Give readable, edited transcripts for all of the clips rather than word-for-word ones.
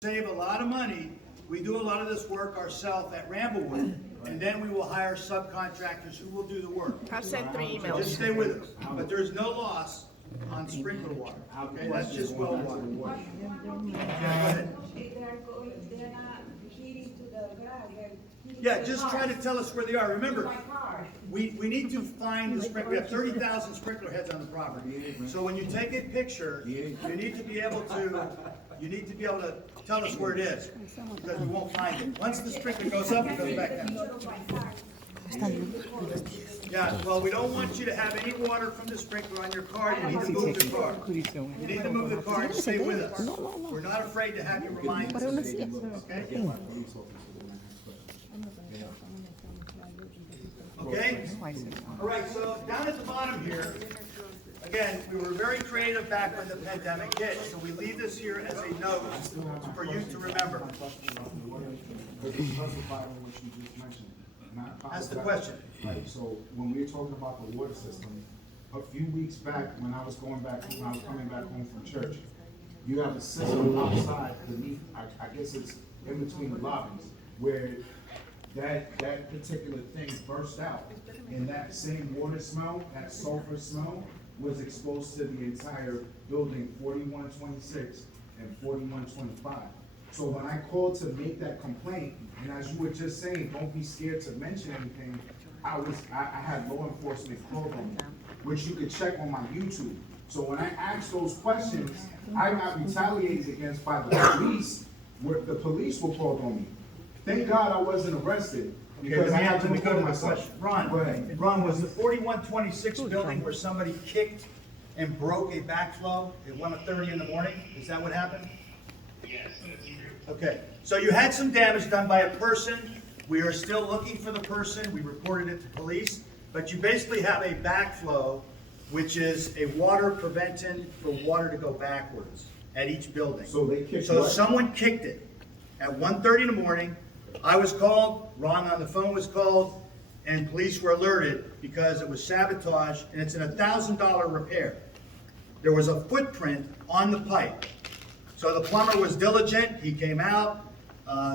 Save a lot of money. We do a lot of this work ourselves at Ramblewood, and then we will hire subcontractors who will do the work. I've sent 3 So emails. just stay with us. But there's no loss on sprinkler water. Okay, that's just well water. Yeah, go ahead. They're not heating to the grass, they're heating Yeah, to the just car. try to tell us where they are. Remember, My car. we need to find the sprinkler. We have 30,000 sprinkler heads on the property. So when you take a picture, you need to be able to tell us where it is, because we won't find it. Once the sprinkler goes up, it goes back down. Yeah, well, we don't want you to have any water from the sprinkler on your car. You need to move the car. You need to move the car and stay with us. We're not afraid to have you remind us of things, okay? Okay? All right, so down at the bottom here, again, we were very creative back when the pandemic hit, so we leave this here as a note for you to remember. That's the question. Right, so when we were talking about the water system, a few weeks back, when I was coming back home from church, you have a system outside beneath, I guess it's in between the lobbies, where that particular thing burst out. And that same water smell, that sulfur smell, was exposed to the entire building, 4126 and 4125. So when I called to make that complaint, and as you were just saying, don't be scared to mention anything, I had law enforcement called on me, which you could check on my YouTube. So when I asked those questions, I got retaliated against by the police, where the police were called on me. Thank God I wasn't arrested, because I had to go to record my myself. question. Ron, Go ahead. Ron, was the 4126 building where somebody kicked and broke a backflow at 1:30 in the morning? Is that what happened? Yes, that's true. Okay, so you had some damage done by a person. We are still looking for the person. We reported it to police. But you basically have a backflow, which is a water prevention for water to go backwards at each building. So they kicked So what? someone kicked it at 1:30 in the morning. I was called, Ron on the phone was called, and police were alerted because it was sabotage, and it's an $1,000 repair. There was a footprint on the pipe. So the plumber was diligent, he came out.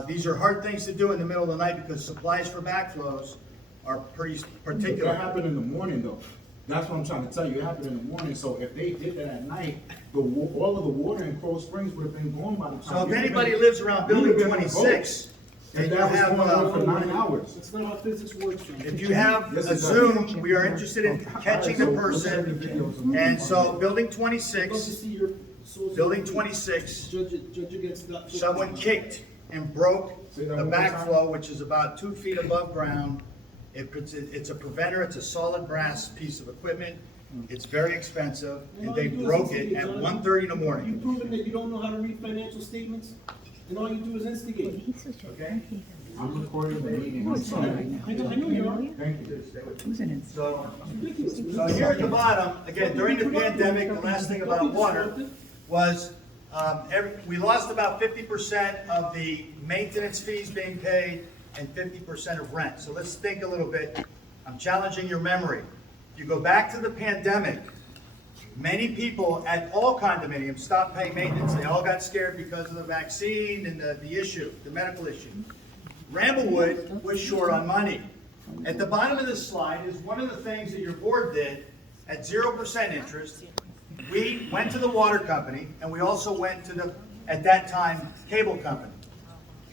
These are hard things to do in the middle of the night because supplies for backflows are pretty That particular. happened in the morning though. That's what I'm trying to tell you. It happened in the morning. So if they did that at night, all of the water in Cold Springs would have been gone by the time. So if anybody lives around building 26, and And you that was have, going on for 9 hours. That's not how physics works, John. if you have Yes, a it does. Zoom, we are interested in catching the person. And so building I'd love to 26, see your source. building 26, Judge against that. someone kicked and broke Say that the one more time. backflow, which is about 2 feet above ground. It's a preventer, it's a solid brass piece of equipment. It's very expensive, and they broke it at 1:30 in the You've morning. proven that you don't know how to read financial statements, and all you do is instigate. Okay? I'm recording the meeting. I'm sorry. I know you are. Thank you. So, Ridiculous. so here at the bottom, again, during the pandemic, the last thing about water was, we lost about 50% of the maintenance fees being paid and 50% of rent. So let's think a little bit. I'm challenging your memory. If you go back to the pandemic, many people at all condominiums stopped paying maintenance. They all got scared because of the vaccine and the issue, the medical issue. Ramblewood was short on money. At the bottom of this slide is one of the things that your board did at 0% interest. We went to the water company, and we also went to the, at that time, cable company.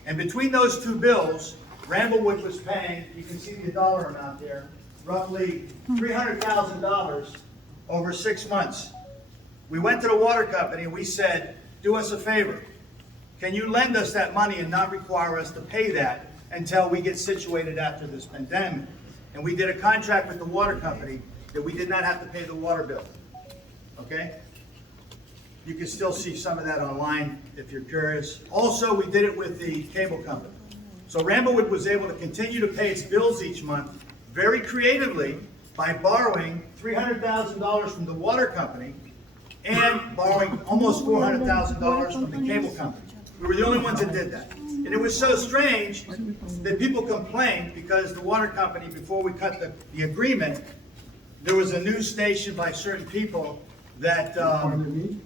And between those two bills, Ramblewood was paying, you can see the dollar amount there, roughly $300,000 over 6 months. We went to the water company and we said, do us a favor. Can you lend us that money and not require us to pay that until we get situated after this pandemic? And we did a contract with the water company that we did not have to pay the water bill. Okay? You can still see some of that online if you're curious. Also, we did it with the cable company. So Ramblewood was able to continue to pay its bills each month very creatively by borrowing $300,000 from the water company and borrowing almost $400,000 from the cable company. We were the only ones that did that. And it was so strange that people complained because the water company, before we cut the agreement, there was a news station by certain people that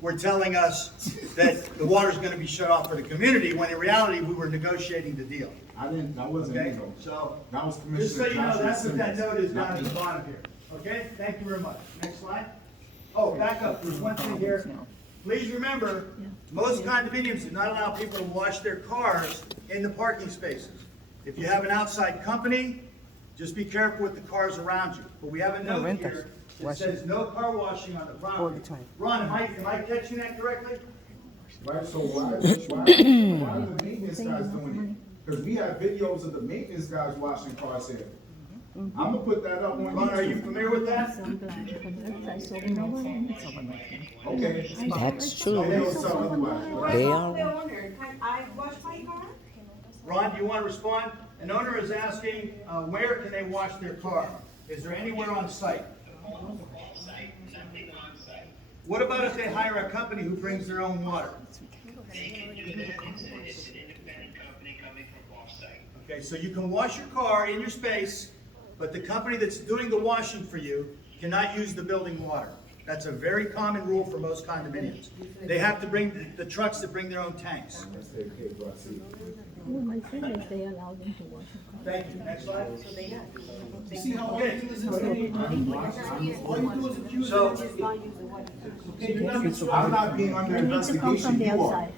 were telling us that the water's gonna be shut off for the community, when in reality, we were negotiating the deal. That wasn't me Okay, though. so, That was just so Commissioner you know, Joshua that's what that Simmons, note is not down at me. the bottom here. Okay, thank you very much. Next slide. Oh, back up, there's one thing here. Please remember, most condominiums do not allow people to wash their cars in the parking spaces. If you have an outside company, just be careful with the cars around you. But we have a note here that says no car washing on the property. Ron, am I catching that correctly? Right, so why are the maintenance guys doing it? Because we have videos of the maintenance guys washing cars here. I'm gonna put that up on Ron, are you YouTube. familiar with that? Okay. That's So true. they'll tell otherwise, right? They What are- about the owner? Can I wash my car? Ron, do you want to respond? An owner is asking, where can they wash their car? Is there anywhere on site? Off-site, nothing on-site. What about if they hire a company who brings their own water? They can do that. It's an independent company coming from off-site. Okay, so you can wash your car in your space, but the company that's doing the washing for you cannot use the building water. That's a very common rule for most condominiums. They have to bring the trucks that bring their own tanks. That's their kid, bro, I see. Well, my friend is, they allow them to wash the car. Thank you. Next slide. You see how Okay. everything is explained? All you do is accuse So- them. Okay, you're not. I'm not being under They need to come from investigation, the you are. outside.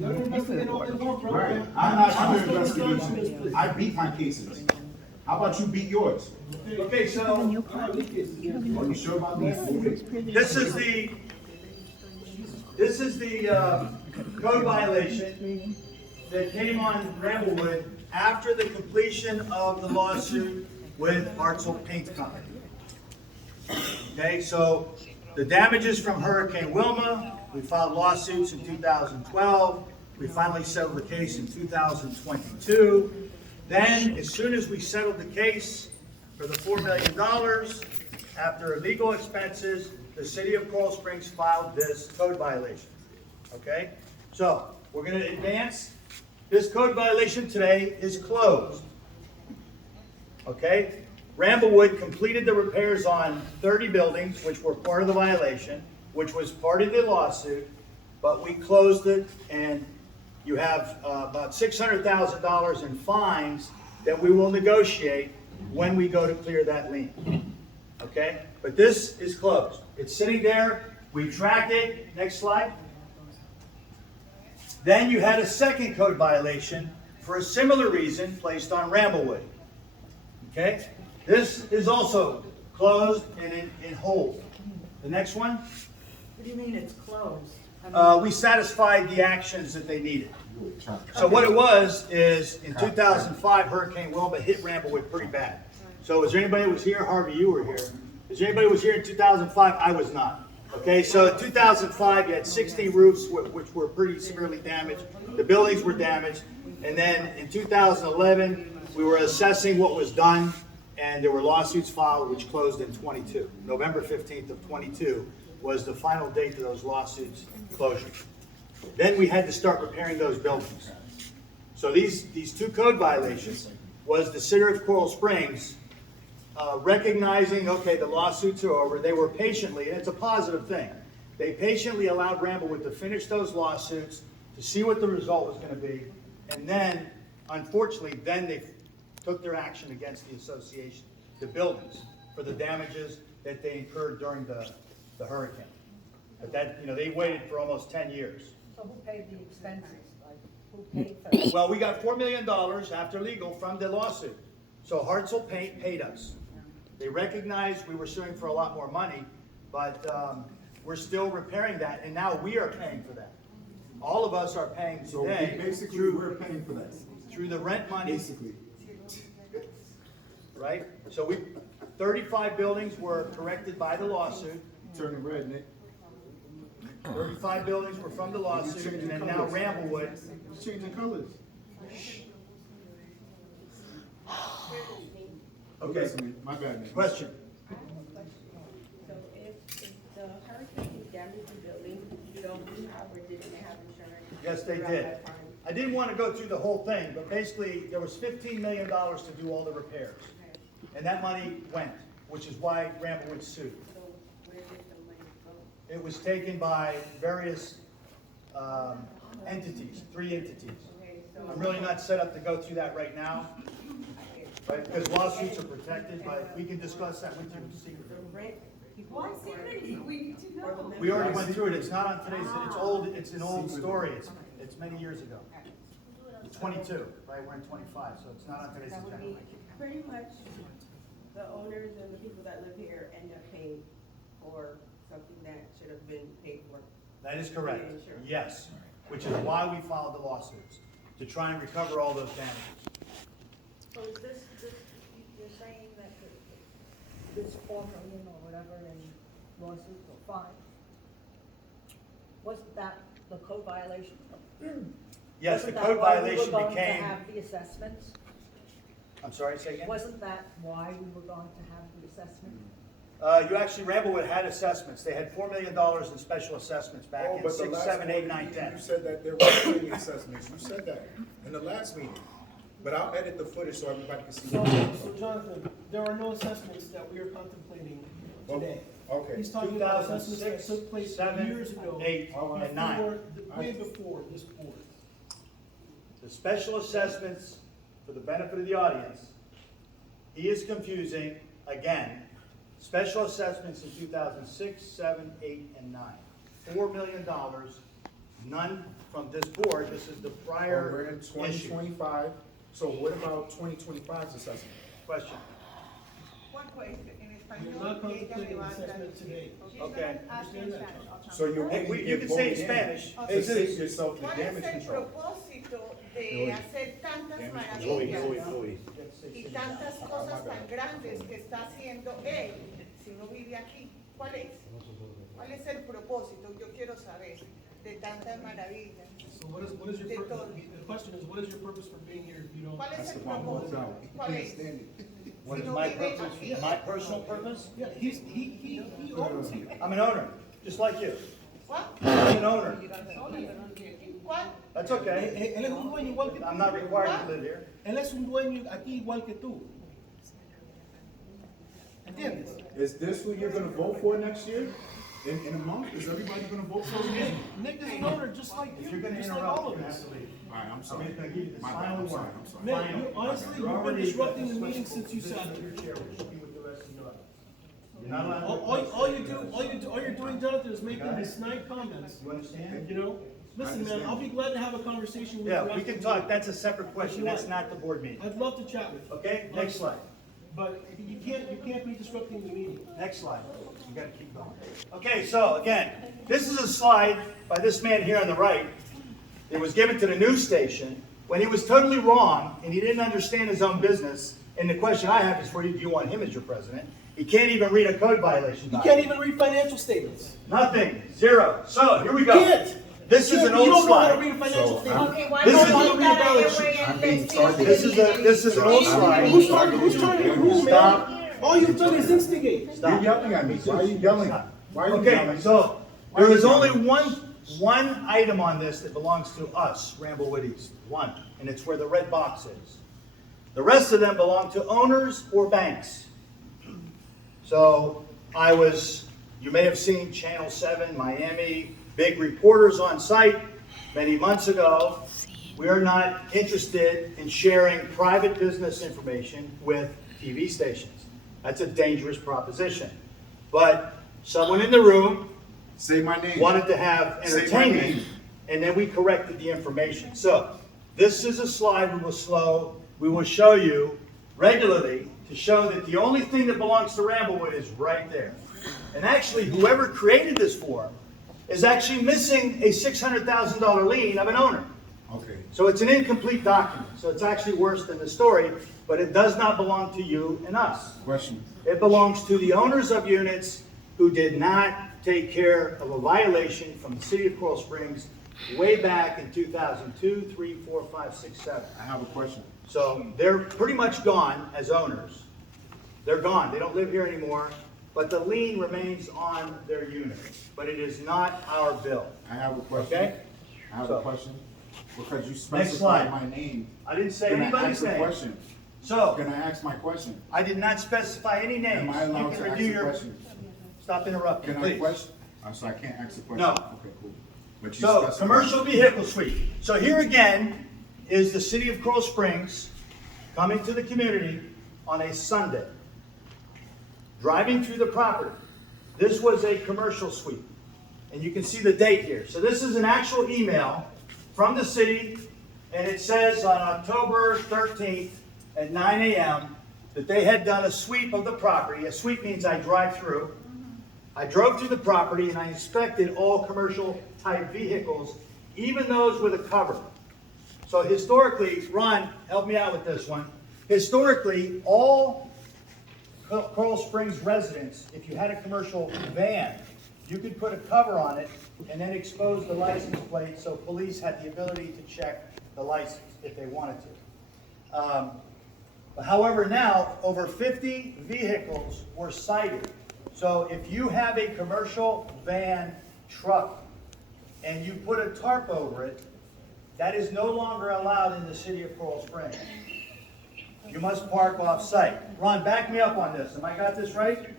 You're investigating all this wrong, bro. Right, I'm not under investigation. I beat my cases. How about you beat yours? Okay, so New car. Are you sure about that? this is the code violation that came on Ramblewood after the completion of the lawsuit with Hartzell Paint Company. Okay, so the damages from Hurricane Wilma, we filed lawsuits in 2012. We finally settled the case in 2022. Then, as soon as we settled the case for the $4 million, after legal expenses, the city of Coral Springs filed this code violation. Okay? So, we're going to advance. This code violation today is closed. Okay? Ramblewood completed the repairs on 30 buildings, which were part of the violation, which was part of the lawsuit, but we closed it, and you have about $600,000 in fines that we will negotiate when we go to clear that lien. Okay? But this is closed. It's sitting there. We tracked it. Next slide. Then you had a second code violation for a similar reason placed on Ramblewood. Okay? This is also closed and in hold. The next one. What do you mean it's closed? I mean, We satisfied the actions that they needed. So what it was is, in 2005, Hurricane Wilma hit Ramblewood pretty bad. So is there anybody who was here? Harvey, you were here. Is there anybody who was here in 2005? I was not. Okay, so in 2005, you had 60 roofs which were pretty severely damaged. The buildings were damaged. And then in 2011, we were assessing what was done, and there were lawsuits filed which closed in 22. November 15th of 22 was the final date of those lawsuits closure. Then we had to start repairing those buildings. So these two code violations was the city of Coral Springs recognizing, okay, the lawsuits are over. They were patiently, and it's a positive thing, they patiently allowed Ramblewood to finish those lawsuits, to see what the result was going to be, and then, unfortunately, then they took their action against the association, the buildings, for the damages that they incurred during the hurricane. But that, you know, they waited for almost 10 years. So who paid the expenses? Like, who paid for it? Well, we got $4 million after legal from the lawsuit. So Hartzell Paint paid us. They recognized we were suing for a lot more money, but we're still repairing that, and now we are paying for that. All of us are paying So today basically, we're paying for that. through the rent money, Basically. right? So 35 buildings were corrected by the lawsuit. Turning red, Nick. 35 buildings were from the lawsuit, and then now Ramblewood. It's changing colors. Okay, Listen, my bad, Nick. question. So if the hurricane damaged the building, you don't have or didn't have insurance? Yes, they throughout did. that time? I didn't want to go through the whole thing, but basically, there was $15 million to do all the repairs. And that money went, which is why Ramblewood sued. So where did the money go? it was taken by various entities, 3 entities. Okay, so. I'm really not set up to go through that right now, right? Because lawsuits are protected, but we can discuss that with you secretly. The rent. Why secretly? We need to know. We already went through it, it's not on today's, it's an old story, it's many years ago. 22, right, we're in 25, so it's not on today's That would agenda. be pretty much the owners and the people that live here end up paying for something that should have been paid for. That is correct, Yeah, sure. yes, which is why we filed the lawsuits, to try and recover all those damages. So is this, you're saying that this 4 million or whatever in lawsuits or fines, wasn't that the code violation? Yes, the Wasn't that code why we were violation going to became, have the assessments? I'm sorry, say again? Wasn't that why we were going to have the assessment? You actually, Ramblewood had assessments, they had $4 million in special assessments back Oh, in but the 6, last 7, 8, one, 9, you 10. said that there weren't any assessments, you said that in the last meeting. But I'll edit the footage so everybody can see. So Jonathan, there are no assessments that we are contemplating today. Okay. He's talking about assessments that 2006, took place 7, years ago. 8, and 9. Way before this board. The special assessments, for the benefit of the audience, he is confusing, again, special assessments in 2006, 7, 8, and 9. $4 million, none from this board, this is the We're prior in issue. 2025, so what about 2025's assessment? Question, One question, en We're not español, y ella me contemplating va a assessment today. okay. Understand that, John? So you're Hey, willing to you get can say voted in Spanish. to save yourself the ¿Cuál damage es el control? propósito de hacer tantas maravillas y tantas cosas tan grandes que está haciendo él si no vive aquí? ¿Cuál es? ¿Cuál es el propósito? Yo quiero saber de tantas maravillas. So what is your De purpose? todo. The question is, what is your purpose for being here if you don't? ¿Cuál es That's el the one who propósito? out. He ¿Cuál can't es? stand it. What Si is no my vive purpose? aquí. My personal purpose? Yeah, he owns here. I'm an owner, just like you. ¿Cuál? I'm an owner. ¿Cuál? That's okay. Él es un dueño igual que tú. I'm not required to live here. Él es un dueño aquí igual que tú. ¿Entiendes? Is this who you're gonna vote for next year? In a month, is everybody gonna vote for him? Nick is an owner just like If you, you're gonna just like interrupt, all you're of gonna have us. to leave. All right, I'm I'm sorry. just gonna give you the My bad, final I'm sorry, word. I'm sorry. Man, you, honestly, you've been disrupting the meeting since you sat here. You're not allowed to. All you're doing, Jonathan, is making these snide comments, You understand? you know? Listen, man, I'll be glad to have a conversation with you. Yeah, we after can the talk, meeting. that's a separate question, that's not the board meeting. I'd love to chat with you. Okay, next slide, But you can't be disrupting the meeting. next slide. You gotta keep going. Okay, so again, this is a slide by this man here on the right. It was given to the news station when he was totally wrong and he didn't understand his own business. And the question I have is for you, do you want him as your president? He can't even read a code violation You document. can't even read financial statements. Nothing, zero. So, here we go. Can't. This is an You old don't know how to slide. read a financial statement. Okay, why This don't is- you leave that away I'm and being let's see targeted. This is an old slide. Who's trying to who, Stop. man? All you've done is instigate. You're yelling at me, why are you yelling? Why are you Okay, yelling? so there is only one item on this that belongs to us, Ramblewood East, one, and it's where the red box is. The rest of them belong to owners or banks. So you may have seen Channel 7, Miami, big reporters on site many months ago. We are not interested in sharing private business information with TV stations. That's a dangerous proposition. But someone in the room Say my name. wanted to have Say my entertainment, name. and then we corrected the information. So, this is a slide we will show you regularly to show that the only thing that belongs to Ramblewood is right there. And actually, whoever created this form is actually missing a $600,000 lien of an owner. Okay. So it's an incomplete document. So it's actually worse than the story, but it does not belong to you and us. Question. It belongs to the owners of units who did not take care of a violation from the city of Coral Springs way back in 2002, 3, 4, 5, 6, 7. I have a question. So they're pretty much gone as owners. They're gone. They don't live here anymore, but the lien remains on their unit. But it is not our bill. I have a question. Okay? I have So- a question. Because you Next specified slide. my name. I didn't say Can I anybody's ask a name. question? So Can I ask my question? I did not specify any names. Am I allowed You to can ask review a your. question? Stop interrupting, Can I please. question? So I can't ask the question? No. Okay, cool. But you So, specified- commercial vehicle sweep. So here again is the city of Coral Springs coming to the community on a Sunday, driving through the property. This was a commercial sweep, and you can see the date here. So this is an actual email from the city, and it says on October 13th at 9 a.m. that they had done a sweep of the property. A sweep means I drive through. I drove through the property and I inspected all commercial type vehicles, even those with a cover. So historically, Ron, help me out with this one. Historically, all Coral Springs residents, if you had a commercial van, you could put a cover on it and then expose the license plate so police had the ability to check the license if they wanted to. However, now over 50 vehicles were cited. So if you have a commercial van truck and you put a tarp over it, that is no longer allowed in the city of Coral Springs. You must park off-site. Ron, back me up on this. Am I got this right?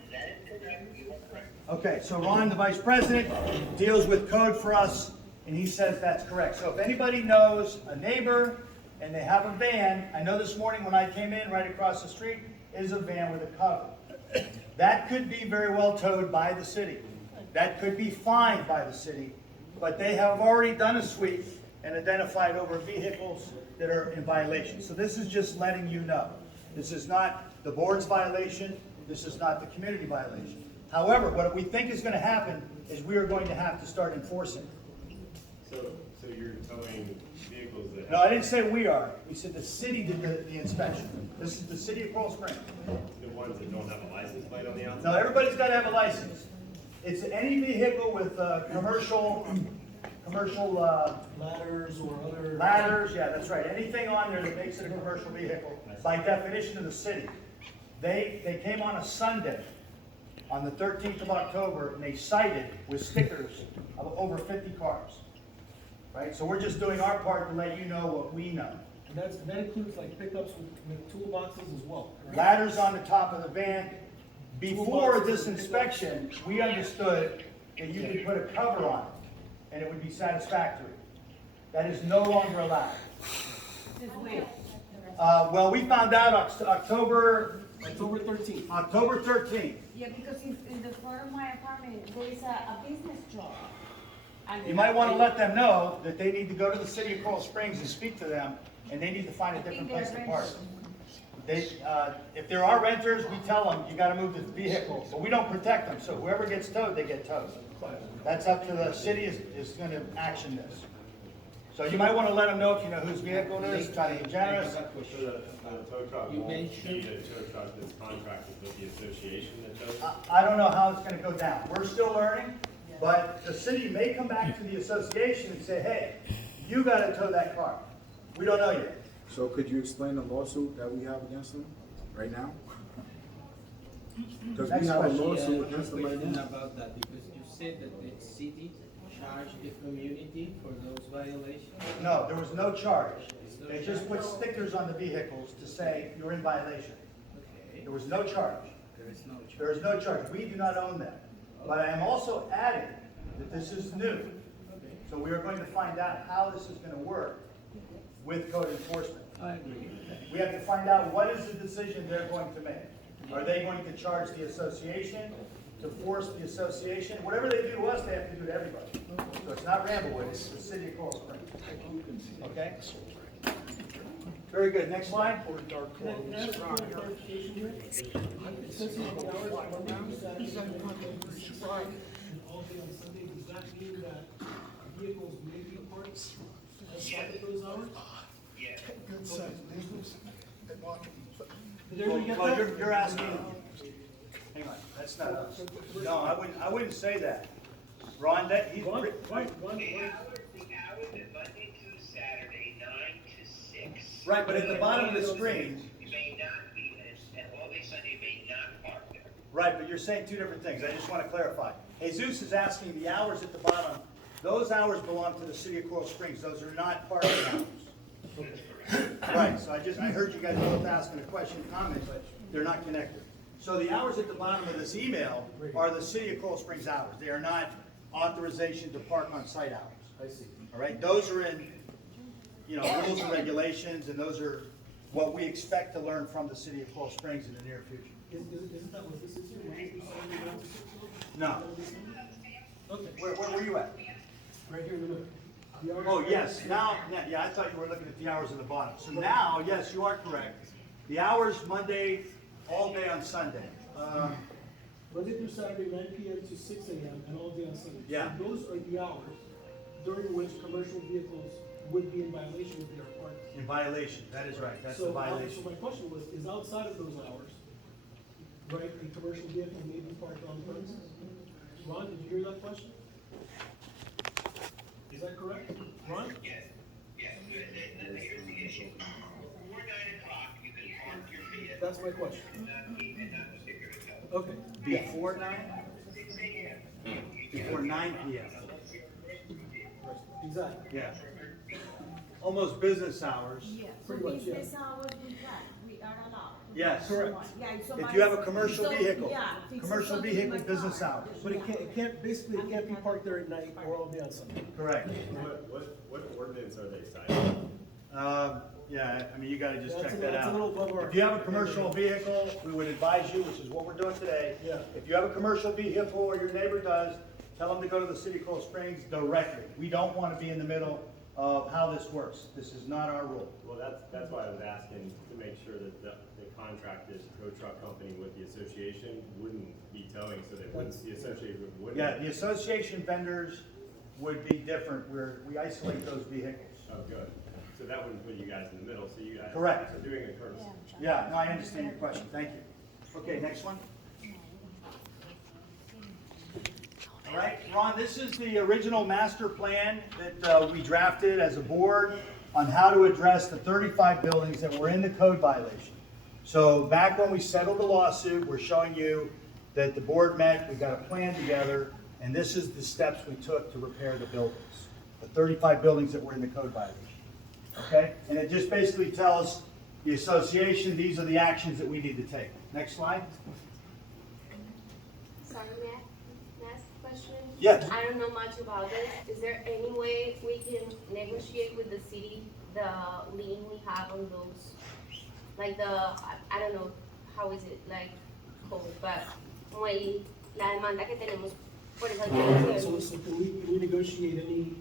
Okay, so Ron, the vice president, deals with code for us, and he says that's correct. So if anybody knows a neighbor and they have a van, I know this morning when I came in, right across the street is a van with a cover. That could be very well towed by the city. That could be fined by the city, but they have already done a sweep and identified over vehicles that are in violation. So this is just letting you know. This is not the board's violation. This is not the community violation. However, what we think is going to happen is we are going to have to start enforcing. So you're towing vehicles that... No, I didn't say we are. We said the city did the inspection. This is the city of Coral Springs. The ones that don't have a license plate on the outside? No, everybody's got to have a license. It's any vehicle with commercial Ladders or other. ladders, yeah, that's right. Anything on there that makes it a commercial vehicle, by definition of the city. They came on a Sunday, on the 13th of October, and they cited with stickers of over 50 cars. Right? So we're just doing our part to let you know what we know. And that includes like pickups with toolboxes as well, correct? Ladders on the top of the van. Before this inspection, we understood that you could put a cover on it, and it would be satisfactory. That is no longer allowed. Well, we found out October 13th. October 13th. Yeah, because in the front of my apartment, there is a business truck. And You might want to let them know that they need to go to the city of Coral Springs and speak to them, and they need to find a different place to park. If there are renters, we tell them, you gotta move the vehicle, but we don't protect them, so whoever gets towed, they get towed. That's up to the city is gonna action this. So you might wanna let them know if you know whose vehicle it is, try to be generous. So the tow truck won't need a tow truck that's contracted with the association that tows? I don't know how it's gonna go down. We're still learning, but the city may come back to the association and say, hey, you gotta tow that car. We don't know yet. So could you explain the lawsuit that we have against them right now? Because we Next have a question. lawsuit against them right Question now. about that, because you said that the city charged the community for those violations? No, there was no charge. They just put stickers on the vehicles to say you're in violation. Okay, There was no charge. there is no charge. There is no charge. We do not own them. But I am also adding that this is new. So we are going to find out how this is going to work with code enforcement. I agree. We have to find out what is the decision they're going to make. Are they going to charge the association, to force the association? Whatever they do to us, they have to do to everybody. So it's not Ramblewood, it's the city of Coral Springs. Okay? Very good. Next slide. Can I ask for a clarification here? It says here the hours are Monday, Saturday, Sunday, and all day on Sunday. Does that mean that vehicles may be parked outside of those hours? Yeah. Did everybody get Well, that? you're asking, hang on, that's not us. No, I wouldn't say that. Ron, he's. One. The hours are Monday through Saturday, 9 to 6. Right, but at the bottom of the screen, You may not be, and all day Sunday may not park there. right, but you're saying two different things. I just want to clarify. Jesus is asking the hours at the bottom, those hours belong to the city of Coral Springs. Those are not parking hours. Right, so I heard you guys both asking a question, comment, but they're not connected. So the hours at the bottom of this email are the city of Coral Springs hours. They are not authorization to park on site hours. I see. All right, those are in, rules and regulations, and those are what we expect to learn from the city of Coral Springs in the near future. Isn't that what this is here? Wednesday, Saturday, 9 to 6? No. Okay, Where were you at? right here in the middle. The hours- Oh, yes, now, yeah, I thought you were looking at the hours in the bottom. So now, yes, you are correct. The hours Monday, all day on Sunday. Monday through Saturday, 9 p.m. to 6 a.m. and all day on Sunday. Yeah. So those are the hours during which commercial vehicles would be in violation if they are parked. In violation, that is right, that's So, the violation. So my question was, is outside of those hours, right, a commercial vehicle may be parked on the premises? Ron, did you hear that question? Is that correct? Ron? Yes, here's the issue. Before 9 o'clock, you can park your vehicle. That's my question. And not sticker it up. Okay. Before 9? 6 a.m. Before 9 p.m. Exactly. Yeah. Almost business hours. Yeah, so Pretty much, yeah. business hours we can, we are allowed. Yes. Correct. Yeah, if If somebody- you have a commercial so- vehicle, yeah, if it's commercial something in vehicle, my business car, hours. But it can't, basically, it can't be parked there at night or all day on Sunday. Correct. What ordinance are they citing? Yeah, I mean, you gotta just That's check a- that that's a little above out. our- If you have a commercial vehicle, we would advise you, which is what we're doing today. Yeah. If you have a commercial vehicle or your neighbor does, tell them to go to the city of Coral Springs directly. We don't wanna be in the middle of how this works. This is not our rule. Well, that's why I was asking to make sure that the contracted tow truck company with the association wouldn't be towing, so they wouldn't, the association wouldn't. Yeah, the association vendors would be different, where we isolate those vehicles. Oh, good. So that wouldn't put you guys in the middle, so you guys. Correct. So doing a courtesy. Yeah, no, I understand your question, thank you. Okay, next one. All right, Ron, this is the original master plan that we drafted as a board on how to address the 35 buildings that were in the code violation. So back when we settled the lawsuit, we're showing you that the board met, we got a plan together, and this is the steps we took to repair the buildings, the 35 buildings that were in the code violation. Okay, and it just basically tells the association, these are the actions that we need to take. Next slide. Sorry, may I ask a question? Yes. I don't know much about this. Is there any way we can negotiate with the city the lien we have on those? Like I don't know, how is it like called, but como la demanda que tenemos por esa So dirección. can we negotiate any,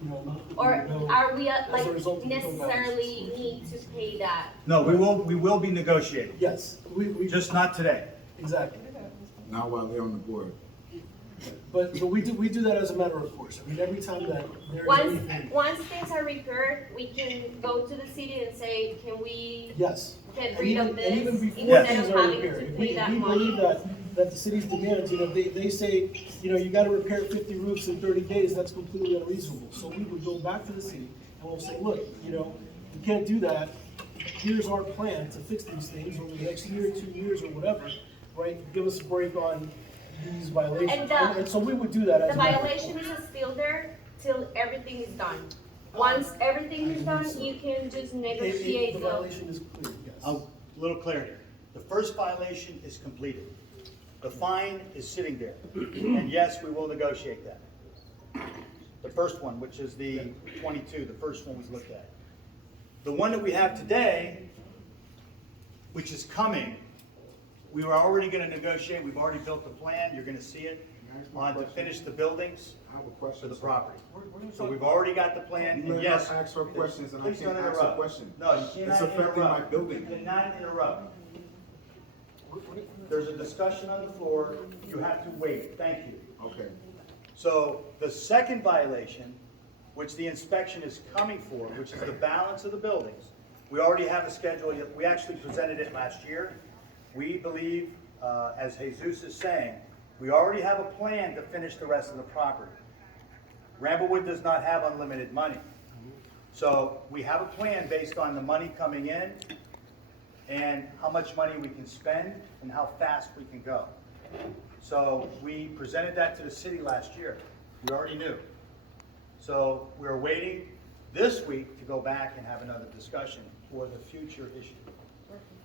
amount that Or we know are we as a like result of the code necessarily need to pay that? No, we will be negotiating, Yes, we, just not today. exactly. Not while they're on the board. But we do that as a matter of course. I mean, every time that there's anything, Once things are repaired, we can go to the city and say, can we yes. get And rid even, of and even this before instead things of are having repaired, to if pay that we money? believe that the city's demands, they say, you gotta repair 50 roofs in 30 days, that's completely unreasonable. So we would go back to the city and we'll say, look, you can't do that. Here's our plan to fix these things over the next year, 2 years, or whatever, right? Give us a break on these violations. And so we would do that The as a matter of violation course. is still there till everything is done. Once everything is done, you can just negotiate The the. violation is clear, yes. A little clarity. The first violation is completed. The fine is sitting there. And yes, we will negotiate that. The first one, which is the 22, the first one we looked at. The one that we have today, which is coming, we were already going to negotiate. We've already built the plan. You're going to see it on to finish the buildings I have a question. for the property. So we've already got the plan, You and let yes. her ask her questions and I Please can't don't ask a interrupt. question. No, you cannot It's affecting my interrupt. building. You cannot interrupt. There's a discussion on the floor. You have to wait. Thank you. Okay. So the second violation, which the inspection is coming for, which is the balance of the buildings, we already have a schedule. We actually presented it last year. We believe, as Jesus is saying, we already have a plan to finish the rest of the property. Ramblewood does not have unlimited money. So we have a plan based on the money coming in and how much money we can spend and how fast we can go. So we presented that to the city last year. We already knew. So we're waiting this week to go back and have another discussion for the future issue.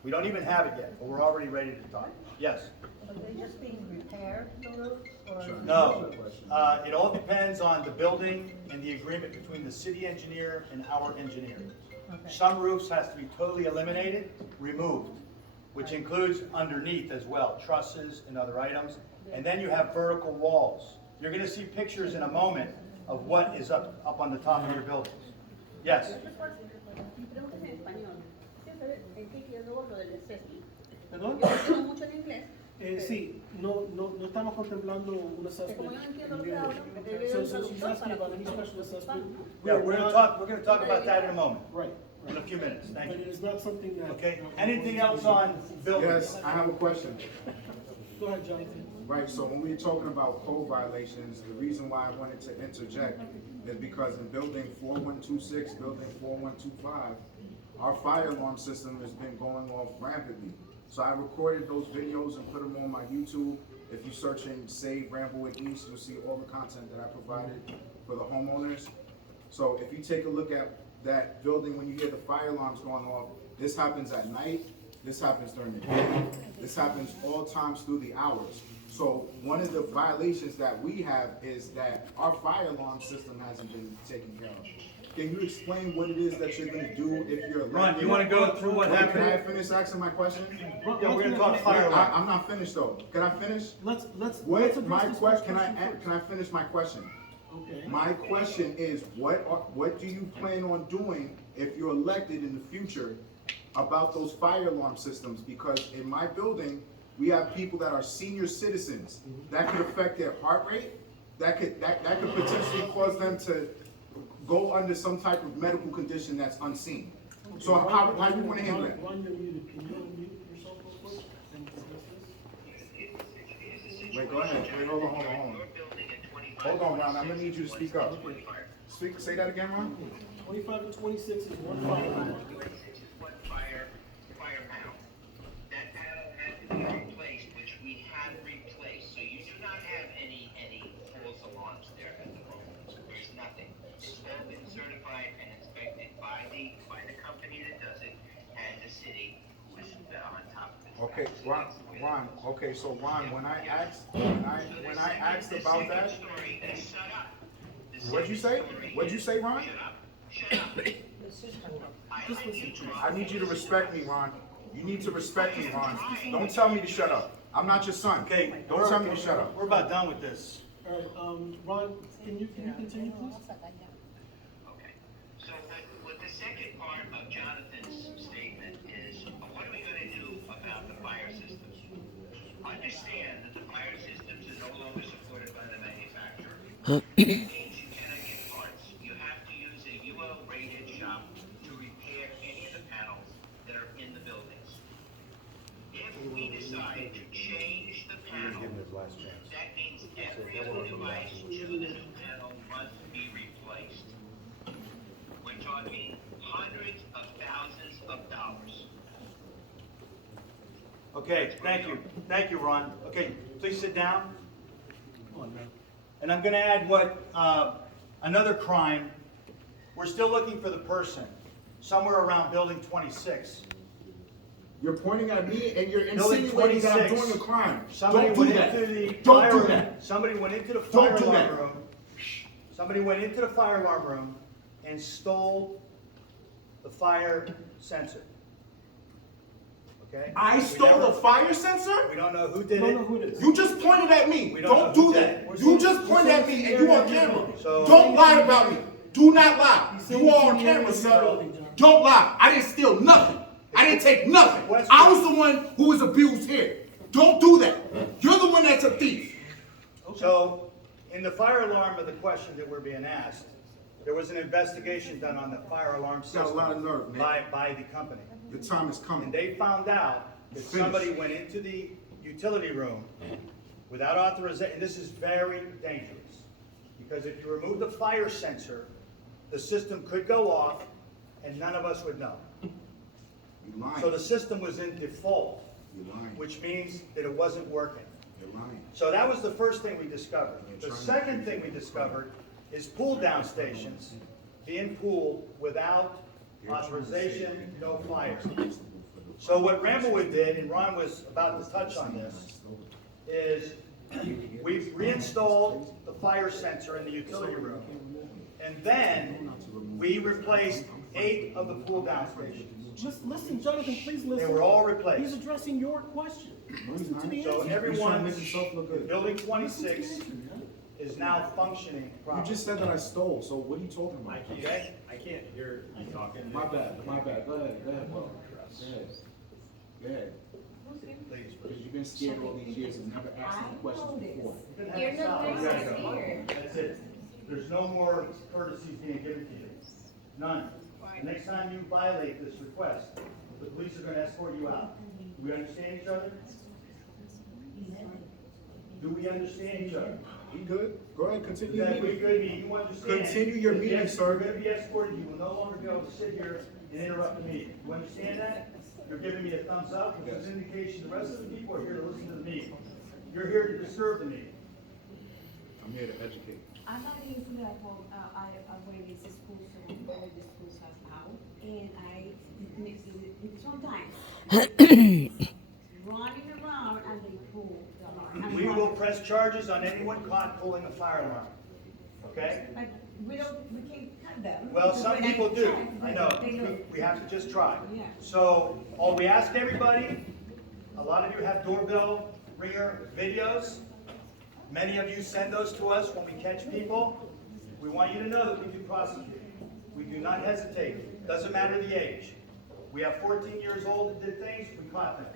We don't even have it yet, but we're already ready to talk. Yes? Are they just being repaired, the roofs, or? No. It all depends on the building and the agreement between the city engineer and our engineer. Okay. Some roofs has to be totally eliminated, removed, which includes underneath as well, trusses and other items. And then you have vertical walls. You're gonna see pictures in a moment of what is up on the top of your buildings. Yes? Mi pregunta es en español. Sí, ¿sabes? Entiendo lo del assessment. ¿Perdón? Yo no entiendo mucho de inglés. Sí, no estamos contemplando un assessment. Como yo no entiendo lo que hablan, porque yo So le she's traductor asking para about any special assessment. Yeah, we're gonna talk about that in a moment, Right. in a few minutes. Thank But you. it's not something that. Okay, anything else on buildings? Yes, I have a question. Go ahead, Jonathan. Right, so when we're talking about code violations, the reason why I wanted to interject is because in building 4126, building 4125, our fire alarm system has been going off rampantly. So I recorded those videos and put them on my YouTube. If you search in Save Ramblewood East, you'll see all the content that I provided for the homeowners. So if you take a look at that building, when you hear the fire alarms going off, this happens at night, this happens during the day, this happens all times through the hours. So one of the violations that we have is that our fire alarm system hasn't been taken care of. Can you explain what it is that you're gonna do if you're elected? Ron, you wanna go through what Wait, happened? Can I finish asking my question? Yeah, we're gonna talk fire alarm. I'm not finished though. Can I finish? Let's What, address my this question, first. can I finish my question? Okay. My question is, what do you plan on doing if you're elected in the future about those fire alarm systems? Because in my building, we have people that are senior citizens. That could affect their heart rate. That could potentially cause them to go under some type of medical condition that's unseen. So how do you wanna handle that? Ron, you're muted. Can you unmute yourself real quick and address this? Wait, go ahead. Wait, hold on. Hold on, Ron, I'm gonna need you to speak up. Say that again, Ron? 25 and 26 is one fire. 26 is one fire panel. That panel had to be replaced, which we have replaced, so you do not have any false alarms there at the moment. There's nothing. It's all been certified and inspected by the company that does it, and the city who is on top of it. Okay, Ron, okay, so Ron, when I asked about that, what'd you say? What'd you say, Ron? Shut up. I need you to respect me, Ron. You need to respect me, Ron. Don't tell me to shut up. I'm not your son. Okay, Don't tell me to shut up. We're about done with this. All right, Ron, can you continue, please? Okay, so what the second part of Jonathan's statement is, what are we gonna do about the fire systems? Understand that the fire systems are no longer supported by the manufacturer. It means you cannot get parts. You have to use a UL rated shop to repair any of the panels that are in the buildings. If we decide to change the panel, that means every other device to the new panel must be replaced. We're talking hundreds of thousands of dollars. Okay, thank you, Ron. Okay, please sit down. Come on, man. And I'm gonna add another crime. We're still looking for the person, somewhere around building 26. You're pointing at me and you're Building insinuating that I'm 26. doing a crime. Somebody Don't do went that. into the Don't fire do room. that. Somebody went into the Don't fire do alarm that. room. Somebody went into the fire alarm room and stole the fire sensor. Okay? I stole the fire sensor? We don't know who did Don't know it. who it is. You just pointed at me. We don't know Don't do who did that. it. You just pointed at me and you on camera. So- Don't lie about me. Do not lie. He's saying You are on it's in the camera, area sir. of the building, John. Don't lie. I didn't steal nothing. I didn't take nothing. I was the one who was abused here. Don't do that. You're the one that's a thief. So, in the fire alarm of the question that we're being asked, there was an investigation done on the fire alarm Got a system lot of nerve, man. by the company. The time is And coming. they found out that Finish. somebody went into the utility room without authorization, and this is very dangerous. Because if you remove the fire sensor, the system could go off and none of us would know. You lying. So the system was in default, You're lying. which means that it wasn't working. You're lying. So that was the first thing we discovered. The You're trying to- second thing we discovered is pull down stations being pulled without authorization, no fire. So what Ramblewood did, and Ron was about to touch on this, is we reinstalled the fire sensor in the utility room. And then we replaced 8 of the cool down stations. Listen, Jonathan, please listen. They were all replaced. He's addressing your question. Listen to the So answer. everyone, building 26 is now functioning You properly. just said that I stole, so what are you talking about? I can't hear you talking. My bad. Go ahead, bro. Go ahead. Please. Because you've been scared all these years and never asked any questions before. You're not going here. That's it. There's no more courtesies being given to you. None. The next time you violate this request, the police are gonna escort you out. Do we understand each other? Do we understand each other? We good? Go ahead, continue your That we meeting. good meeting, you understand? Continue your If meeting, you're sir. gonna be escorted, you will no longer be able to sit here and interrupt the meeting. You understand that? You're giving me a thumbs up, which is an indication the rest of the people are here to listen to the meeting. You're here to disturb the meeting. I'm here to educate. I'm not usually at home, I when it's school, so when the school starts out, and I mix it sometimes. Running around and they pull the alarm. And We run. will press charges on anyone caught pulling a fire alarm. Okay? But we can't cut them. Well, because some when I people do, try, I know. they know. We have to just try. Yeah. So, all we ask everybody, a lot of you have doorbell ringer videos. Many of you send those to us when we catch people. We want you to know that we do prosecute. We do not hesitate. Doesn't matter the age. We have 14 years old that did things, we caught them.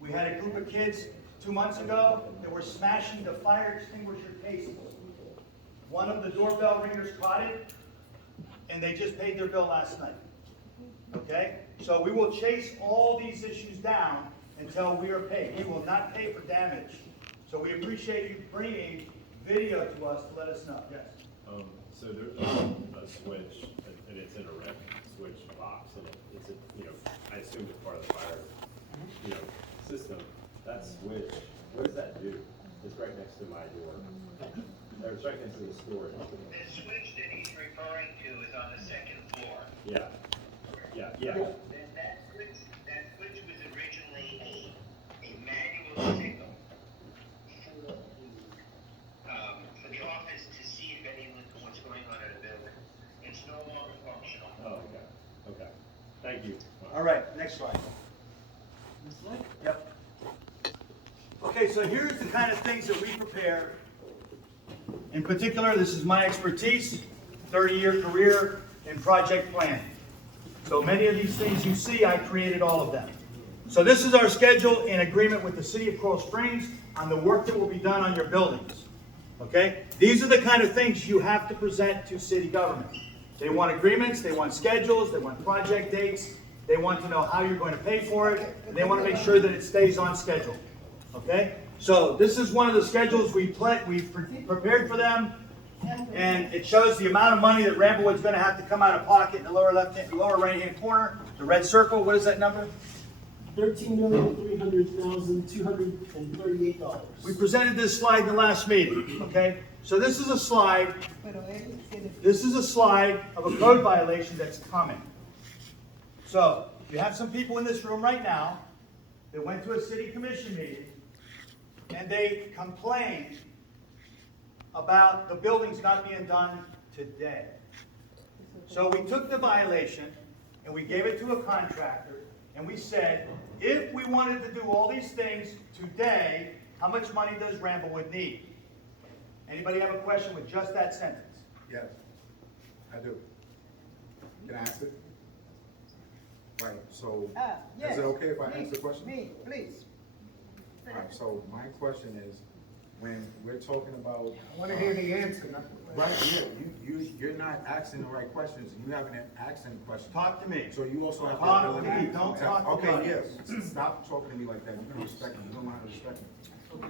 We had a group of kids 2 months ago that were smashing the fire extinguisher cases. One of the doorbell ringers caught it, and they just paid their bill last night. Okay? So we will chase all these issues down until we are paid. We will not pay for damage. So we appreciate you bringing video to us to let us know. Yes? So there's a switch, and it's in a red switch box, and it's I assume it's part of the fire, system. That switch, what does that do? It's right next to my door. Or it's right next to the storage. The switch that he's referring to is on the second floor. Yeah. That switch was originally a manual signal for the office to see if anyone what's going on in the building. It's no longer functional. Oh, okay. Thank you. All right, next slide. Yep. Okay, so here's the kind of things that we prepare. In particular, this is my expertise, 30-year career in project planning. So many of these things you see, I created all of them. So this is our schedule in agreement with the City of Coral Springs on the work that will be done on your buildings. Okay? These are the kind of things you have to present to city government. They want agreements, they want schedules, they want project dates, they want to know how you're going to pay for it, and they want to make sure that it stays on schedule. Okay? So this is one of the schedules we've prepared for them, and it shows the amount of money that Ramblewood's going to have to come out of pocket in the lower right-hand corner. The red circle, what is that number? $13,300,238. We presented this slide in the last meeting, okay? So this is a slide of a code violation that's coming. So, you have some people in this room right now that went to a city commission meeting and they complained about the buildings not being done today. So we took the violation and we gave it to a contractor and we said, if we wanted to do all these things today, how much money does Ramblewood need? Anybody have a question with just that sentence? Yes, I do. Can I ask it? Right, so, is it okay if I answer the question? Me, please. All right, so my question is, when we're talking about. I want to hear the answer. Right, yeah, you're not asking the right questions, you haven't asking the question. Talk to me. So you also have. Talk the to ability me, don't talk to Okay, me. yes, stop talking to me like that, you can respect me, you don't know how to respect me.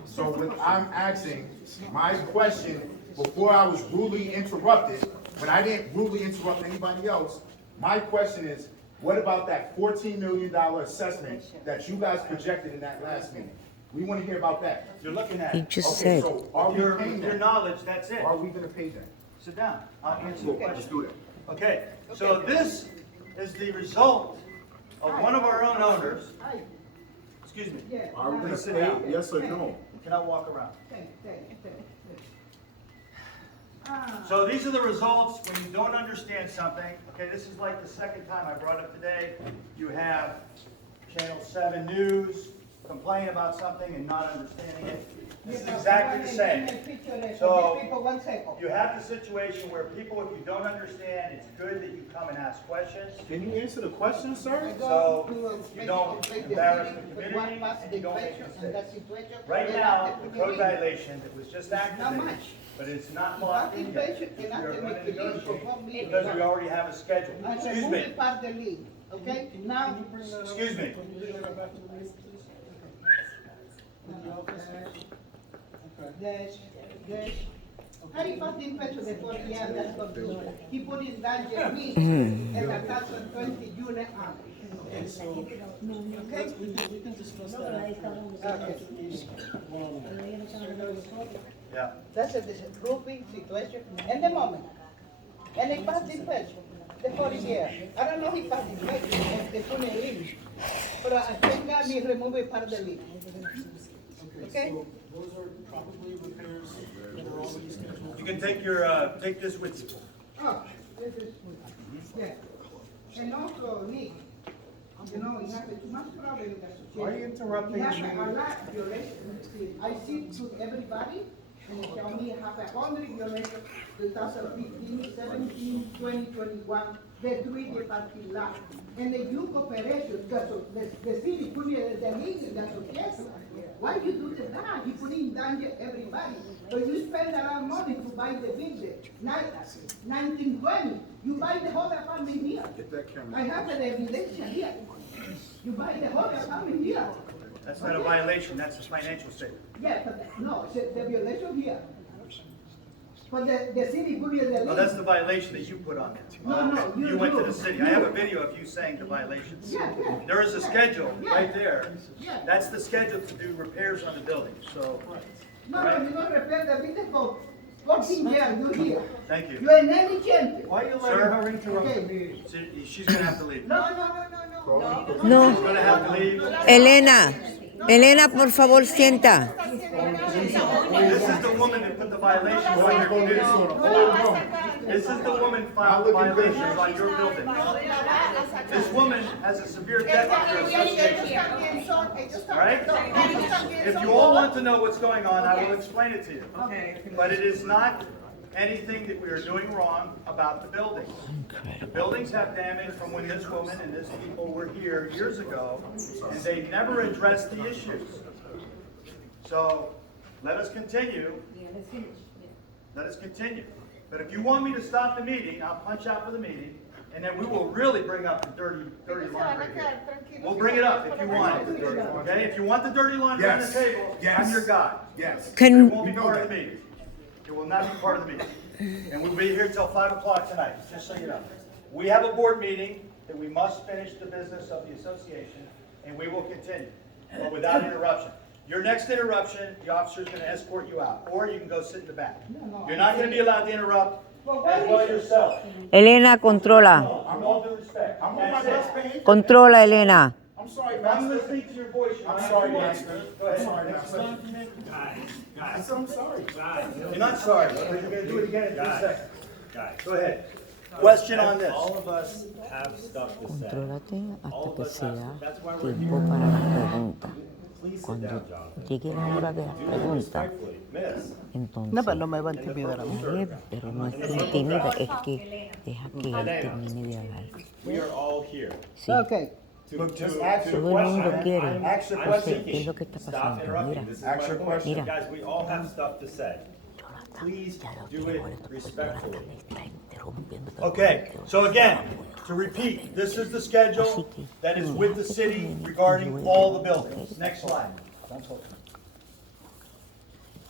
So what I'm asking, my question, before I was rudely interrupted, when I didn't rudely interrupt anybody else, my question is, what about that $14 million assessment that you guys projected in that last meeting? We want to hear about that. You're looking at He it. just Okay, said. so are we Your paying that? knowledge, that's it. Are we gonna pay that? Sit down. I'll answer the Let's question. do that. Okay, so this is the result of one of our own owners, Ay, excuse me, yeah. Are we gonna Sit pay, down. yes or no? can I walk around? Thank you. Ah, So these are the results when you don't understand something. Okay, this is like the second time I brought it up today. You have Channel 7 News complain about something and not understanding it. This is exactly the same. So you have the situation where people, if you don't understand, it's good that you come and ask questions. Can you answer the question, sir? So you don't embarrass the community and you don't make mistakes. Right now, the code violation that was just activated, but it's not locked in yet. We are going to negotiate because we already have a schedule. Excuse me, Okay, now. excuse me. Can you bring that back to the meeting, please? In the office? Okay. Harry Martin Petro de 40 years, that's what he put in danger me and the 2020 unit army. Okay, so, we can discuss that after the meeting. Yeah. That's a roofing situation in the moment. And he passed in Petro, the 40 years. I don't know if he passed in Petro, if they put it in. But I think God me remove part of the leak. Okay? So those are probably repairs that are already scheduled. You can take your, take this with you. Oh, this is, yeah. And also, Nick, you know, we have too much problem in the society. Why are you interrupting We the have meeting? a lot of violations. I see to everybody, and they tell me have 100 violations, 2015, 17, 20, 21, the 3D parking lot. And the youth cooperation, the city put it, the league in the association. Why you do that? You put in danger everybody. So you spend a lot of money to buy the building. 1920, you buy the whole apartment here. Get that camera. I have the evidence here. You buy the whole apartment here. That's not a violation, that's a financial statement. Yeah, but no, it's the violation here. But the city put it in the No, that's list. the violation that you put on there. No, You went to do. the city. I have a video of you saying the violations. Yeah. There is a schedule right there. Yeah. That's the schedule to do repairs on the building, so, No, you don't repair the building for 14 years, you here. thank you. You're negligent. Why are you Sir? letting her interrupt the Okay. meeting? She's gonna have to leave. No. She's No, gonna have to leave. Elena, por favor, sienta. This is the woman that put the violations on your community. This is the woman filed violations on your building. This woman has a severe debt to your association. All right? If you all want to know what's going on, I will explain it to you. But it is not anything that we are doing wrong about the buildings. The buildings have damage from when this woman and this people were here years ago, and they never addressed the issues. So, let us continue. Let us continue. But if you want me to stop the meeting, I'll punch out for the meeting, and then we will really bring up the dirty laundry here. We'll bring it up if you want it. Okay? If you want the dirty laundry on the Yes. table, Yes. I'm your guy. Yes. It Can, won't be part of the meeting. It will not be part of the meeting. And we'll be here till 5 o'clock tonight, just so you know. We have a board meeting that we must finish the business of the association, and we will continue, but without interruption. Your next interruption, the officer's gonna escort you out, or you can go sit in the back. You're not gonna be allowed to interrupt as well yourself. Elena, controla. I'm all due respect. I'm on my best behavior. Controla, Elena. I'm sorry, If I'm Master. listening to your voice, you're I'm not sorry, going Master. Go ahead. I'm sorry, Master. I said I'm sorry. You're not sorry, because you're gonna do it again in 3 seconds. Guys. Go ahead. Question on this. All of us have stuff to say. Contrólate All hasta of que us have, sea that's why we're tiempo here. para las preguntas. Please sit Cuando down, Jonathan. llegue la hora de las Do it preguntas, respectfully. Miss. entonces, No, pero no me va a intimidar a mí. pero no es que intimida, es que deja que él termine de hablar. We are all here. Sí, Okay. Look, just ask your todo el mundo question. quiere. Ask your I'm question. ¿Qué es lo que está Stop pasando? interrupting. Mira, This is Ask my your point. question. Mira. Guys, we all have stuff to say. Please ya lo do tiene it molesto porque respectfully. Jonathan me está interrumpiendo. Okay, so again, to repeat, this is the schedule that is with the city regarding all the buildings. Next slide.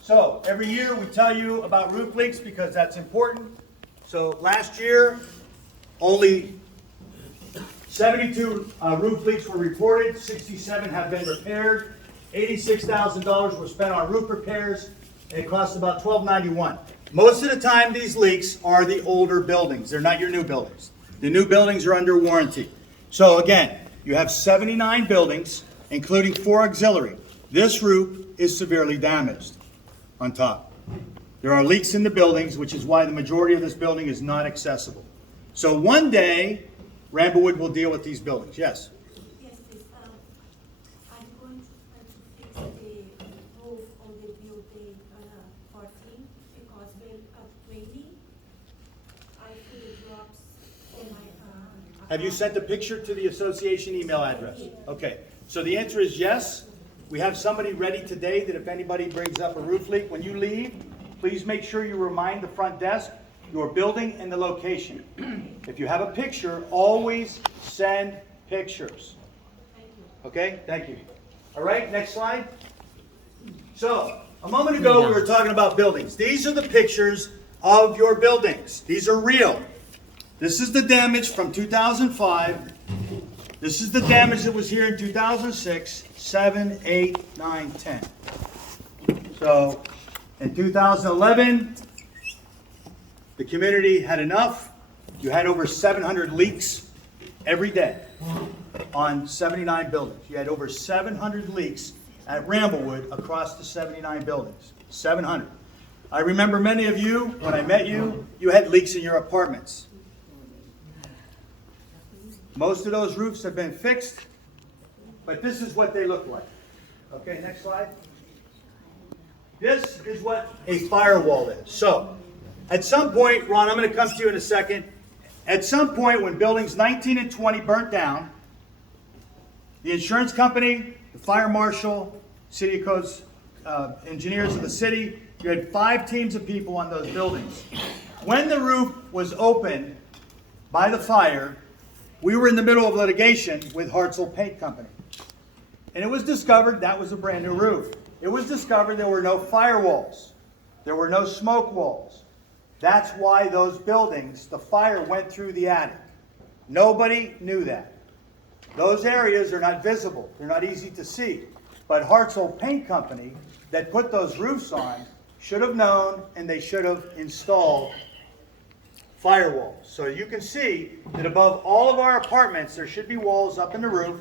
So, every year we tell you about roof leaks because that's important. So, last year, only 72 roof leaks were reported, 67 have been repaired, $86,000 were spent on roof repairs, and it cost about $1291. Most of the time, these leaks are the older buildings. They're not your new buildings. The new buildings are under warranty. So again, You have 79 buildings, including 4 auxiliary. This roof is severely damaged on top. There are leaks in the buildings, which is why the majority of this building is not accessible. So one day, Ramblewood will deal with these buildings. Yes? Yes, please. Are you going to fix the roof on the building 14? Because when raining, I feel drops on my Have you sent a picture to the association email address? Okay, so the answer is yes. We have somebody ready today that if anybody brings up a roof leak, when you leave, please make sure you remind the front desk your building and the location. If you have a picture, always send pictures. Okay, thank you. All right, next slide. So, a moment ago we were talking about buildings. These are the pictures of your buildings. These are real. This is the damage from 2005. This is the damage that was here in 2006, 7, 8, 9, 10. So, in 2011, the community had enough. You had over 700 leaks every day on 79 buildings. You had over 700 leaks at Ramblewood across the 79 buildings. 700. I remember many of you, when I met you, you had leaks in your apartments. Most of those roofs have been fixed, but this is what they look like. Okay, next slide. This is what a firewall is. So, at some point, Ron, I'm going to come to you in a second. At some point, when buildings 19 and 20 burnt down, the insurance company, the fire marshal, city codes, engineers of the city, you had 5 teams of people on those buildings. When the roof was opened by the fire, we were in the middle of litigation with Hartzell Paint Company. And it was discovered that was a brand new roof. It was discovered there were no firewalls. There were no smoke walls. That's why those buildings, the fire went through the attic. Nobody knew that. Those areas are not visible. They're not easy to see. But Hartzell Paint Company that put those roofs on should have known, and they should have installed firewalls. So you can see that above all of our apartments, there should be walls up in the roof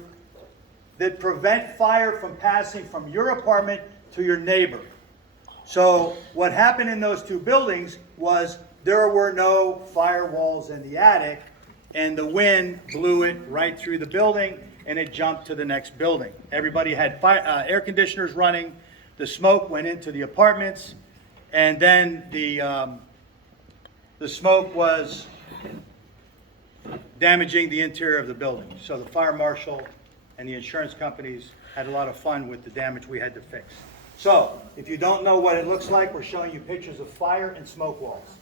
that prevent fire from passing from your apartment to your neighbor. So what happened in those 2 buildings was there were no firewalls in the attic, and the wind blew it right through the building, and it jumped to the next building. Everybody had air conditioners running. The smoke went into the apartments, and then the smoke was damaging the interior of the building. So the fire marshal and the insurance companies had a lot of fun with the damage we had to fix. So, if you don't know what it looks like, we're showing you pictures of fire and smoke walls.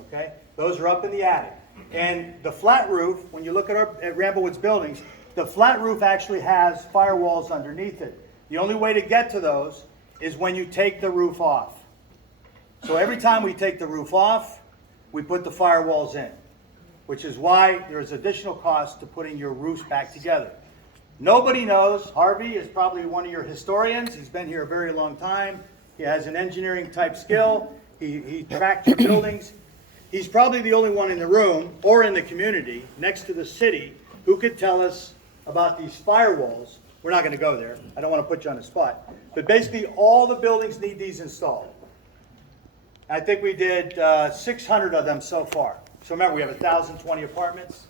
Okay? Those are up in the attic. And the flat roof, when you look at Ramblewood's buildings, the flat roof actually has firewalls underneath it. The only way to get to those is when you take the roof off. So every time we take the roof off, we put the firewalls in, which is why there is additional cost to putting your roofs back together. Nobody knows. Harvey is probably one of your historians. He's been here a very long time. He has an engineering type skill. He tracked your buildings. He's probably the only one in the room or in the community next to the city who could tell us about these firewalls. We're not going to go there. I don't want to put you on the spot. But basically, all the buildings need these installed. I think we did 600 of them so far. So remember, we have 1,020 apartments,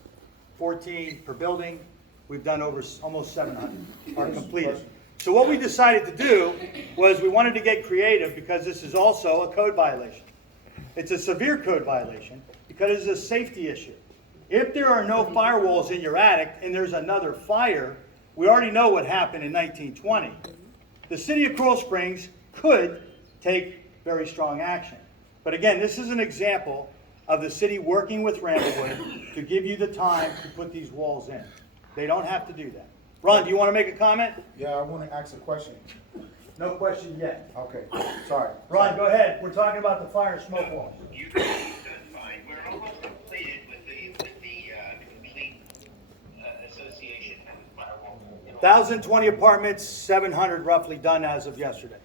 14 per building. We've done over almost 700 are completed. So what we decided to do was we wanted to get creative because this is also a code violation. It's a severe code violation because it's a safety issue. If there are no firewalls in your attic and there's another fire, we already know what happened in 1920. The city of Coral Springs could take very strong action. But again, this is an example of the city working with Ramblewood to give you the time to put these walls in. They don't have to do that. Ron, do you want to make a comment? Yeah, I want to ask a question. No question yet. Okay, sorry. Ron, go ahead. We're talking about the fire and smoke walls. You've done fine. We're almost completed with the complete association and firewall. 1,020 apartments, 700 roughly done as of yesterday.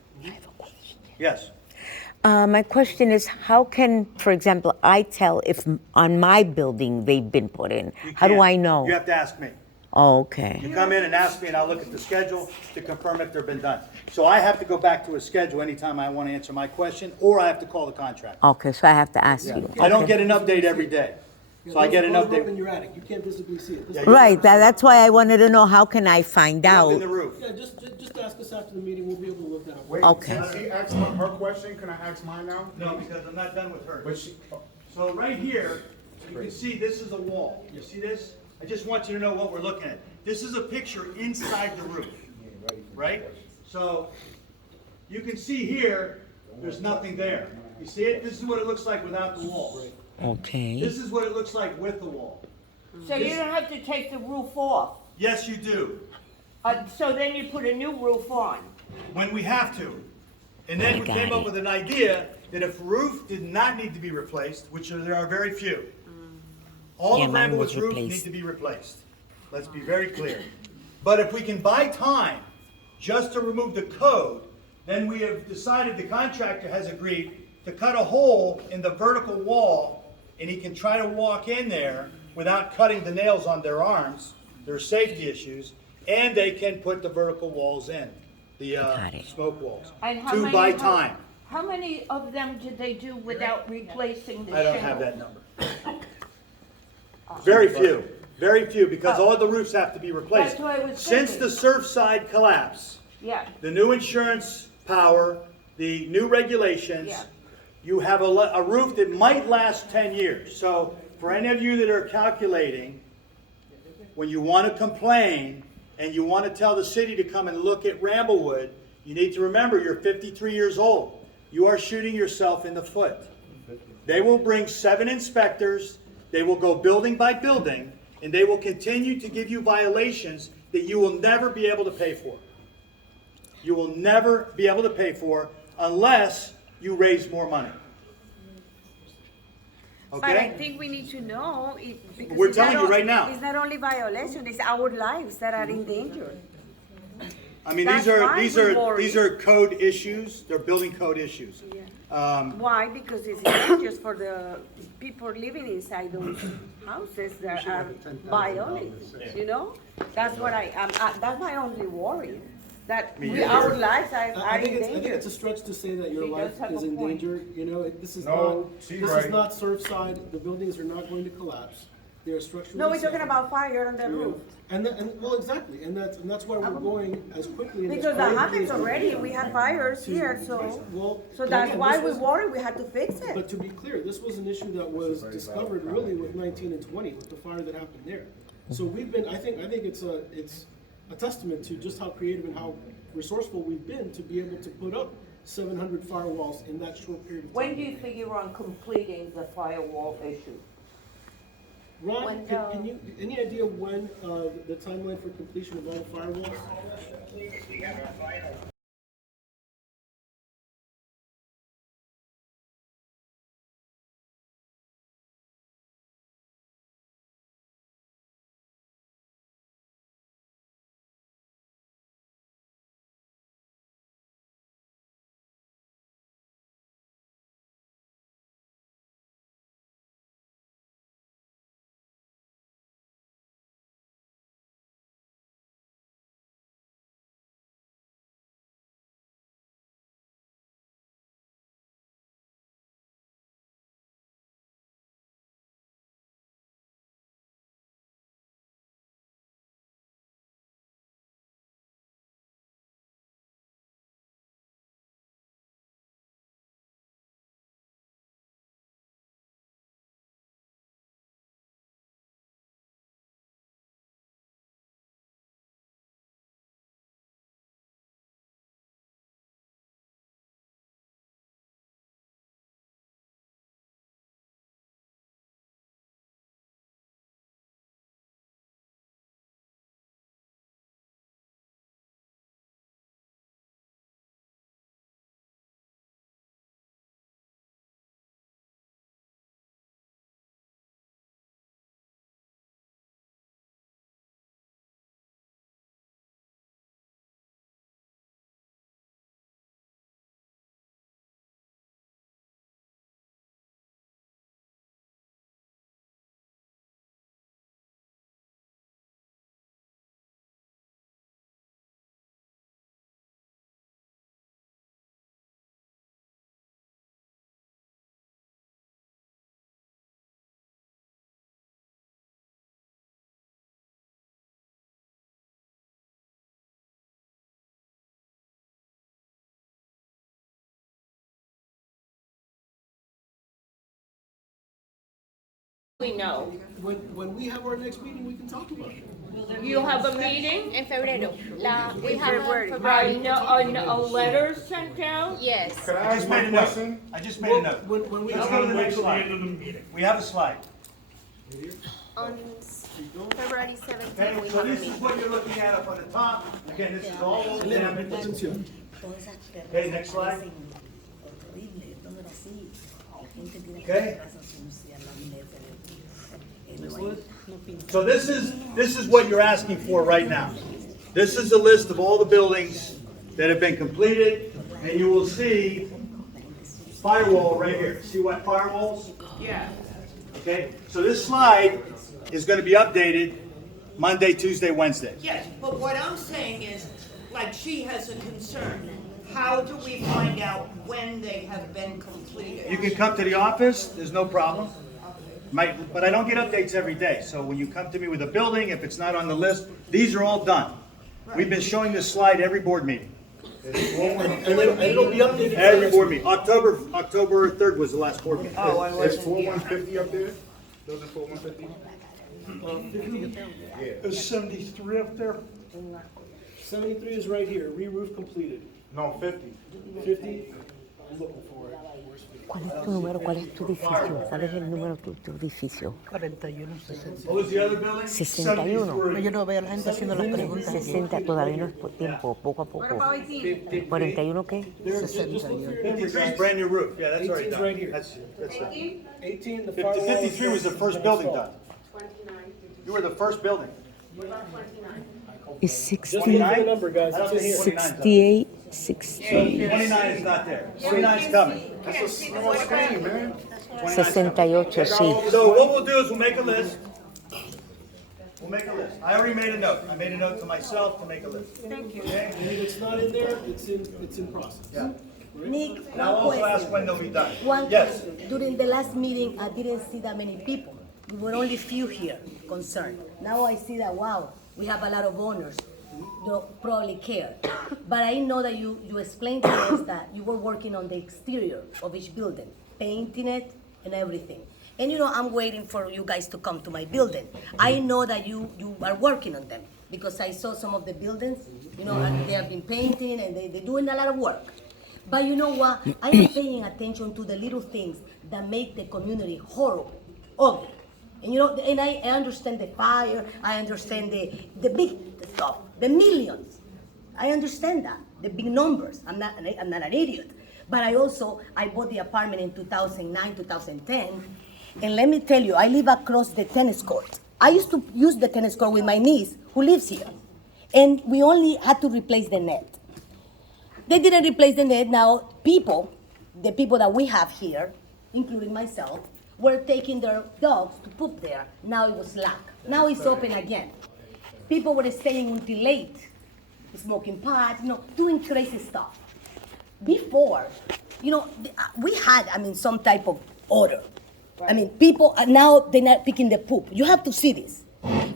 Yes. My question is, how can, for example, I tell if on my building they've been put in? You How do can't. I know? You have to ask me. Okay. You come in and ask me, and I'll look at the schedule to confirm if they've been done. So I have to go back to a schedule anytime I want to answer my question, or I have to call the contractor. Okay, so I have to ask you. I don't Okay. get an update every day. So I get an Those are up update. in your attic, you can't visibly see it. This- Right, that's why I wanted to know how can I find Up out? in the roof. Yeah, just ask us after the meeting, we'll be able to look that up. Wait, Okay. since she asked her question, can I ask mine now? No, because I'm not done with her. But she, So right here, you can see this is a wall. You see this? I just want you to know what we're looking at. This is a picture inside the roof, right? So you can see here, there's nothing there. You see it? This is what it looks like without the wall. Okay. This is what it looks like with the wall. So you don't have to take the roof off, Yes, you do, so then you put a new roof on. when we have to. And then we got came up it. with an idea that if roof did not need to be replaced, which there are very few, all Yeah, of mine was Ramblewood's roofs need replaced. to be replaced. Let's be very clear. But if we can buy time just to remove the code, then we have decided, the contractor has agreed to cut a hole in the vertical wall, and he can try to walk in there without cutting the nails on their arms. There's safety issues, and they can put the vertical walls in, the Got it. smoke walls. And how To many buy have- time. How many of them did they do without replacing the I don't shingle? have that number. Very few, because all the roofs have to be replaced. That's what I was Since thinking. the Surfside collapse, Yeah, the new insurance power, the new regulations, Yeah. you have a roof that might last 10 years. So for any of you that are calculating, when you want to complain and you want to tell the city to come and look at Ramblewood, you need to remember you're 53 years old. You are shooting yourself in the foot. They will bring 7 inspectors, they will go building by building, and they will continue to give you violations that you will never be able to pay for. You will never be able to pay for unless you raise more money. But I Okay? think we need to know it, because We're it's not telling you o- right now. It's not only violation, it's our lives that are in danger. I mean, That's why we're these are code issues, they're building code issues. Why? Because it's dangerous for the people living inside those houses that are violators, you know? That's what that's my only worry, that Me we, either. our lives are I in think it's danger. a stretch to say that your He life does have is a in point. danger, you know, this is No, not, she's this right. is not Surfside, the buildings are not going to collapse, they are structurally No, we're talking sound. about fire on the You know, roof. well, exactly, and that's why we're going as quickly and as Because that quickly happens as we already, can. we have fires here, so, Well, so and that's again, why this we was- worry, we had to fix But it. to be clear, this was an issue that was discovered really with 19 and 20, with the fire that happened there. So we've been, I think it's a testament to just how creative and how resourceful we've been to be able to put up 700 firewalls in that short period of time. when do you figure on completing the firewall issue? Ron, When can you, any idea when, the timeline for completion of all the firewalls? We have our final We know. When we have our next meeting, we can talk about it. You have a meeting? En febrero. We have A letter sent out? Yes. Could I I ask just my made a note. question? I just made a note. When we Let's have go to the next our slide. We have a slide. On February 17th, Okay, we so have a this is meeting. what you're looking at up on the top. Again, this is all over Elena, them. atención. Okay, next slide. Okay. So this is what you're asking for right now. This is a list of all the buildings that have been completed, and you will see firewall right here. See what firewalls? Yeah. Okay, so this slide is going to be updated Monday, Tuesday, Wednesday. Yes, but what I'm saying is, like, she has a concern. How do we find out when they have been completed? You can come to the office, there's no problem. But I don't get updates every day, so when you come to me with a building, if it's not on the list, these are all done. We've been showing this slide every board meeting. And it'll be updated. Every board meeting. October 3rd was the last board meeting. Oh, I Is wasn't here. 4150 up there? Those are 4150? There's 73 up there. 73 is right here, re-roof completed. No, 50. 50, I'm looking for it. Where's 50? ¿Cuál es tu número? ¿Cuál es tu edificio? ¿Cuál es el número de tu edificio? 41, 60. What was the other building? 61. Yo no veo a la gente haciendo las preguntas. 60, todavía no es tiempo, poco a poco. ¿41 qué? 53 is brand new roof, yeah, that's already 18's done. right here. That's done. 18, the 50 firewall. 53 was the first building done. 29. You were the first building. What about 29? It's Just 60, look at the number, guys, I don't it's in think here. 29 's done. 68, 60, 29 is not there. 29 is coming. That's a small screen, man. 68, sí. So what we'll do is we'll make a list. We'll make a list. I already made a note. I made a note to myself to make a list. Thank you. Okay? And if it's not in there, it's in process. Yeah. Nick, And I'll also ask when they'll be done. One Yes. question. During the last meeting, I didn't see that many people. We were only few here concerned. Now I see that, wow, we have a lot of owners. They probably care. But I know that you explained to us that you were working on the exterior of each building, painting it and everything. And I'm waiting for you guys to come to my building. I know that you are working on them because I saw some of the buildings, and they have been painting and they're doing a lot of work. But you know what? I am paying attention to the little things that make the community horrible, ugly. And and I understand the fire, I understand the big stuff, the millions. I understand that, the big numbers. I'm not an idiot. But I bought the apartment in 2009, 2010. And let me tell you, I live across the tennis court. I used to use the tennis court with my niece who lives here. And we only had to replace the net. They didn't replace the net. Now, the people that we have here, including myself, were taking their dogs to poop there. Now it was slack. Now it's open again. People were staying until late, smoking pot, doing crazy stuff. Before, we had, some type of order. People are now, they're not picking the poop. You have to see this.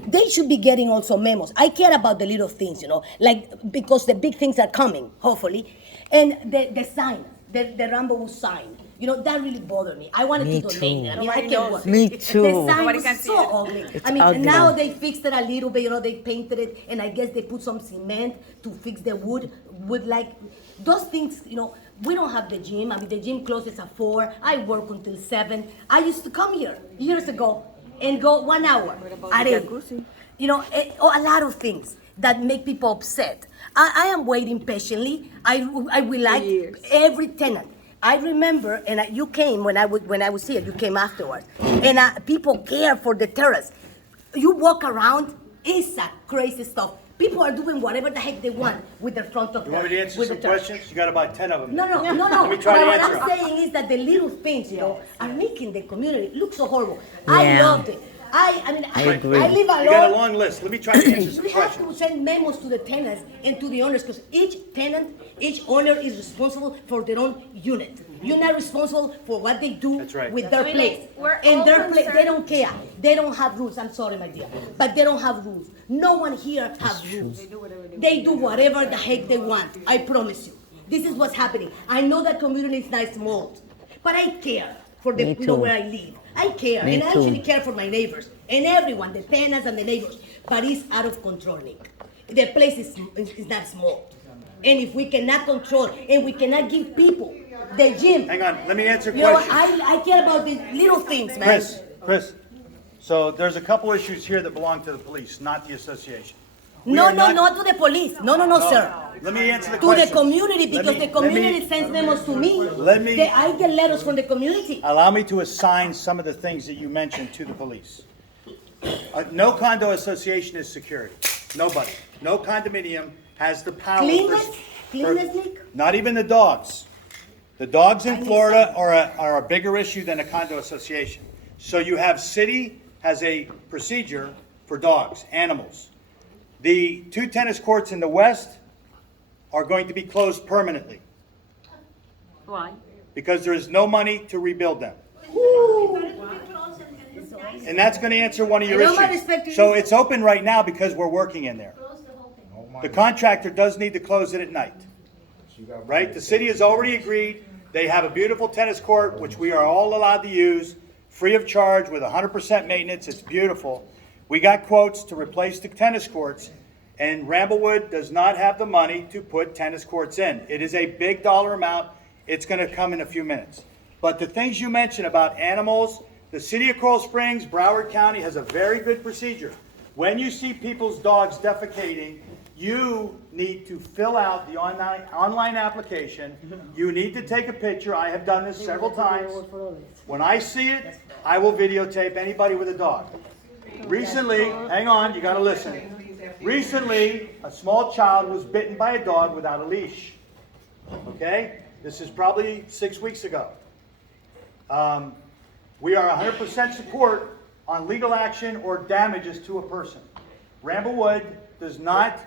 They should be getting also memos. I care about the little things, because the big things are coming, hopefully. And the sign, the Ramblewood sign, that really bothered me. I wanted Me to donate it. too. I can't work. Me too. The sign was so ugly. ugly. Now they fixed it a little bit, they painted it, and I guess they put some cement to fix the wood like, those things, we don't have the gym. The gym closes at 4. I work until 7. I used to come here years ago and go 1 hour at 8. A lot of things that make people upset. I am waiting patiently. I will like every tenant. I remember, and you came when I was here. You came afterwards, and people care for the terrace. You walk around, it's a crazy stuff. People are doing whatever the heck they want with the front of You want me to answer some questions? You got about 10 of them. No. Let me try to What answer I'm them. saying is that the little things, are making the community look so horrible. Yeah. I loved it. I agree. I live alone. You got a long list. Let me try to answer some We have questions. to send memos to the tenants and to the owners because each tenant, each owner is responsible for their own unit. You're not responsible for what they do That's right. with their place. we're And all their place, they concerned- don't care. They don't have rules. I'm sorry, my dear, but they don't have rules. No one here has rules. They do whatever the heck they want. I promise you. This is what's happening. I know that community is not small, but I care for the Me too. where I live. I care, Me and I too. actually care for my neighbors and everyone, the tenants and the neighbors. But it's out of control, Nick. The place is not small, and if we cannot control and we cannot give people the gym. Hang on, let me answer a You know, question. I care about the little things, man. Chris, so there's a couple issues here that belong to the police, not the association. We No, are not to the police. No, sir. Let me answer the To question. the community, because the community sends memos to me. I get letters from the community. Allow me to assign some of the things that you mentioned to the police. No condo association is security. Nobody. No condominium has the power. Cleanliness, Nick? Not even the dogs. The dogs in Florida are a bigger issue than a condo association. So you have city has a procedure for dogs, animals. The 2 tennis courts in the west are going to be closed permanently Why? because there is no money to rebuild them. And that's going to answer one of your issues. So it's open right now because we're working in there. The contractor does need to close it at night. Right? The city has already agreed. They have a beautiful tennis court, which we are all allowed to use, free of charge with 100% maintenance. It's beautiful. We got quotes to replace the tennis courts, and Ramblewood does not have the money to put tennis courts in. It is a big dollar amount. It's going to come in a few minutes. But the things you mentioned about animals, the city of Coral Springs, Broward County has a very good procedure. When you see people's dogs defecating, you need to fill out the online application. You need to take a picture. I have done this several times. When I see it, I will videotape anybody with a dog. Recently, hang on, you got to listen. Recently, a small child was bitten by a dog without a leash. Okay? This is probably 6 weeks ago. We are 100% support on legal action or damages to a person. Ramblewood does not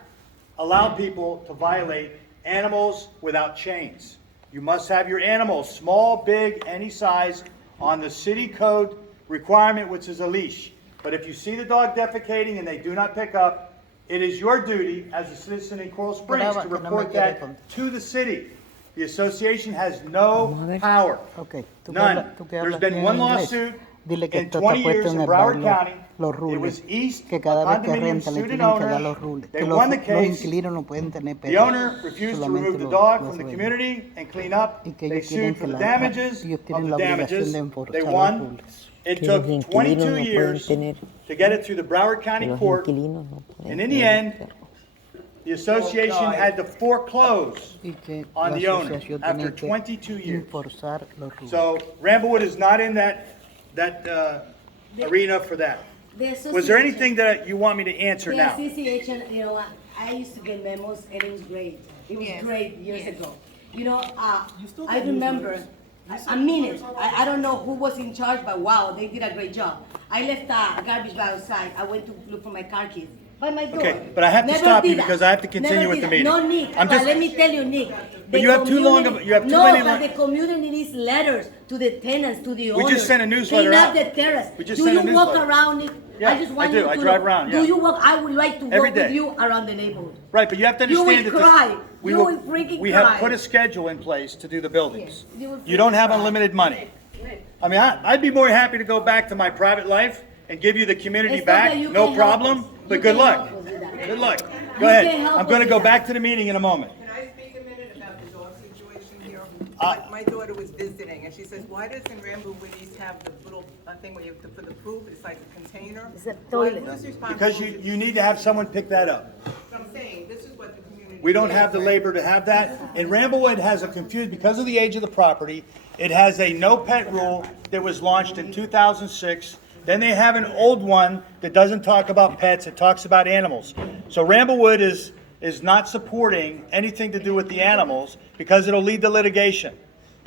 allow people to violate animals without chains. You must have your animals, small, big, any size, on the city code requirement, which is a leash. But if you see the dog defecating and they do not pick up, it is your duty as a citizen in Coral Springs to report that to the city. The association has no power. None. There's been one lawsuit in 20 years in Broward County. It was East, a condominium sued an owner. They won the case. The owner refused to remove the dog from the community and clean up. They sued for the damages of the damages. They won. It took 22 years to get it through the Broward County Court. And in the end, the association had to foreclose on the owner after 22 years. So Ramblewood is not in that arena for that. Was there anything that you want me to answer now? The association, you know, I used to get memos and it was great. It was great years ago. You know, I remember a minute. I don't know who was in charge, but wow, they did a great job. I left a garbage bag outside. I went to look for my car keys by my door. Okay, but I have to stop you because I have to continue with the meeting. No, Nick, but let me tell you, Nick. But you have too many. No, but the community needs letters to the tenants, to the owners. We just sent a newsletter out. Clean up the terrace. We just do sent a you walk newsletter. around, Nick? Yeah, I just want I do. you to I drive around, yeah. Do you walk? I would like to Every walk day. with you around the neighborhood. Right, but you have to You understand will that cry. You will freaking we cry. have put a schedule in place to do the buildings. Yes, you will You don't freaking have cry. unlimited money. I mean, I'd be more happy to go back to my private life and give you the community It's not back, that you no can help problem, us. but You good can luck. help us with that. Good luck. You Go ahead. can help I'm going to us go with back that. to the meeting in a moment. Can I speak a minute about the dog situation here? Uh, My daughter was visiting, and she says, why doesn't Ramblewood East have the little thing where you have to put the poop? It's like a container. It's a Why- toilet. Who's Because responsible? you need to have someone pick that up. I'm saying, this is what the community. We don't have the labor to have that. And Ramblewood has a confused, because of the age of the property, it has a no pet rule that was launched in 2006. Then they have an old one that doesn't talk about pets, it talks about animals. So Ramblewood is not supporting anything to do with the animals because it'll lead to litigation.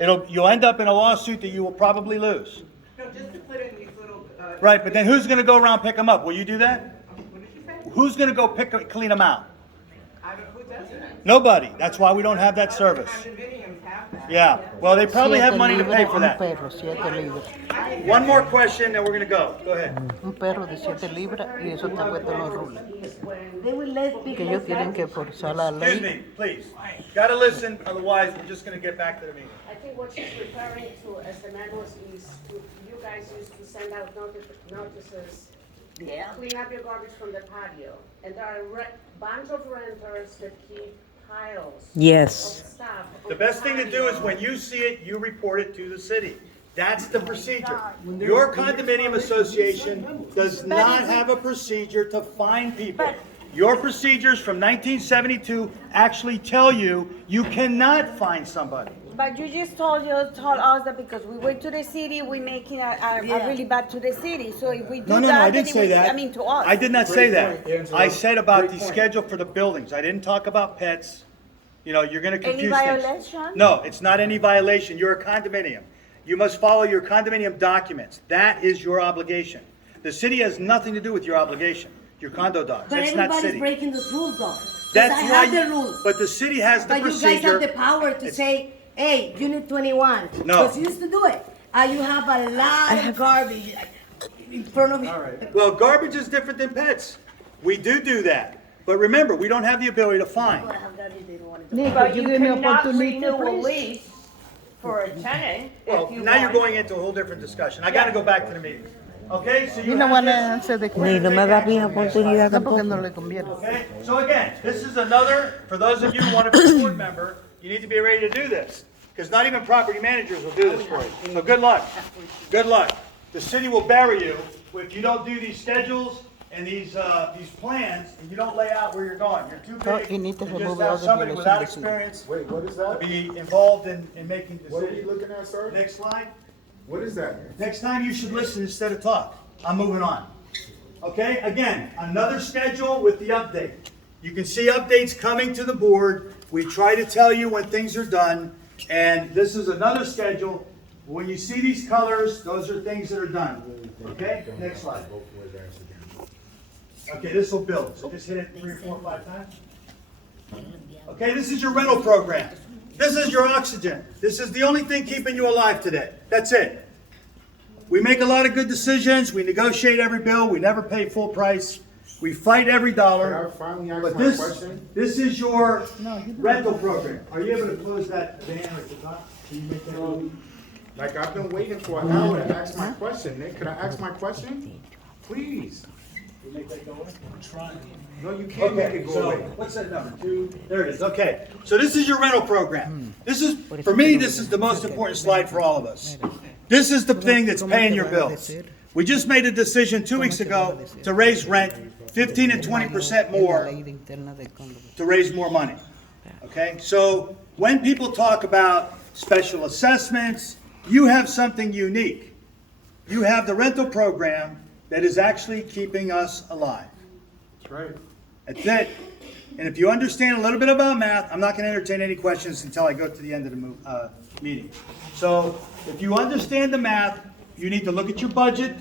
You'll end up in a lawsuit that you will probably lose. No, just to put in these little, Right, but then who's gonna go around pick them up? Will you do that? what did she say? Who's gonna go clean them out? I don't, who does Nobody. That's why we don't have that service. Yeah, well, they probably have money to pay for that. perro, 7 libras. One more question, and we're gonna go. Go ahead. Un perro de 7 libras y eso está puesto en los rules. They will let Que ellos tienen que forzar la Excuse ley. me, please. Gotta listen, otherwise we're just gonna get back to the meeting. I think what she's referring to as the manuals is you guys used to send out notices. Yeah. Clean up your garbage from the patio. And there are a bunch of renters that keep piles of Yes. stuff. The best thing to do is when you see it, you report it to the city. That's the procedure. Your condominium association does not have a procedure to fine people. Your procedures from 1972 actually tell you you cannot fine somebody. But you just told us that because we went to the city, we making a really bad to the city. So if we do No, that, I then didn't it say would- that. I mean, to us. I did not say Great that. point, Angelo. I said about Great the point. schedule for the buildings. I didn't talk about pets. You know, you're gonna Any confuse things. violation? No, it's not any violation. You're a condominium. You must follow your condominium documents. That is your obligation. The city has nothing to do with your obligation, your condo docs. But It's not everybody's city. breaking those rules though. 'Cause That's I why, have the rules. but the city has the But you procedure. guys have the power to It's- say, hey, unit 21. No. Because you used to do it. You have a lot of garbage in front of you. Well, garbage is different than pets. We do that. But remember, we don't have the ability to fine. But you cannot renew a lease for a tenant Well, if you now you're want. going into a whole different discussion. I gotta go back to the meeting. Okay, so you Y no have van a this. hacer de Ni no me da mi oportunidad No, porque tampoco. no le conviene. Okay, so again, this is another, for those of you who want to be a board member, you need to be ready to do this. Because not even property managers will do this for you. So good luck. Good luck. The city will bury you if you don't do these schedules and these plans, and you don't lay out where you're going. You're too Oh, big you need to to remove just all have the somebody without violations. experience Wait, what is to that? be involved in making What are you decisions. looking at, sir? Next slide. What is that? Next time you should listen instead of talk. I'm moving on. Okay, again, another schedule with the update. You can see updates coming to the board. We try to tell you when things are done. And this is another schedule. When you see these colors, those are things that are done. Okay, next slide. Okay, this will build. So just hit it 3, 4, 5 times. Okay, this is your rental program. This is your oxygen. This is the only thing keeping you alive today. That's it. We make a lot of good decisions. We negotiate every bill. We never pay full price. We fight every Can I dollar. finally ask But my this, question? this is your rental program. Are you able to close that van at the top? Can you make that move? Like, I've been waiting for an hour to ask my question, Nick. Could I ask my question? Please. You make that go away? No, you can't make Okay, it go so away. what's that number? 2? There it is. Okay. So this is your rental program. This is, for me, this is the most important slide for all of us. This is the thing that's paying your bills. We just made a decision 2 weeks ago to raise rent 15 and 20% more to raise more money. Okay? So when people talk about special assessments, you have something unique. You have the rental program that is actually keeping us alive. That's right. That's it. And if you understand a little bit about math, I'm not going to entertain any questions until I go to the end of the meeting. So if you understand the math, you need to look at your budget,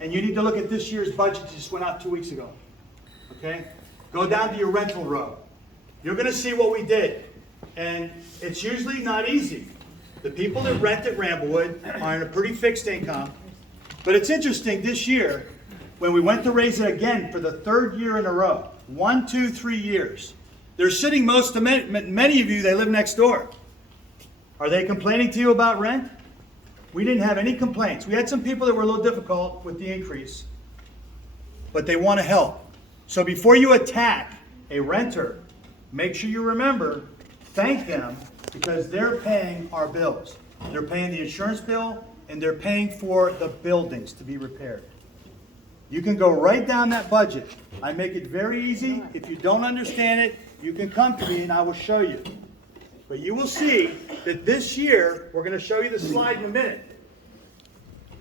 and you need to look at this year's budget that just went out 2 weeks ago. Okay? Go down to your rental row. You're going to see what we did. And it's usually not easy. The people that rent at Ramblewood are in a pretty fixed income. But it's interesting, this year, when we went to raise it again for the 3rd year in a row, 1, 2, 3 years, they're sitting many of you, they live next door. Are they complaining to you about rent? We didn't have any complaints. We had some people that were a little difficult with the increase, but they want to help. So before you attack a renter, make sure you remember, thank them, because they're paying our bills. They're paying the insurance bill, and they're paying for the buildings to be repaired. You can go right down that budget. I make it very easy. If you don't understand it, you can come to me and I will show you. But you will see that this year, we're going to show you the slide in a minute.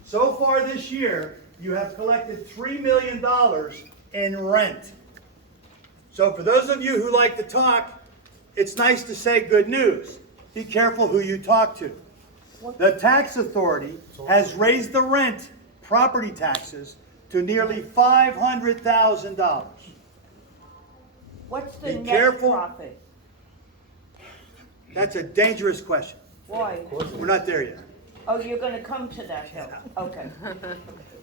So far this year, you have collected $3 million in rent. So for those of you who like to talk, it's nice to say good news. Be careful who you talk to. The tax authority has raised the rent, property taxes, to nearly $500,000. What's the Be net careful. profit? That's a dangerous question. Why? We're not there yet. Oh, you're gonna come to that hill, okay.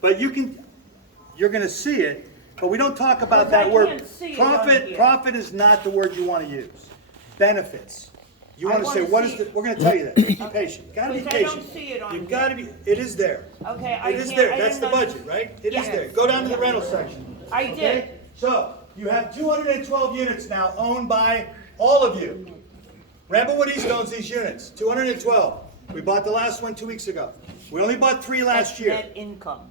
But you're gonna see it, but we don't talk about But that I word. can't see it on Profit, here. profit is not the word you wanna use. Benefits. You I wanna say, wanna what is see the, it. we're gonna tell you that. Be patient. Gotta be Because I don't patient. see it on You've here. gotta be, it is there. Okay, I It is can't- there. I That's the didn't know- budget, right? It is Yes. there. Go down to the rental section. I did. Okay? So, you have 212 units now owned by all of you. Ramblewood East owns these units, 212. We bought the last one 2 weeks ago. We only bought 3 last That's year. net income.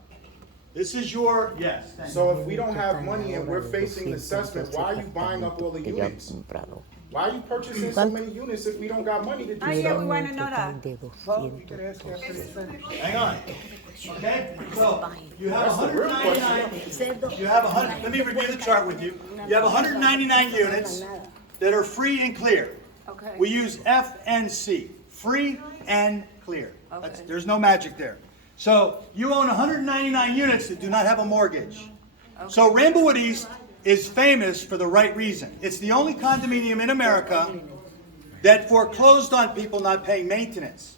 This is your, yes. thank you. So if we don't have money and we're facing assessment, why are you buying up all the units? Why are you purchasing so many units if we don't got money to do so? we want to know that. Hang on. Okay, so you have 199, you have 100, let me review the chart with you. You have 199 units that are free and clear. Okay. We use FNC, free and clear. There's no magic there. So you own 199 units that do not have a mortgage. So Ramblewood East is famous for the right reason. It's the only condominium in America that foreclosed on people not paying maintenance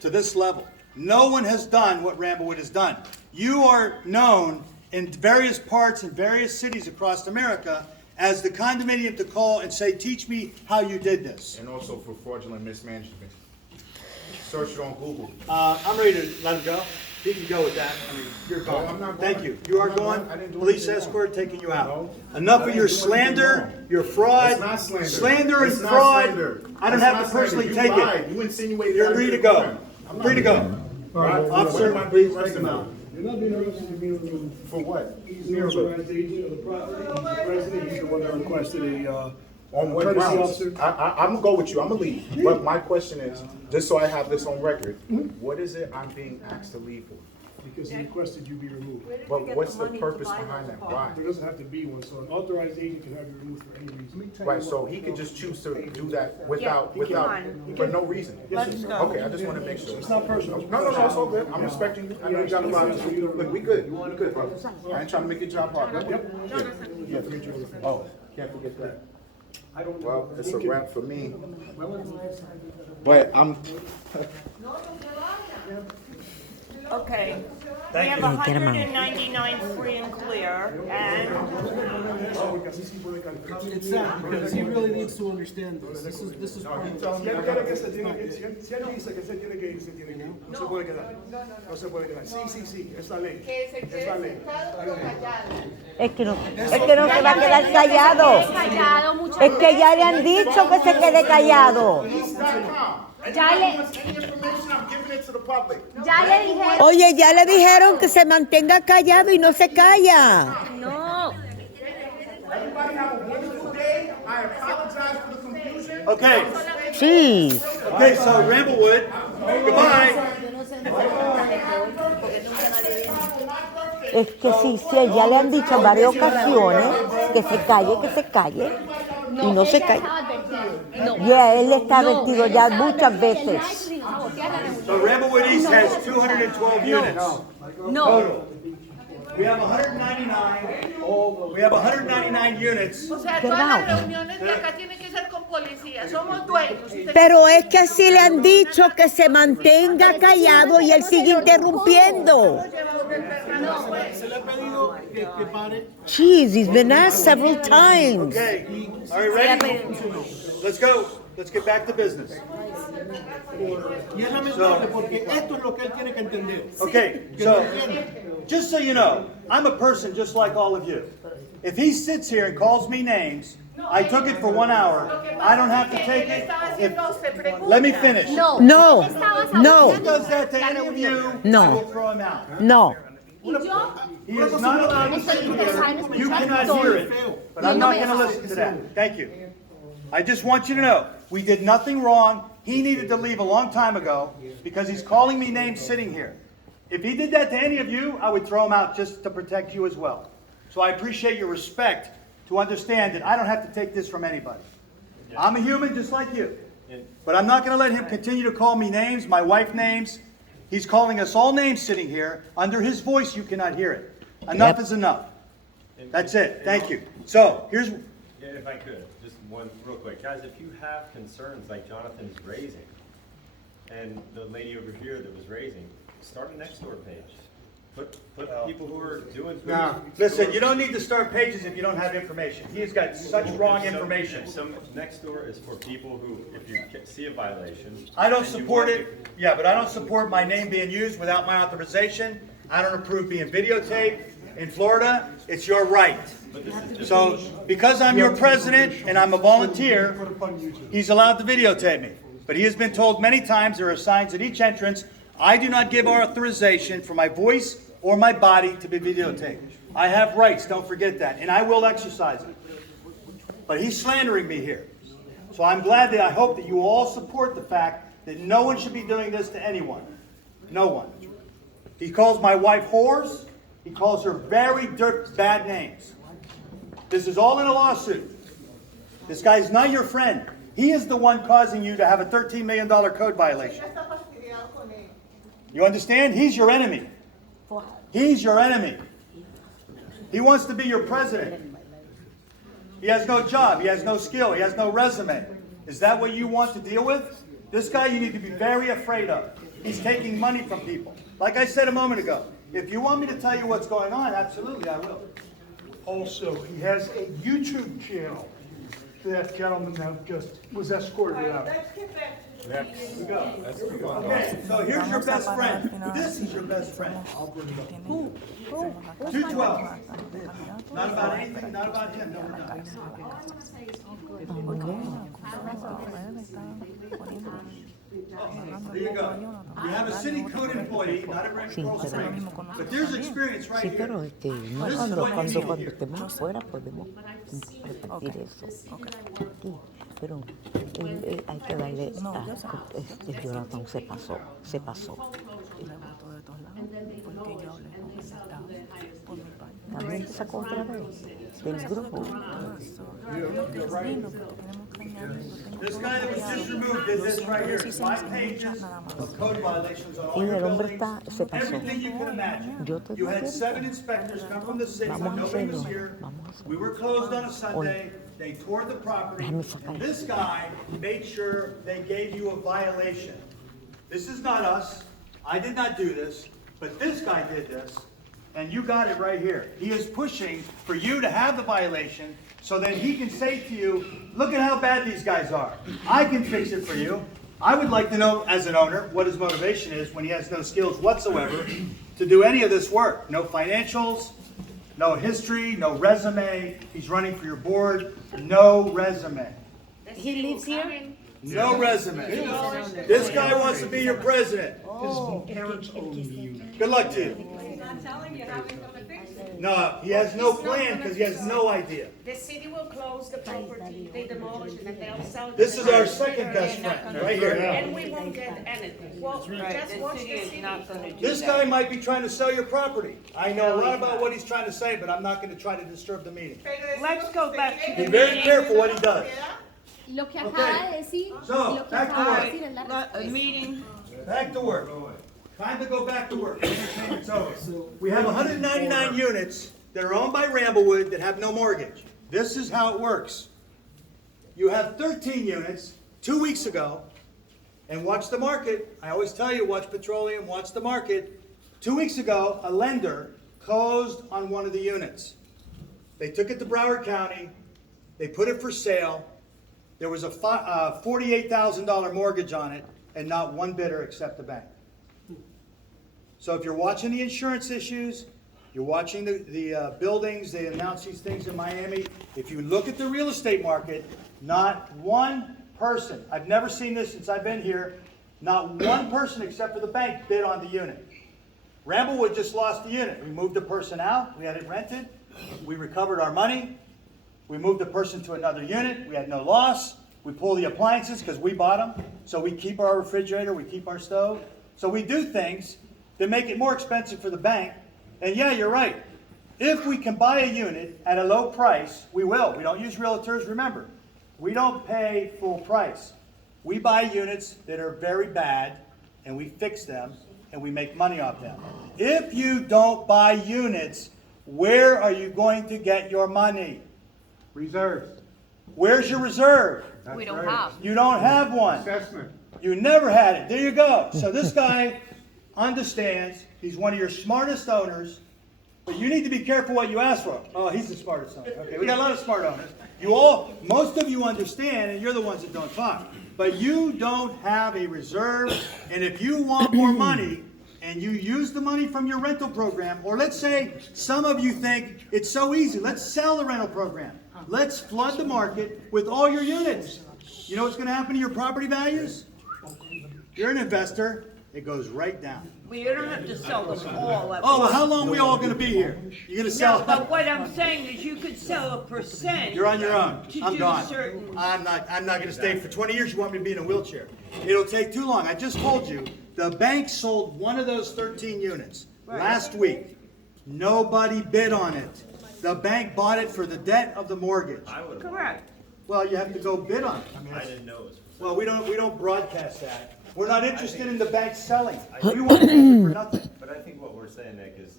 to this level. No one has done what Ramblewood has done. You are known in various parts and various cities across America as the condominium to call and say, teach me how you did this. And also for fraudulent mismanagement. Search it on Google. I'm ready to let him go. He can go with that. I mean, you're No, I'm gone. not Thank going. you. You are I'm not gone. going. I didn't do Police anything escort taking you out. No. Enough I of didn't your do anything slander, wrong. your fraud. It's not slander. Slander and It's not fraud. slander. I don't It's have not to personally slander. take You it. lied. You insinuated You're that free I to did go. crime. I'm not Free to doing go. that. Officer, What am I please being take him out. You're not being arrested, you're being removed. For what? He's the authorized agent of the property, he's the president, he's the one that requested a, On what courtesy grounds? officer. I'm gonna go with you. I'm gonna leave. But my question is, just so I have this on record, what is it I'm being asked to leave for? because he requested you be removed. But what's the purpose behind that? Why? There doesn't have to be one, so an authorized agent can have you removed for any reason. Right, so he could just choose to do that without, Yeah, for no reason? Let's go. Okay, I just wanna make sure. It's not personal. No, it's all good. I'm respecting you. I know you got a lot to do. Look, we good, brother. I ain't trying to make your job hard. Oh, can't forget that. Well, it's a wrap for me. But I'm, Okay. We Thank have you. Yeah, get 'em out. 199 free and clear, and It's sad, because he really needs to understand this. This is part of it. Si él quiere que se tiene que, si él dice que se tiene que ir, se tiene que ir. No se puede quedar. No se puede quedar. Sí, es la ley. Que se Es quede la ley. sentado pero callado. Es que no se va a quedar callado. Es que ya le han dicho que se quede callado. ya le dije. Oye, ya le dijeron que se mantenga callado y no se calla. No. Everybody have a wonderful day. I apologize for the confusion. Okay. Sí. Okay, so Ramblewood, goodbye. Es que sí, ya le han dicho en varias ocasiones que se calle. Y no se calla. Ya, él está advertido ya muchas veces. So Ramblewood East has 212 units. Total. We have 199. We have 199 units. O sea, todas las reuniones de acá tienen que ser con policía. Somos dueños. Pero es que así le han dicho que se mantenga callado y él sigue interrumpiendo. Se le ha pedido que pare. Jeez, he's been asked several times. Okay, all right, ready? Let's go. Let's get back to business. Y es lamentable porque esto es lo que él tiene que entender. Okay, so just so you know, I'm a person just like all of you. If he sits here and calls me names, I took it for 1 hour. I don't have to take it. Let me finish. No. If he does that to any of you, I will throw him out. No. He is not allowed to sit here. You cannot hear it, but I'm not going to listen to that. Thank you. I just want you to know, we did nothing wrong. He needed to leave a long time ago because he's calling me names sitting here. If he did that to any of you, I would throw him out just to protect you as well. So I appreciate your respect to understand that I don't have to take this from anybody. I'm a human just like you. But I'm not going to let him continue to call me names, my wife names. He's calling us all names sitting here. Under his voice, you cannot hear it. Enough is enough. That's it. Thank you. So, Yeah, if I could, just one real quick. Guys, if you have concerns like Jonathan's raising, and the lady over here that was raising, start a next door page. Put people who are doing. Listen, you don't need to start pages if you don't have information. He has got such wrong information. Some next door is for people who, if you see a violation. I don't and you support want it, yeah, but I don't support my name being used without my authorization. I don't approve being videotaped. In Florida, it's your right. So, because I'm your president and I'm a volunteer, he's allowed to videotape me. But he has been told many times there are signs at each entrance. I do not give authorization for my voice or my body to be videotaped. I have rights, don't forget that, and I will exercise it. But he's slandering me here. So I'm glad that I hope that you all support the fact that no one should be doing this to anyone. No one. He calls my wife whores. He calls her very bad names. This is all in a lawsuit. This guy is not your friend. He is the one causing you to have a $13 million code violation. You understand? He's your enemy. He's your enemy. He wants to be your president. He has no job. He has no skill. He has no resume. Is that what you want to deal with? This guy you need to be very afraid of. He's taking money from people. Like I said a moment ago, if you want me to tell you what's going on, absolutely I will. Also, he has a YouTube channel. That gentleman that just was escorted out. Let's get back to the Here we go. Okay, so here's your best friend. This is your best friend. 212. Not about anything, not about him. No, we're not. There you go. You have a city code employee, not a rent control frame. But there's experience right Sí, here. pero no This is cuando, what you cuando, need cuando here. estemos afuera podemos repetir eso. Aquí, pero hay que darle a Jonathan se pasó, se pasó. También te sacó otra vez del grupo. This guy that was just removed did this right here. 5 pages of code violations on all Y your el hombre buildings. se pasó. Everything you can imagine. Yo te You had digo, 7 inspectors come from the city. Vamos a Nobody was hacerlo, here. vamos a hacerlo. We were closed on a Sunday. They tore the property. Déjame sacar. And this guy made sure they gave you a violation. This is not us. I did not do this, but this guy did this. And you got it right here. He is pushing for you to have the violation so that he can say to you, look at how bad these guys are. I can fix it for you. I would like to know, as an owner, what his motivation is when he has no skills whatsoever to do any of this work. No financials, no history, no resume. He's running for your board. No resume. He lives here? No resume. This guy wants to be your president. His parents own the unit. Good luck to you. He's not telling you how he's gonna fix it. No, he has no plan because he has no idea. The city will close the property, they demolish it, and they'll sell it. This is our second best friend, right here. And we won't get anything. Well, just watch the city. This guy might be trying to sell your property. I know a lot about what he's trying to say, but I'm not going to try to disturb the meeting. Let's go back to Be the very careful what he does. Lo que Okay. acaba de decir, So, lo que back to acaba de work. decir es la respuesta. meeting. Back to work. Time to go back to work. Entertainment's over. We have 199 units that are owned by Ramblewood that have no mortgage. This is how it works. You have 13 units 2 weeks ago, and watch the market. I always tell you, watch petroleum, watch the market. 2 weeks ago, a lender closed on one of the units. They took it to Broward County. They put it for sale. There was a $48,000 mortgage on it, and not one bidder except the bank. So if you're watching the insurance issues, you're watching the buildings, they announce these things in Miami. If you look at the real estate market, not one person, I've never seen this since I've been here, not one person except for the bank bid on the unit. Ramblewood just lost the unit. We moved the person out, we had it rented, we recovered our money, we moved the person to another unit, we had no loss, we pull the appliances because we bought them, so we keep our refrigerator, we keep our stove. So we do things that make it more expensive for the bank. And yeah, you're right. If we can buy a unit at a low price, we will. We don't use realtors, remember. We don't pay full price. We buy units that are very bad, and we fix them, and we make money off them. If you don't buy units, where are you going to get your money? Reserves. Where's your reserve? We don't have. You don't have one. Assessment. You never had it. There you go. So this guy understands. He's one of your smartest owners, but you need to be careful what you ask for. Oh, he's the smartest owner. Okay, we got a lot of smart owners. Most of you understand, and you're the ones that don't talk. But you don't have a reserve, and if you want more money, and you use the money from your rental program, or let's say some of you think it's so easy, let's sell the rental program. Let's flood the market with all your units. You know what's going to happen to your property values? You're an investor, it goes right down. Well, you don't have to sell them all at Oh, well, once. how long are we all going to be here? You're going to sell? No, but what I'm saying is you could sell a percent. You're on your own. To I'm do gone. certain. I'm not going to stay for 20 years. You want me to be in a wheelchair? It'll take too long. I just told you, the bank sold one of those 13 units last week. Nobody bid on it. The bank bought it for the debt of the mortgage. Correct. Well, you have to go bid on it. I didn't know it was. Well, we don't broadcast that. We're not interested in the bank selling. We want to use it for nothing. But I think what we're saying, Nick, is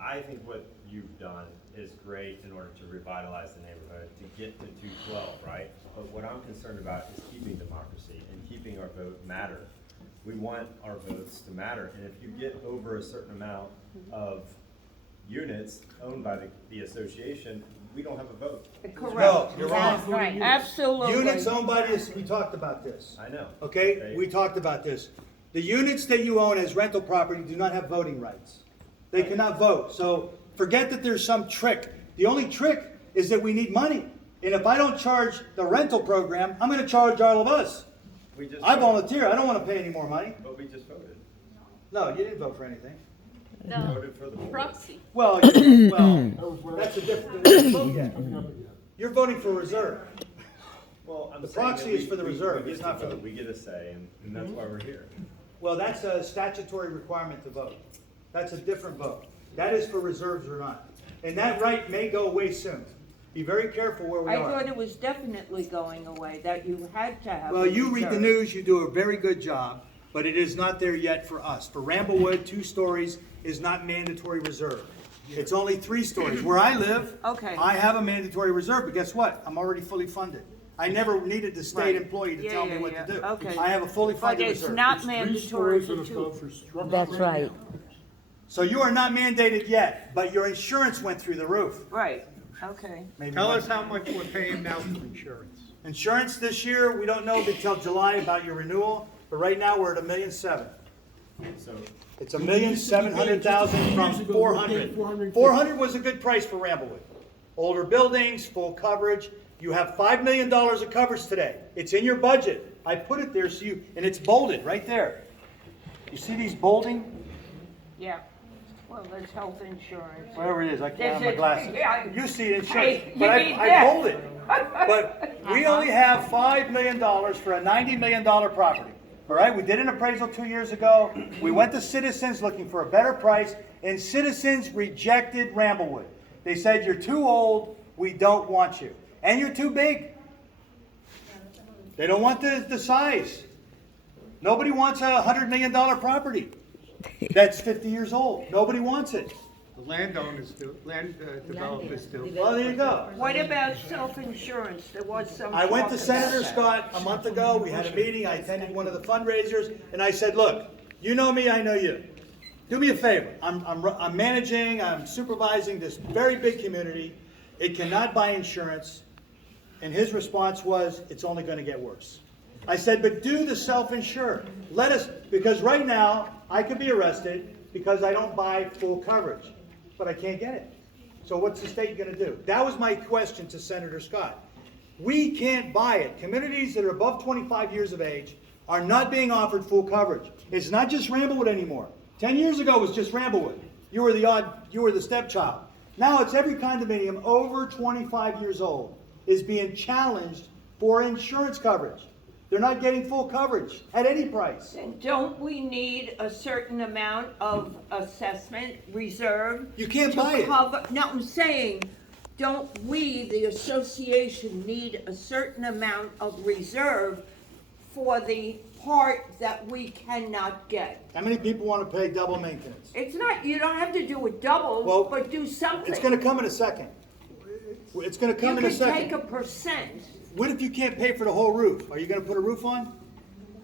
I think what you've done is great in order to revitalize the neighborhood, to get to 212, right? But what I'm concerned about is keeping democracy and keeping our vote matter. We want our votes to matter, and if you get over a certain amount of units owned by the association, we don't have a vote. Correct. No, you're wrong. That's right. Absolutely. Units owned by this, we talked about this. I know. Okay, we talked about this. The units that you own as rental property do not have voting rights. They cannot vote. So forget that there's some trick. The only trick is that we need money. And if I don't charge the rental program, I'm going to charge all of us. I volunteer. I don't want to pay any more money. But we just voted. No, you didn't vote for anything. We voted for the Proxy. Well, that's a different vote yet. You're voting for reserve. Well, I'm The saying that proxy is for the reserve, we it's get not to for the- vote. We get a say, and that's why we're here. Well, that's a statutory requirement to vote. That's a different vote. That is for reserves or not. And that right may go away soon. Be very careful where we I are. thought it was definitely going away, that you had to have. Well, a you read the reserve. news, you do a very good job, but it is not there yet for us. For Ramblewood, 2 stories is not mandatory reserve. It's only 3 stories. Where I live, Okay. I have a mandatory reserve, but guess what? I'm already fully funded. I never needed the state Right. employee to Yeah, tell me yeah, what yeah. to do. Okay. I have a fully But funded it's reserve. not mandatory for two. That's right. So you are not mandated yet, but your insurance went through the roof. Right, okay. Maybe Tell one- us how much we're paying now for insurance. Insurance this year, we don't know until July about your renewal, but right now we're at $1.7 million. So It's $1,700,000 from 400. 400 was a good price for Ramblewood. Older buildings, full coverage. You have $5 million of coverage today. It's in your budget. I put it there so you, and it's bolded right there. You see these bolding? Yeah. Well, there's health insurance. Whatever it is, I can't have my There's a- glasses. yeah. You see it in Hey, insurance, you but need I that. bold it. But we only have $5 million for a $90 million property. All right, we did an appraisal 2 years ago. We went to Citizens looking for a better price, and Citizens rejected Ramblewood. They said, you're too old, we don't want you. And you're too big. They don't want the size. Nobody wants a $100 million property that's 50 years old. Nobody wants it. The landowners do, developers do. Well, there you go. What about self-insurance? There was some. I went to talk about Senator that. Scott a month ago. We had a meeting. I attended one of the fundraisers, and I said, look, you know me, I know you. Do me a favor. I'm managing, I'm supervising this very big community. It cannot buy insurance. And his response was, it's only going to get worse. I said, but do the self-insure. Let us, because right now, I could be arrested because I don't buy full coverage, but I can't get it. So what's the state going to do? That was my question to Senator Scott. We can't buy it. Communities that are above 25 years of age are not being offered full coverage. It's not just Ramblewood anymore. 10 years ago it was just Ramblewood. You were the stepchild. Now it's every condominium over 25 years old is being challenged for insurance coverage. They're not getting full coverage at any price. And don't we need a certain amount of assessment reserve? You can't to buy it. cover- No, I'm saying, don't we, the association, need a certain amount of reserve for the part that we cannot get? How many people want to pay double maintenance? It's not, you don't have to do it double, Well, but do something. It's going to come in a second. It's gonna You come in a can take a second. percent. What if you can't pay for the whole roof? Are you gonna put a roof on?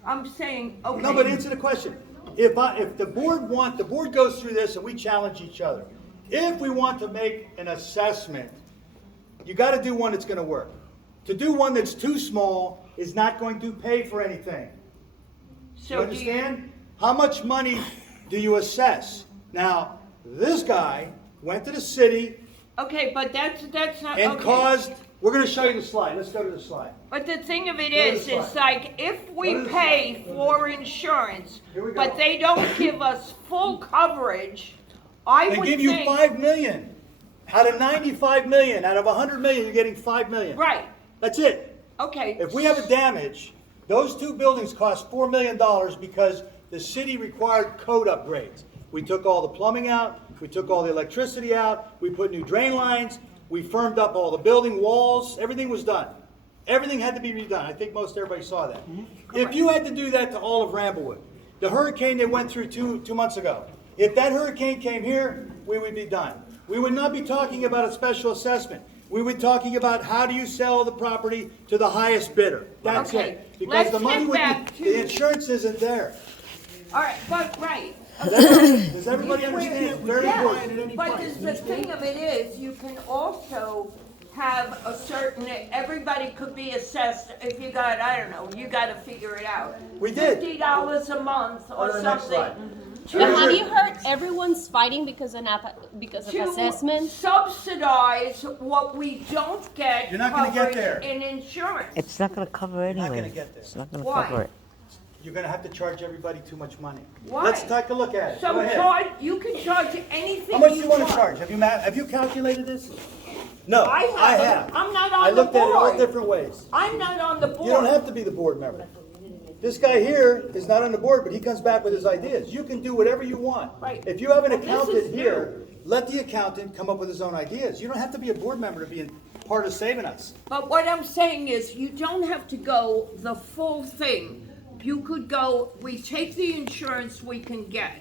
I'm saying, okay. No, but answer the question. If the board goes through this and we challenge each other. If we want to make an assessment, you gotta do one that's gonna work. To do one that's too small is not going to pay for anything. So You understand? How much money do you assess? Now, this guy went to the city Okay, but that's not, and okay. caused, we're gonna show you the slide. Let's go to the slide. But the thing of it Go to is, the it's slide. like, if Go we to the pay slide. for insurance, Here we go. but they don't give us full coverage, I They would give you think. 5 million. Out of 95 million, out of 100 million, you're getting 5 million. Right, That's it. okay. If we have a damage, those two buildings cost $4 million because the city required code upgrades. We took all the plumbing out, we took all the electricity out, we put new drain lines, we firmed up all the building walls, everything was done. Everything had to be redone. I think most everybody saw that. If you had to do that to all of Ramblewood, the hurricane they went through two months ago, if that hurricane came here, we would be done. We would not be talking about a special assessment. We would be talking about how do you sell the property to the highest bidder. That's Okay, it. Because let's the money get would back be, to- the insurance isn't there. All right, but, right. Does everybody understand? It's very Yeah, important. but the thing of it is, you can also have a certain, everybody could be assessed, if you got, I don't know, you gotta figure it out. We did. $50 a month Go or to the next something. slide. But have you heard everyone's fighting because of To assessment? subsidize what we don't get You're not gonna get there. covered in insurance. It's not gonna cover it Not anyway. gonna get there. It's not gonna Why? cover it. You're gonna have to charge everybody too much money. Why? Let's take a look at it. Go So ahead. you can charge anything How much do you you want want. to charge? Have you calculated this? No, I I haven't. have. I'm not I on the looked at it all board. different ways. I'm not on the board. You don't have to be the board member. This guy here is not on the board, but he comes back with his ideas. You can do whatever you want. Right. If you have an Well, this accountant is here, let the accountant come up with his own ideas. You don't have to be a board member to be a part of saving us. But what I'm saying is, you don't have to go the full thing. You could go, we take the insurance we can get.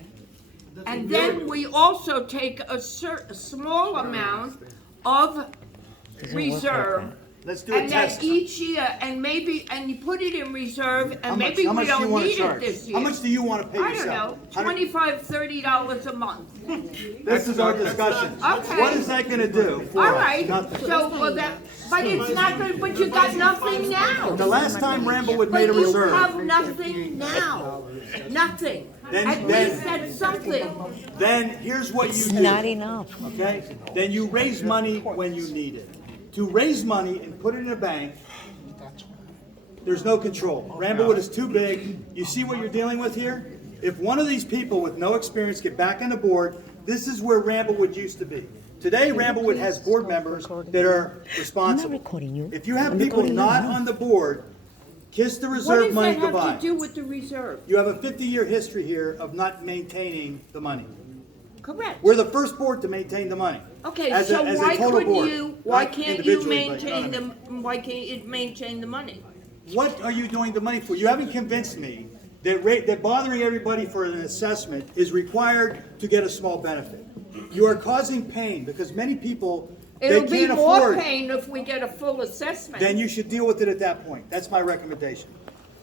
And then we also take a small amount of reserve. Let's do a And then test. each year, and maybe, and you put it in reserve, How and much- maybe how we much do you don't wanna need it charge? this year. How much do you want to pay I don't yourself? know, How do- $25, $30 a month. This is our discussion. Okay. What is that gonna do for All us? right, Nothing. so, well, that, but it's not good, but you got nothing now. The last time Ramblewood But made a you reserve. have nothing now, nothing. Then- At then- least that's something. Then here's what you It's do. not enough. Okay? Then you raise money when you need it. To raise money and put it in a bank, there's no control. Ramblewood is too big. You see what you're dealing with here? If one of these people with no experience get back on the board, this is where Ramblewood used to be. Today, Ramblewood has board members that are responsible. recording you. If you have I'm people recording you not now. on the board, kiss the What reserve does money that have goodbye. to do with the reserve? You have a 50-year history here of not maintaining the money. Correct. We're the first board to maintain the money. Okay, As a- so as a why total couldn't board, you, why not can't you individually, but you know maintain what I mean. why can't it maintain the money? What are you doing the money for? You haven't convinced me that bothering everybody for an assessment is required to get a small benefit. You are causing pain because many people, they It'll be can't more afford. pain if we get a full assessment. Then you should deal with it at that point. That's my recommendation.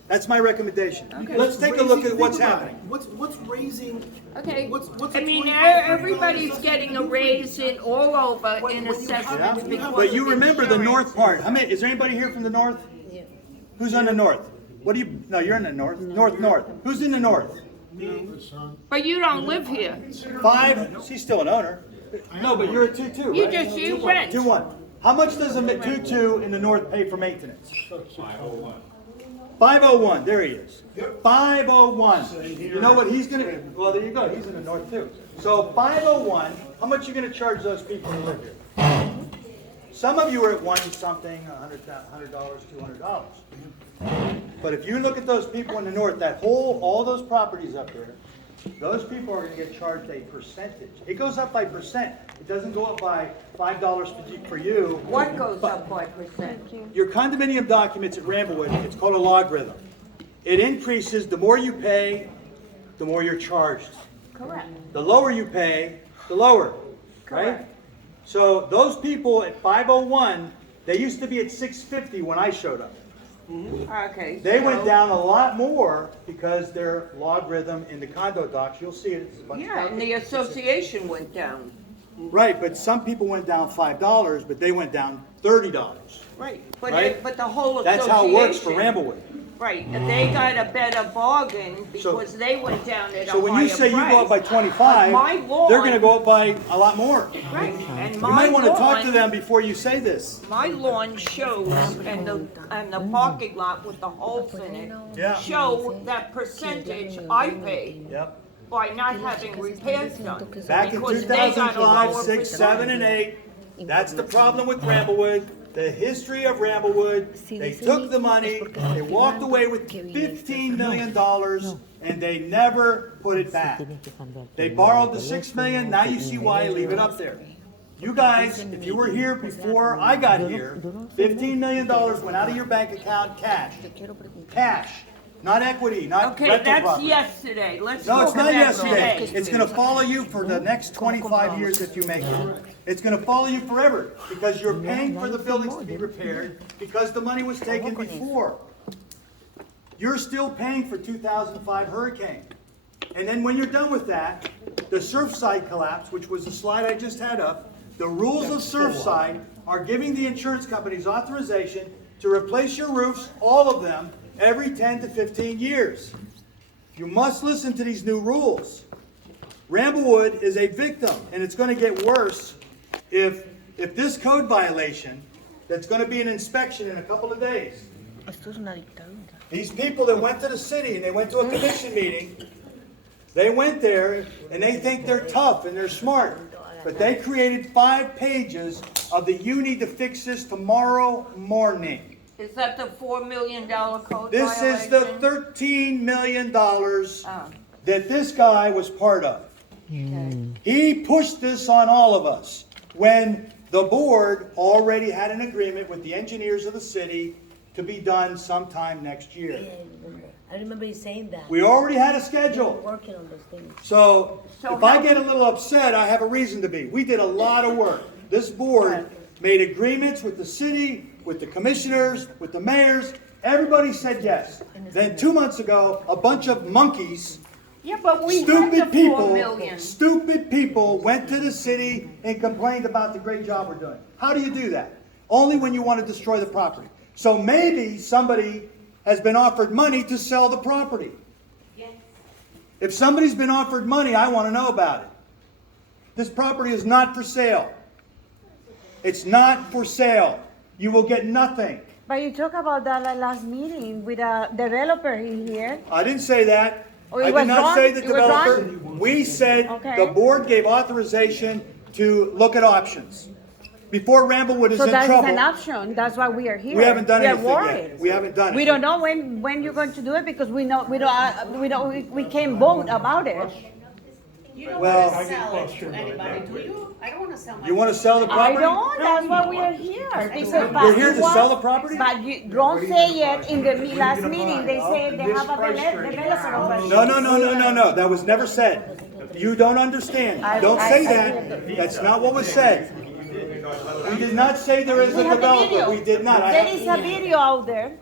That's my recommendation. Okay. Let's take a look at Think what's about happening. it. What's raising? Okay, What's I a mean, $25 everybody's getting a raise in all over in assessments because But you of remember the insurance. north part. How many, is there anybody here from the north? Who's on the north? What do you, no, you're in the north. North. Who's in the north? But you don't live here. 5, she's still an owner. No, but you're a 2-2, You right? just, you rent. 2-1. How much does a 2-2 in the north pay for maintenance? 501, there he is. 501. You know what he's gonna, well, there you go, he's in the north too. So 501, how much you gonna charge those people to live here? Some of you are at one something, $100, $200. But if you look at those people in the north, all those properties up there, those people are gonna get charged a percentage. It goes up by percent. It doesn't go up by $5 for you. What goes up by percent? Your condominium documents at Ramblewood, it's called a logarithm. It increases, the more you pay, the more you're charged. Correct. The lower you pay, the lower, right? Correct. So those people at 501, they used to be at 650 when I showed up. Okay. They went so- down a lot more because their logarithm in the condo docs, you'll see it. It's a bunch of Yeah, and the association went down. Right, but some people went down $5, but they went down $30. Right, Right? but the whole association. That's how it works for Ramblewood. Right, and they got a better bargain because they went down at a higher price. So when you say you go up by 25, But my lawn- they're gonna go up by a lot more. Right, and You my might wanna talk to lawn- them before you say this. My lawn shows, and the parking lot with the holes in it, Yeah. show that percentage I pay Yep. by not having repairs done. Back in because they got a 2005, lower 6, 7, and 8, that's the problem with Ramblewood. The history of Ramblewood, they took the money, they walked away with $15 million, and they never put it back. They borrowed the $6 million, now you see why I leave it up there. You guys, if you were here before I got here, $15 million went out of your bank account cash. Cash, not equity, not Okay, rental that's property. yesterday, let's No, look it's at not that yesterday. today. It's gonna follow you for the next 25 years if you make it. It's gonna follow you forever, because you're paying for the buildings to be repaired, because the money was taken before. You're still paying for 2005 hurricane. And then when you're done with that, the Surfside collapse, which was the slide I just had up, the rules of Surfside are giving the insurance companies authorization to replace your roofs, all of them, every 10 to 15 years. You must listen to these new rules. Ramblewood is a victim, and it's going to get worse if this code violation, that's going to be an inspection in a couple of days. These people that went to the city and they went to a commission meeting, they went there and they think they're tough and they're smart, but they created 5 pages of the you need to fix this tomorrow morning. Is that the $4 million code This is the $13 million that this guy was part of. He pushed this on all of us when the board already had an agreement with the engineers of the city to be done sometime next year. I remember you saying that. We already had a schedule. Working on those things. So if I get a little upset, I have a reason to be. We did a lot of work. This board made agreements with the city, with the commissioners, with the mayors. Everybody said yes. Then 2 months ago, a bunch of monkeys, Yeah, but we had the $4 million. stupid people went to the city and complained about the great job we're doing. How do you do that? Only when you want to destroy the property. So maybe somebody has been offered money to sell the property. If somebody's been offered money, I want to know about it. This property is not for sale. It's not for sale. You will get nothing. But you talked about that last meeting with a developer here. I didn't say that. Oh, it I did was not wrong? say the It was wrong? developer. We said Okay. the board gave authorization to look at options. Before Ramblewood is So in that's trouble. an option. That's why we are here. We haven't done We are anything yet. worried. We haven't done it. We don't know when you're going to do it because we can't vote about it. You don't Well, want to sell it to anybody, do you? I don't want to sell my. You want to sell the I property? don't. That's why we are here. We're here to sell the property? But you don't say it in the last meeting. They said they have a developer. No. That was never said. You don't understand. Don't say that. That's not what was said. We did not say there is a We have the developer. video. We did not. There is a video out there.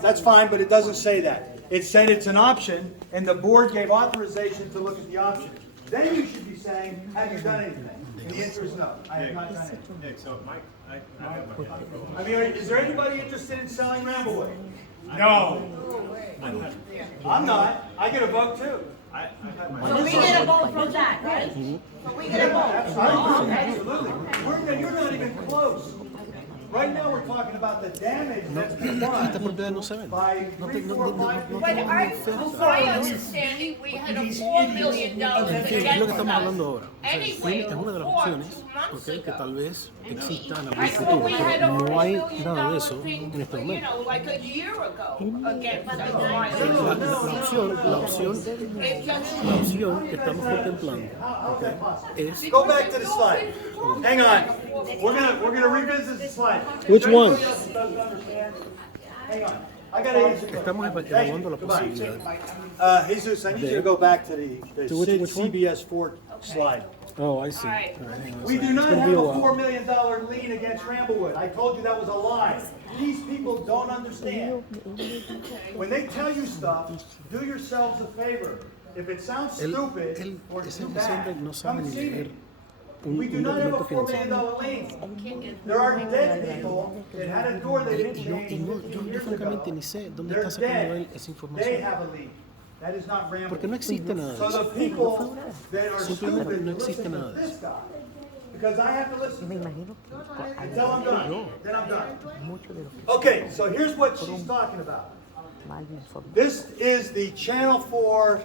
That's fine, but it doesn't say that. It said it's an option, and the board gave authorization to look at the option. Then you should be saying, have you done anything? And the answer is no, I have not done anything. Nick, so Mike, I have my I mean, is there anybody interested in selling Ramblewood? No. I'm not. I get a vote too. So we get a vote from that, right? So we get a vote. Absolutely. You're not even close. Right now, we're talking about the damage that's been done by 3, 4, 5 people. But my understanding, we had a $4 million against us. Anyway, Es una de las opciones, months que tal vez exista en algún I futuro, thought we had a pero no hay $4 million nada de eso thing, en este you momento. know, like a year ago against us. La opción que estamos contemplando, es Go back to the slide. Hang on. We're gonna revisit the slide. Which one? Hang on. I gotta answer. Estamos evaluando la posibilidad. Jesus, I need you to go back to the To which one? CBS 4 slide. Oh, I see. All right. All right, hang on a We second. do It's not gonna have be a a while. $4 million lien against Ramblewood. I told you that was a lie. These people don't understand. When they tell you stuff, do yourselves a favor. If it sounds stupid or ese too hombre bad, no come sabe and ni see leer me. We do not have a $4 million lien. There are dead people that had a door they didn't change 15 years ago. francamente ni sé dónde They're está sacando él dead. esa They información. have a lien. That is not Ramblewood. Porque no existe nada de So eso. the people that are Simplemente stupid no listen existe to nada de this eso. guy. Because I have to listen to him. Until I'm done. Then I'm done. Okay, so here's what she's talking about. This is the Channel 4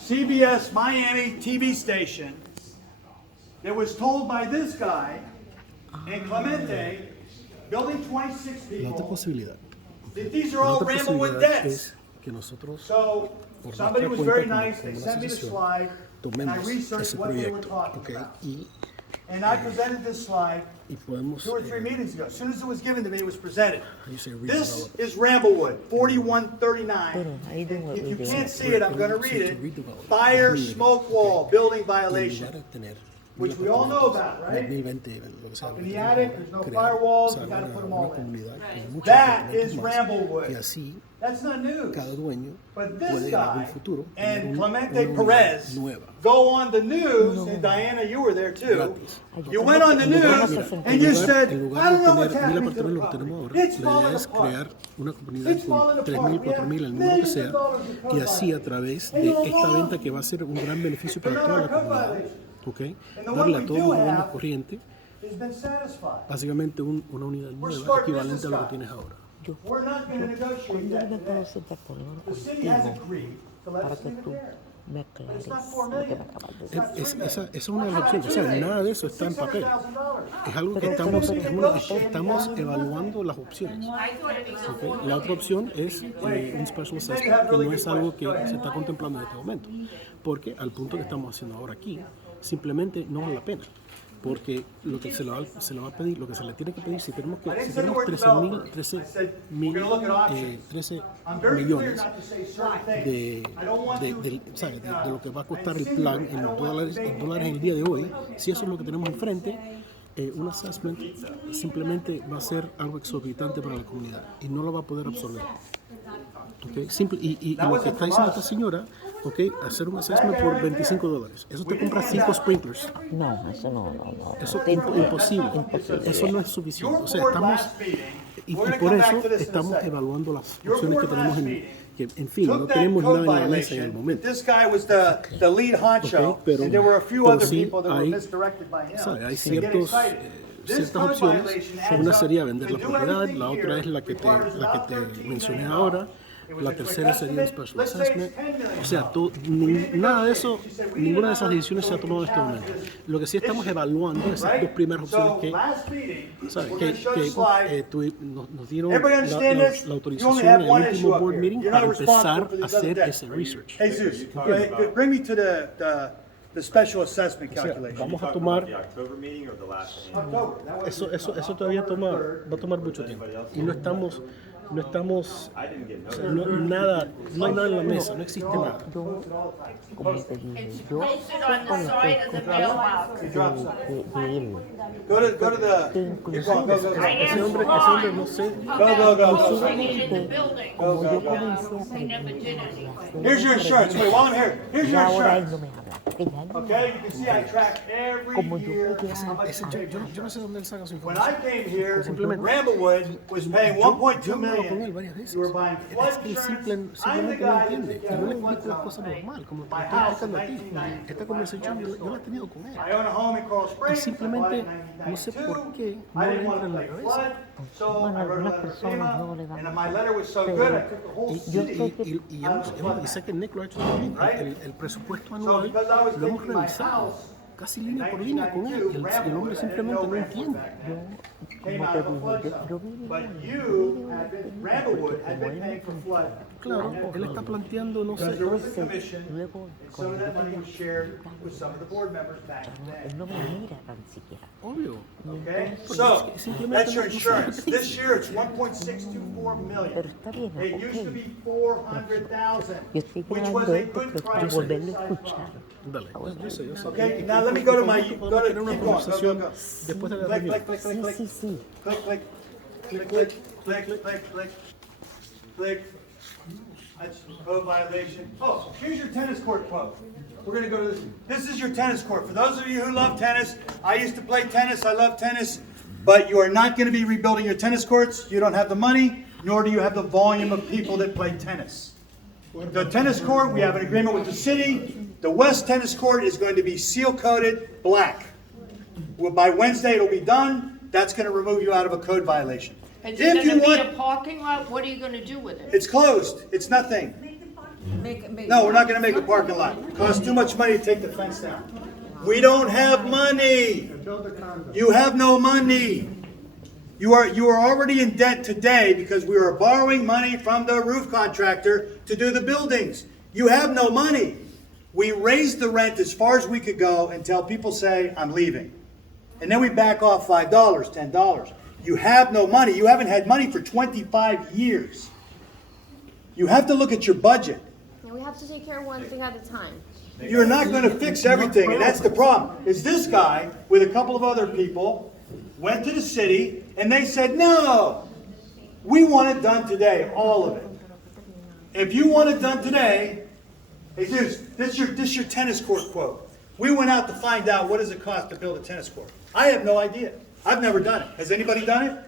CBS Miami TV station that was told by this guy in Clemente, building 26 La otra people, posibilidad, that these are la all otra Ramblewood posibilidad debts. es que nosotros So por somebody nuestra was very cuenta nice, they como sent me the asociación slide, and I tomemos researched ese what they were proyecto, talking ¿ok? about. Y And I presented this slide y podemos 2 or 3 meetings ago. As soon as it was given to me, it was presented. you say This redevelop. is Ramblewood, 4139. If you can't see it, I'm going to read it. Fire, smoke wall, building violation, which we all know about, right? Up in the attic, there's no firewalls, you got to put them all in. That is Y Ramblewood. así That's not news. cada dueño But this puede en algún guy futuro and tener Clemente una unidad Perez nueva. go on the news, and Diana, you were there too. Gratis. You went on the news and you said, En lugar I don't know de what's tener 1000 happening to the apartamentos que property. tenemos ahora, It's la falling idea es apart. crear una comunidad It's con falling 3000, apart. We have 4000, el número que millions of sea, dollars in code y así a violations. través And de you'll esta know venta que va a ser un gran beneficio para they're toda not la our code comunidad, violations. ¿ok? And the one Darle a we todos do los bonos have corrientes has been satisfied. básicamente una unidad We're nueva smart equivalente a lo que business tienes ahora. We're not going to negotiate that today. The city has agreed to let us leave it there. But it's not $4 million. It's not $3 million. Esa es una de las opciones, o sea, nada de eso está en papel. $600,000. Es algo que estamos evaluando las opciones. ¿Ok? La otra opción es un special assessment, que no es algo que se está contemplando en este momento, porque al punto que estamos haciendo ahora aquí, simplemente no vale la pena. Porque lo que se le va a pedir, lo que se le tiene que pedir, si tenemos 13 millones de lo que va a costar el plan en dólares en el día de hoy, si eso es lo que tenemos enfrente, un assessment simplemente va a ser algo exorbitante para la comunidad y no lo va a poder absorber. Okay. Y lo que está diciendo esta señora, okay, hacer un assessment por $25. Eso te compra 5 sprinklers. No, eso no. Eso es imposible. Eso no es suficiente. O sea, y por eso estamos evaluando las opciones que tenemos en fin, no tenemos nada en la mesa en el momento. This guy was the lead honcho, Okay, pero- and there were a few pero other sí people that were hay- misdirected by him. ¿sabe? Hay They get ciertas excited. opciones. Una sería vender la propiedad, la otra es la que te mencioné ahora, la tercera sería un special assessment. O sea, nada de eso, ninguna de esas decisiones se ha tomado en este momento. Lo que sí estamos evaluando es esas dos primeras opciones que, ¿sabe? Nos dieron la autorización en el último board meeting para empezar a hacer ese research. Jesus, bring me to the special assessment O sea, calculation. vamos a tomar The October meeting or the last annual? October. That was eso todavía va a tomar mucho tiempo y no estamos I didn't get o sea, notice. no hay nada en la mesa, no existe nada. Como te dije, yo Posted on the side of the mailbox. He dropped some. de él, Go to the. inclusive, Ese hombre no sé. Go. In the building. como yo comencé a They never did anything. Here's your insurance. Wait, while I'm here, here's y your ahora él insurance. no me habla. Que ya no- Okay, you can see I track every Como yo year pegué how much you pay. Yo no sé dónde él saca su When I información. came here, Simplemente- Ramblewood was paying Yo 1.2 he hablado con él million. varias veces. You were buying flood Es que él insurance. I'm the simplemente no guy that entiende. took Y care yo of le the flood explico las cosas zone. normal, como te My estoy house in explicando a ti. 1992. Esta conversación yo la he tenido con él. I own a home in Coral Y Springs. I bought it simplemente in no sé 1992. por qué no I le didn't want entra to en la play cabeza. flood, so I Bueno, wrote a algunas letter to personas no le FEMA, dan. and my letter was so Pero good, I took the whole yo sé city que Y sé que Nick lo ha hecho también. El presupuesto anual because I was lo hemos taking my revisado house casi línea por línea con él. Y el hombre simplemente no entiende. came Como out te of a dije, flood yo zone. viví But en you had been, Ramblewood had como been él paying for flood. Claro, él está planteando, no Because sé, there was a commission, luego and some of that money was shared with some of the board members back in the él no day. me mira tan siquiera. obvio. Okay, Porque so es que simplemente that's your no sé insurance. qué This year it's 1.624 million. Pero está bien, It used to ok. be 400,000, Yo estoy which was grabando a esto, good pero para price. volverlo a escuchar. Okay, now let me go to my, keep going, go. Click, click, click, click, click. Sí, sí. Click, click, click, click, click, click, click, click. That's code violation. Oh, here's your tennis court quote. We're gonna go to this. This is your tennis court. For those of you who love tennis, I used to play tennis, I love tennis, but you are not gonna be rebuilding your tennis courts. You don't have the money, nor do you have the volume of people that play tennis. The tennis court, we have an agreement with the city. The west tennis court is going to be seal coated black. Well, by Wednesday it'll be done. That's gonna remove you out of a code violation. Is If it you gonna be want, a parking lot? What are you gonna do with it? it's closed. It's nothing. No, we're not gonna make a parking lot. It costs too much money to take the fence down. We don't have money. You have no money. You are already in debt today because we are borrowing money from the roof contractor to do the buildings. You have no money. We raised the rent as far as we could go until people say, I'm leaving. And then we back off $5, $10. You have no money. You haven't had money for 25 years. You have to look at your budget. Yeah, we have to take care of one thing at a time. You're not going to fix everything, and that's the problem. Is this guy, with a couple of other people, went to the city, and they said, no, we want it done today, all of it. If you want it done today, hey, dudes, this is your tennis court quote. We went out to find out what does it cost to build a tennis court. I have no idea. I've never done it. Has anybody done it?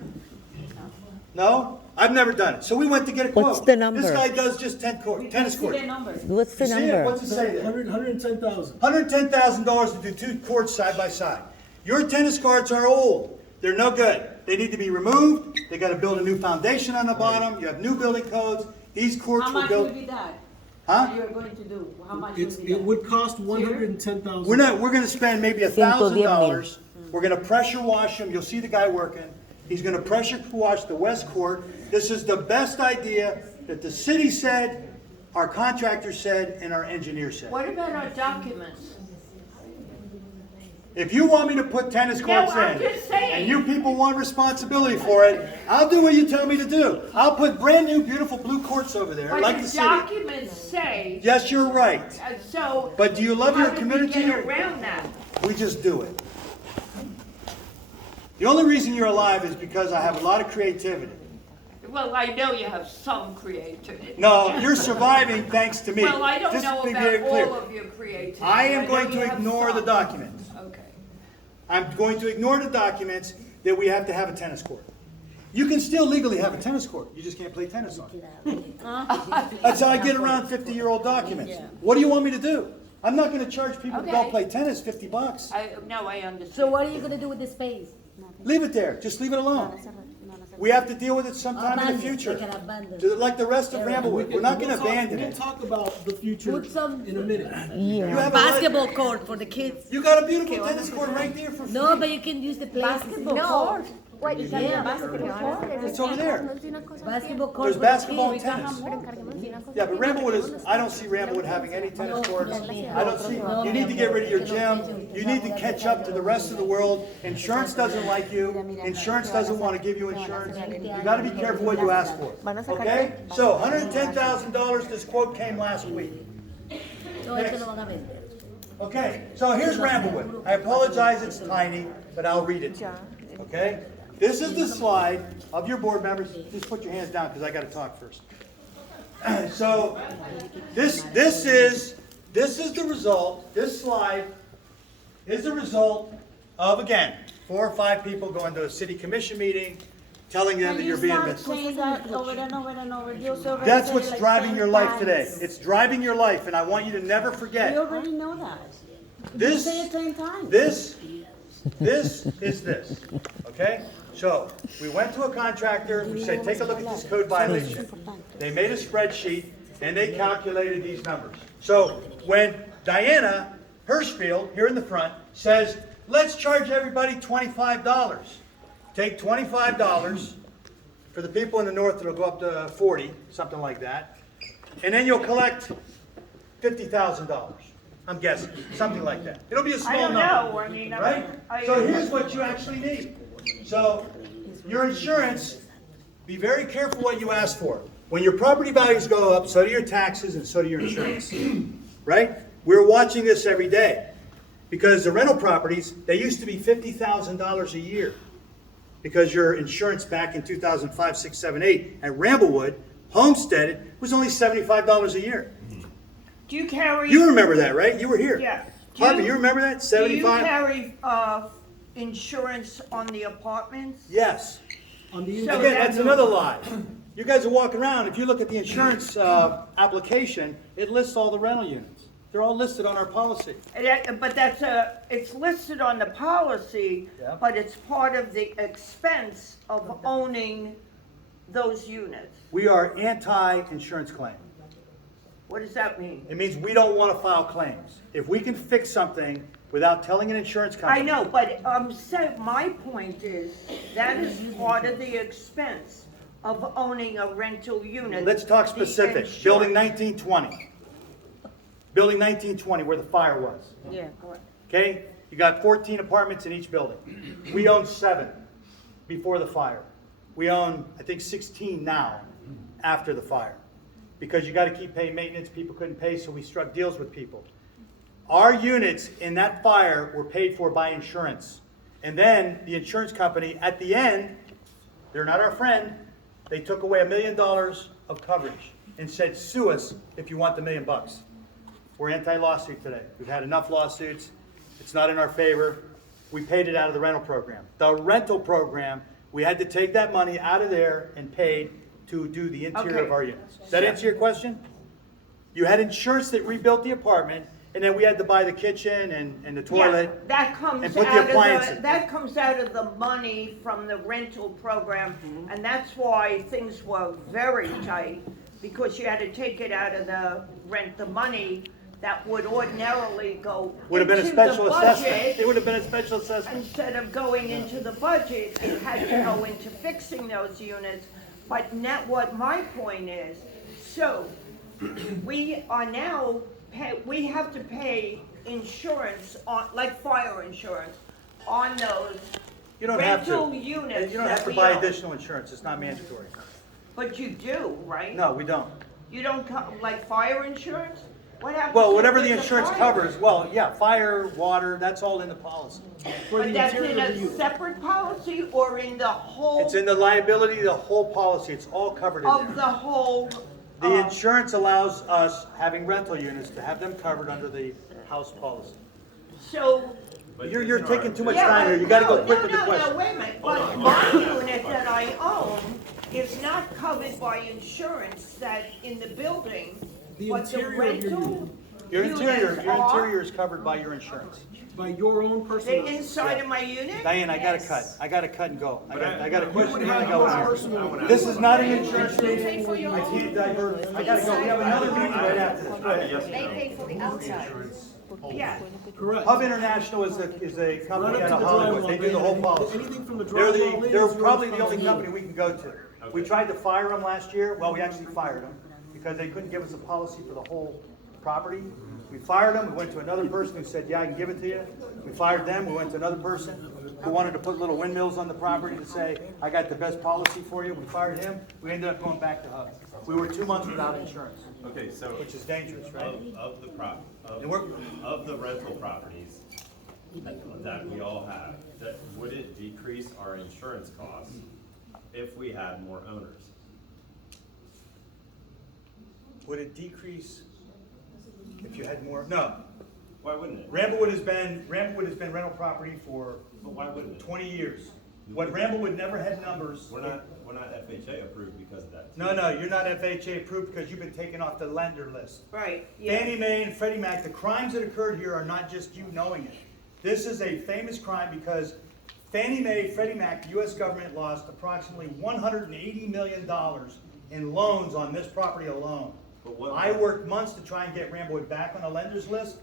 No? I've never done it. So we went to get a quote. What's the number? This guy does just tennis court. What's the You see it? number? What's it say there? $110,000. $110,000 to do 2 courts side by side. Your tennis courts are old. They're no good. They need to be removed. They got to build a new foundation on the bottom. You have new building codes. These courts How were much will built. be that? Huh? You're going to do, how much will be It that? would cost $110,000. We're going to spend maybe $1,000. We're going to pressure wash them. You'll see the guy working. He's going to pressure wash the west court. This is the best idea that the city said, our contractor said, and our engineer said. What about our documents? If you want me to put tennis courts I'm in, just saying. and you people want responsibility for it, I'll do what you tell me to do. I'll put brand new, beautiful blue courts over there, But like the the city. documents say. Yes, you're right. So. But do you love your how did we community? get around that? We just do it. The only reason you're alive is because I have a lot of creativity. Well, I know you have some creativity. No, you're surviving thanks to me. Well, I don't Just know to be very about clear. all of your creativity. I am know going you to have ignore the some. documents. Okay. I'm going to ignore the documents that we have to have a tennis court. You can still legally have a tennis court. You just can't play tennis on it. That's how I get around 50-year-old documents. What do you want me to do? I'm not going to charge people to go Okay. play tennis $50. No, I understand. So what are you gonna do with the space? Leave it there. Just leave it alone. We have to deal with it sometime in the future. They can abandon. Just like the rest of Ramblewood. We're not going to abandon We'll it. talk about the future Put some in a minute. You Yeah. have basketball court for the kids. You got a beautiful tennis court right there for free. No, but you can use the places. No. What? Yeah. It's over there. Basketball court There's for basketball the and kids. tennis. Yeah, but Ramblewood is, I don't see Ramblewood having any tennis courts. I don't see, you need to get rid of your gym. You need to catch up to the rest of the world. Insurance doesn't like you. Insurance doesn't want to give you insurance. You got to be careful what you ask for. Okay? So $110,000, this quote came last week. So esto lo van a vender. Okay, so here's Ramblewood. I apologize, it's tiny, but I'll read it to you. Okay? This is the slide of your board members. Just put your hands down because I got to talk first. So this is the result. This slide is the result of, again, 4 or 5 people going to a city commission meeting, telling them that you're being missed. Saying that over and over and over. You also already That's said what's it like driving 10 your life today. times. It's driving your life, and I want you to never forget. We already know that. This, You say it 10 times. this is this, okay? So, we went to a contractor, we said, take a look at this code violation. They made a spreadsheet, and they calculated these numbers. So, when Diana Hirschfield, here in the front, says, let's charge everybody $25. Take $25, for the people in the north, it'll go up to 40, something like that. And then you'll collect $50,000. I'm guessing, something like that. It'll be a small number. I don't know. I mean, Right? So here's what you actually need. So your insurance, be very careful what you ask for. When your property values go up, so do your taxes and so do your insurance. Right? We're watching this every day because the rental properties, they used to be $50,000 a year because your insurance back in 2005, 6, 7, 8 at Ramblewood, homesteaded, was only $75 a year. Do you carry? You remember that, right? You were here. Yeah. Harvey, you remember that? 75? Do you carry, insurance on the apartments? Yes. On the So Again, that's another lie. You guys are walking around, if you look at the insurance application, it lists all the rental units. They're all listed on our policy. But it's listed on the policy, Yeah. but it's part of the expense of owning those units. We are anti-insurance claim. What does that mean? It means we don't want to file claims. If we can fix something without telling an insurance company. I know, but my point is, that is part of the expense of owning a rental unit. Let's talk The specific. insurance. Building 1920. Building 1920, where the fire was. Yeah, go ahead. Okay? You got 14 apartments in each building. We owned 7 before the fire. We own, I think, 16 now after the fire. Because you got to keep paying maintenance, people couldn't pay, so we struck deals with people. Our units in that fire were paid for by insurance. And then the insurance company, at the end, they're not our friend, they took away $1 million of coverage and said, sue us if you want the $1 million. We're anti-lawsuit today. We've had enough lawsuits. It's not in our favor. We paid it out of the rental program. The rental program, we had to take that money out of there and paid to do the interior Okay. of our units. Does that answer your question? You had insurance that rebuilt the apartment, and then we had to buy the kitchen and the toilet. Yeah, that comes and put the out of appliances. that comes out of the money from the rental program, and that's why things were very tight, because you had to take it out of the money that would ordinarily go Would have been a into special the assessment. budget. It would have been a special assessment. Instead of going into the budget, it had to go into fixing those units. But now, what my point is, so we are now, we have to pay insurance on, like fire insurance, on those You don't have to. rental units You don't that have to we buy own. additional insurance. It's not mandatory. But you do, right? No, we don't. You don't, like fire insurance? What happens? Well, whatever with the insurance fire? covers, well, yeah, fire, water, that's all in the policy. But that's in a separate policy or in the whole? It's in the liability, the whole policy. It's all covered in Of there. the whole? The insurance allows us, having rental units, to have them covered under the house policy. So. You're taking too much Yeah, time here. but You gotta go no, quick with the No, question. wait a minute, but my unit that I own is not covered by insurance that in the building, The but the interior of your rental Your interior units are, interior is covered by your insurance. By your own personal. the inside of my unit? Diane, I gotta Yes. cut. I gotta cut and go. I got a You question would here. I have go your on. personal. This is not an insurance meeting. I can't divert. I gotta go. We have another meeting right after this. Go ahead. They pay for the outside. Yeah. Correct. Hub International is a company Right out up of to the Hollywood. drywall They do the man. whole policy. Anything from the They're drywall man they're is your probably the only responsibility. company we can go to. We tried to fire them last year. Well, we actually fired them because they couldn't give us a policy for the whole property. We fired them. We went to another person who said, yeah, I can give it to you. We fired them. We went to another person who wanted to put little windmills on the property to say, I got the best policy for you. We fired him. We ended up going back to Hub. We were 2 months without insurance. Okay, so. Which is dangerous, right? Of the rental properties that we all have, that would it decrease our insurance costs if we had more owners? Would it decrease if you had more? No. Why wouldn't it? Ramblewood has been rental property for But why wouldn't it? 20 years. What Ramblewood never had numbers. We're not FHA approved because of that. No, you're not FHA approved because you've been taken off the lender list. Right, yeah. Fannie Mae and Freddie Mac, the crimes that occurred here are not just you knowing it. This is a famous crime because Fannie Mae, Freddie Mac, the U.S. government lost approximately $180 million in loans on this property alone. I worked months to try and get Ramblewood back on the lender's list.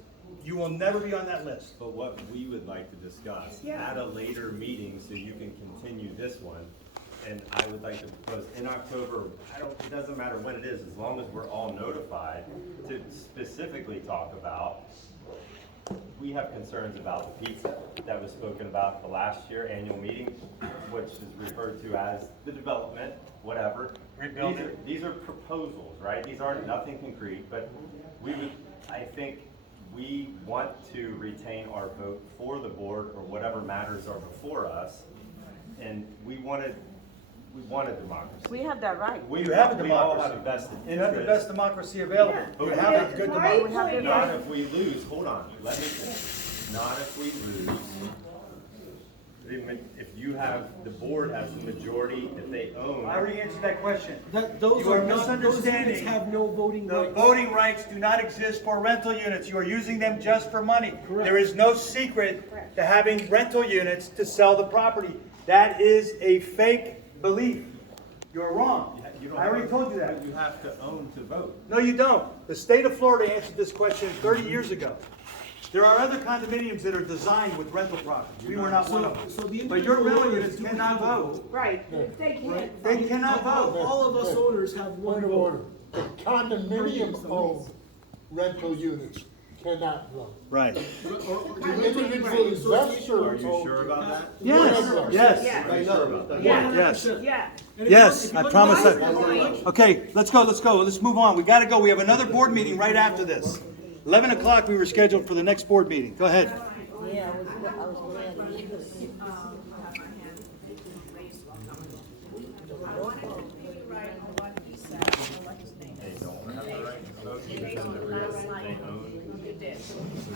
You will never be on that list. But what we would like to discuss Yeah. at a later meeting, so you can continue this one, and I would like to propose in October, it doesn't matter when it is, as long as we're all notified, to specifically talk about, we have concerns about the pizza that was spoken about at the last year annual meeting, which is referred to as the development, whatever. These are proposals, right? These aren't nothing concrete, but we would, I think, we want to retain our vote for the board or whatever matters are before us, and we want a democracy. We have that right. We You have a we all democracy. have a vested You have the interest. best democracy available. But You we have have- a good My democracy. point Not is, if we lose, hold on, let me finish. Not if we lose. If you have the board as the majority, if they own. I already answered that question. Those You are are not, those units misunderstanding. have no voting The rights. voting rights do not exist for rental units. You are using them just for money. Correct. There is no secret to having rental units to sell the property. That is a fake belief. You're wrong. You don't I already have- told you that. You have to own to vote. No, you don't. The state of Florida answered this question 30 years ago. There are other condominiums that are designed with rental properties. We were not one of So them. the But your individual rental owners units do cannot have a vote. right, if they can't. They cannot vote. All of us owners have one vote. The condominium owned rental units cannot vote. Right. The individual investor Are you sure about that? Yes, yes. Yes. Yeah. Yes, I promise that. Okay, let's go. Let's move on. We gotta go. We have another board meeting right after this. 11 o'clock, we were scheduled for the next board meeting. Go ahead. Yeah, I was ready. I wanted to rewrite on what he said, or what his name They is. don't have the right to vote. Based on the last slide you did.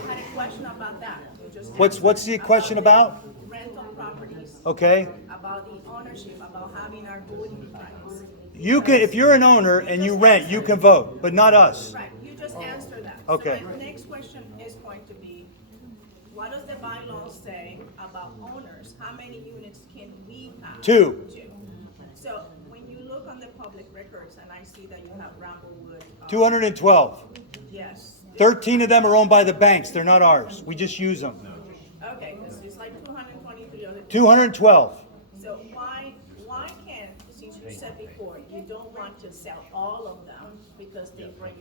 I had a question about that. You just What's the question about? rental properties, Okay. about the ownership, about having our voting rights. You can, if you're an owner and you rent, you can vote, but not us. Right, you just answered that. Okay. So my next question is going to be, what does the bylaw say about owners? How many units can we have? Two. So when you look on the public records and I see that you have Ramblewood. 212. Yes. 13 of them are owned by the banks. They're not ours. We just use them. Okay, because it's like 223 other. 212. So why can't, since you said before, you don't want to sell all of them because they bring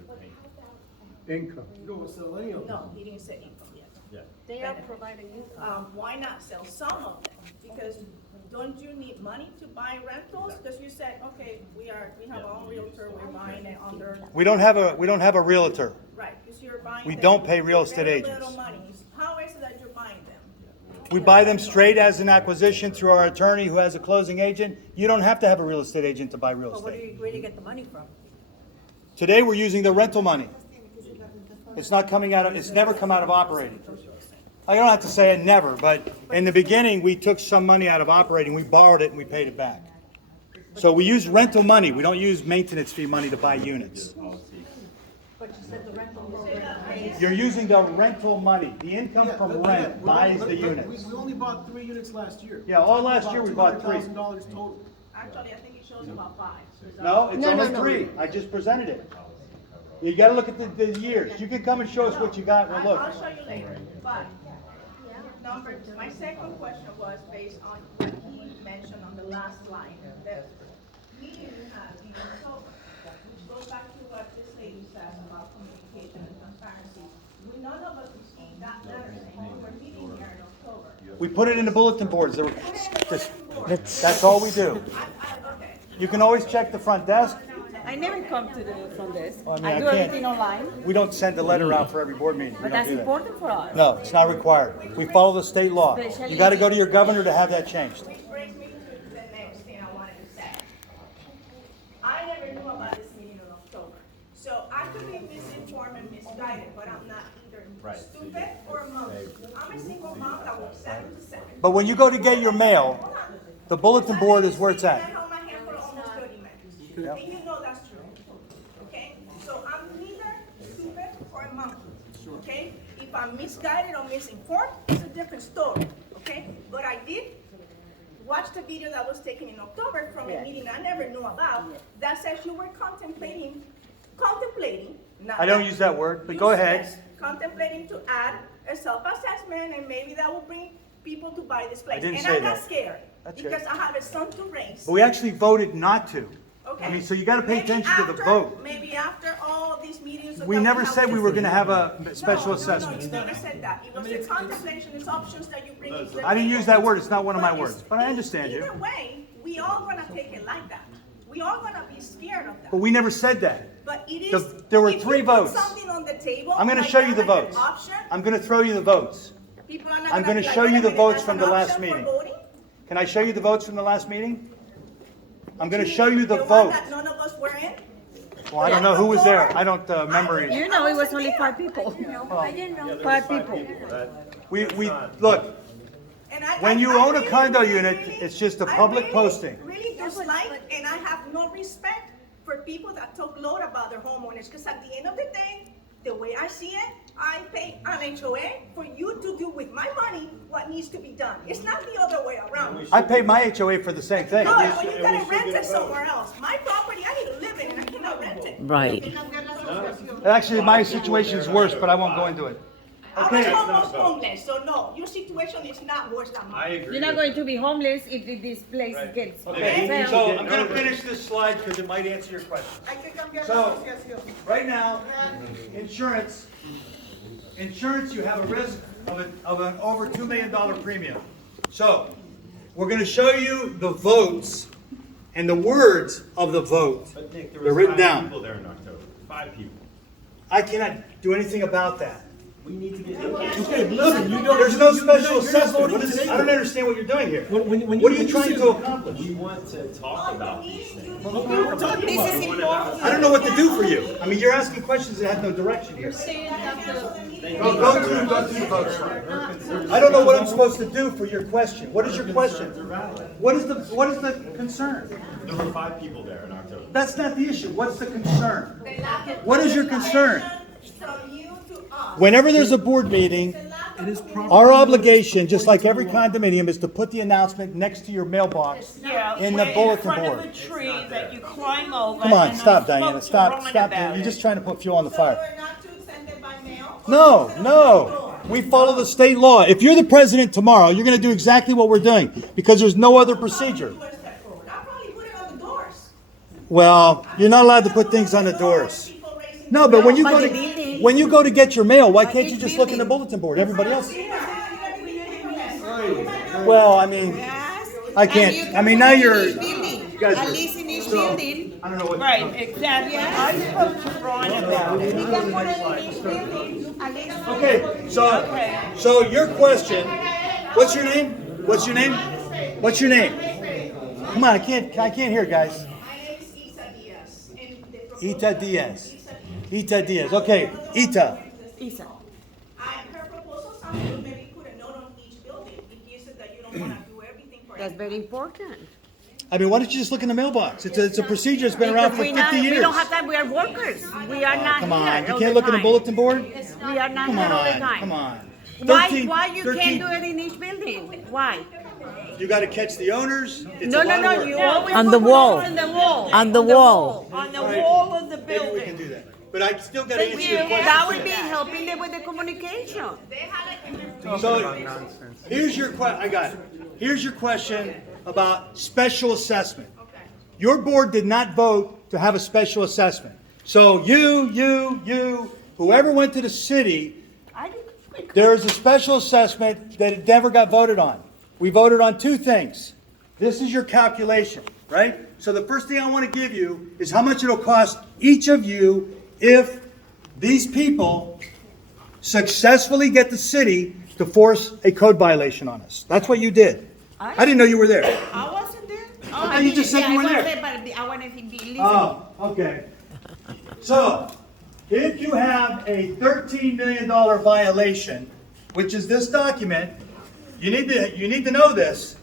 Income. You don't want to sell any of them. No, he didn't say income yet. Yeah. They are providing income. Why not sell some of them? Because don't you need money to buy rentals? Because you said, okay, we have our own realtor, we're buying it under. We don't have a realtor. Right, because you're buying. We them don't pay real estate very agents. little money. How is it that you're buying them? We buy them straight as an acquisition through our attorney who has a closing agent. You don't have to have a real estate agent to buy real estate. Where do you get the money from? Today, we're using the rental money. It's not coming out of, it's never come out of operating. I don't have to say it never, but in the beginning, we took some money out of operating, we borrowed it and we paid it back. So we use rental money, we don't use maintenance fee money to buy units. But you said the rental program. You're using the rental money, the income from rent buys the units. We only bought 3 units last year. Yeah, all last year we bought 3. $200,000 total. Actually, I think it shows about 5. No, it's only 3. I just presented it. You gotta look at the years. You can come and show us what you got, we'll look. I'll show you later, but my second question was based on what he mentioned on the last line. That meeting you had in October, which goes back to what this lady says about communication and transparency. None of us received that letter saying we were meeting here in October. We put it in the bulletin boards. That's all we do. Okay. You can always check the front desk. I never come to the front desk. I mean, I I do can't- everything online, We don't send a letter out for every board meeting. We but don't that's do that. important for us. No, it's not required. We follow the state law. You gotta go to your governor to have that changed. Which brings me to the next thing I wanted to say. I never knew about this meeting in October. So I could be misinformed and misguided, but I'm not either stupid or a monkey. I'm a single mom that works 7 to 7. But when you go to get your mail, the bulletin board is where it's I at. held my hand for almost 30 minutes. Yep. And you know that's true. Okay? So I'm neither stupid or a monkey. Okay? If I'm misguided or misinformed, it's a different story. Okay? But I did watch the video that was taken in October from a meeting I never knew about that says you were contemplating, not I don't use that word, but go ahead. contemplating to add a self-assessment and maybe that will bring people to buy this place. didn't And say I'm not that. scared That's good. because I have a son to raise. But we actually voted not to. Okay. I mean, so you gotta pay Maybe attention to the after- vote. Maybe after all these meetings. We never said we were gonna have a special No, assessment. you never said that. It was the contemplation, it's options that you bring into the I didn't table. use that word, it's not one of my But words, but I understand you. Either way, we all gonna take it like that. We all gonna be scared of that. But we never said that. But it The- is. there were if 3 you put votes. something on the table. I'm gonna like show that, you the like an votes. option? I'm gonna throw you the votes. People are not I'm gonna gonna be like, show "Wait you a the minute, votes that's from an the last option for meeting. voting?" Can I show you the votes from the last meeting? I'm gonna show you the one vote. that none of us were in? Well, I don't know who was there. I don't remember. You know, it was only 5 people. I didn't know. 5 people. We, look, And I- when I- you I own a really, condo really, unit, really- it's just a I public really, posting. Really dislike, and I have no respect for people that talk loud about their homeowners, because at the end of the day, the way I see it, I pay an HOA for you to do with my money what needs to be done. It's not the other way around. I pay my HOA for the same thing. No, but you gotta rent it somewhere else. My property, I need to live in it, and I cannot rent it. Right. Actually, my situation is worse, but I won't go into it. I was Okay. almost homeless, so no, your situation is not worse than mine. You're not going to be homeless if this place gets Okay, so I'm gonna finish this slide because it might answer your question. Hay que cambiar la So, asociación. right now, insurance, you have a risk of an over $2 million premium. So, we're gonna show you the votes and the words of the vote. But Nick, there They're was written 5 down. people there in October. 5 people. I cannot do anything about that. We need to get. Okay, listen, you don't. There's no special you're not assessment. voting What is, today. I don't understand what you're doing here. When What are you trying to accomplish? We want to talk about these things. I don't know what to do for you. I mean, you're asking questions that have no direction here. Go to the vote slide. I don't know what I'm supposed to do for your question. What is your question? What is the concern? There were 5 people there in October. That's not the issue. What's the concern? What is your concern? From you to us. Whenever there's a board meeting, our obligation, just like every condominium, is to put the announcement next to your mailbox Yeah, in the right bulletin in front of board. a tree that you climb over. Come on, and stop, I Diana, spoke to stop, Roman stop. about You're it. just trying to put fuel on the fire. We're not to send it by mail. No. We follow the state law. If you're the president tomorrow, you're going to do exactly what we're doing because there's no other procedure. I'll probably put it on the doors. Well, you're not allowed to put things on the doors. No, but when you go to get your mail, why can't you just look in the bulletin board? Everybody else. Well, I mean, I can't. I mean, now you guys are. in each so- building. I don't know what. Right, exactly. I spoke to Ron about it. We can put it in each building, at least. Okay, so your question. What's your name? What's your name? What's your name? Come on, I can't hear, guys. My name is Isa Diaz. And the Ita Diaz. Ita Diaz. Okay, Ita. Isa. her proposal sounds good. Maybe put a note on each building in case that you don't want to do everything for That's very important. I mean, why don't you just look in the mailbox? It's a procedure that's been around for 50 years. We don't have time, we are workers. We are not Come here on, you all can't look in the time. bulletin board? We are not Come here all the on, time. come on. Why 13 you 13 can't do it in each building? Why? You gotta catch the owners. It's No, a no, lot of no, work. you always On put the it wall. on the wall. On the wall. On the wall of the Maybe we can building. do that. But I still gotta Thank answer you. your question. That would be helping them with the communication. So, here's your I got it. Here's your question about special assessment. Your board did not vote to have a special assessment. So whoever went to the city, there is a special assessment that it never got voted on. We voted on 2 things. This is your calculation, right? So the first thing I want to give you is how much it'll cost each of you if these people successfully get the city to force a code violation on us. That's what you did. I didn't know you were there. I wasn't there. Oh, you just said you were there. But I wanted to be listening. Oh, okay. So, if you have a $13 million violation, which is this document, you need to know this.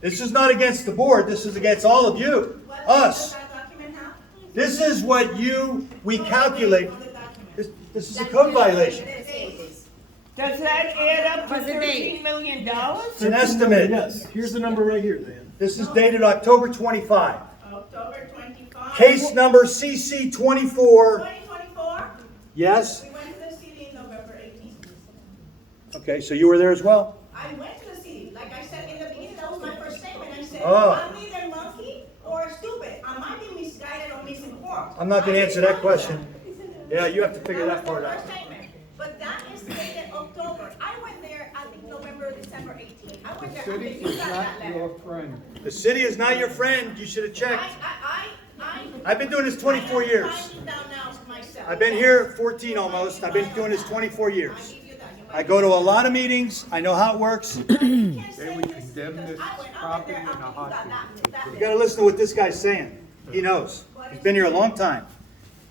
This is not against the board. This is against all of you, us. This is what we calculate. This is a code violation. Does that add up to What's the date? $13 million? It's an estimate. Yes, here's the number right here, Dan. This is dated October 25. October 25. Case number CC 24. 2024. Yes? We went to the city in November 18th. Okay, so you were there as well? I went to the city. Like I said in the beginning, that was my first statement. I said, Oh. I'm either monkey or stupid. I might be misguided or misinformed. I'm not going to answer that question. Yeah, you have to figure that part out. First statement. But that is dated October. I went there, I think November, December 18th. I went there after City you is got that not letter. your friend. The city is not your friend. You should have checked. I I've been doing this 24 years. I'm finding out now myself. I've been here 14 almost. I've been doing this 24 years. I go to a lot of meetings. I know how it works. They would condemn this property in a heartbeat. You gotta listen to what this guy's saying. He knows. He's been here a long time.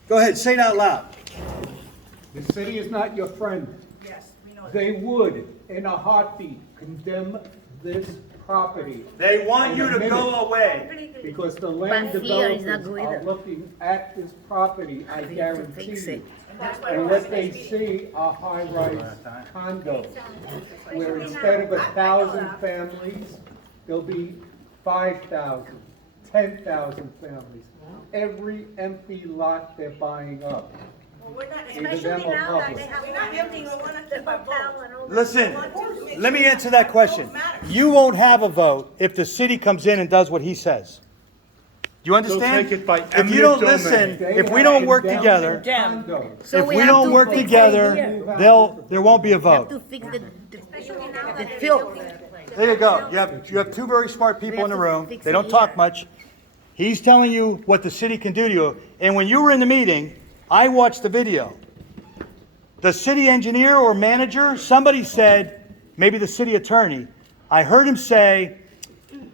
Go ahead, say it out loud. The city is not your friend. Yes, we know that. They would, in a heartbeat, condemn this property. They want you to In a go minute, away. Because the land But here is not developers good are either. looking at this property, I guarantee fix you. it. And what they see are high-rise condos, where instead of 1,000 families, there'll be 5,000, 10,000 families. Every empty lot they're buying up. We're not, Either them or public. we're not building on one of the hotels. Listen, let me answer that question. You won't have a vote if the city comes in and does what he says. Do you understand? take it by If you don't listen, if we don't work together, So if we have don't to work fix it together, here. there won't be a We have vote. to fix the filth. There you go. You have two very smart people in the room. They don't talk much. He's telling you what the city can do to you. And when you were in the meeting, I watched the video. The city engineer or manager, somebody said, maybe the city attorney, I heard him say,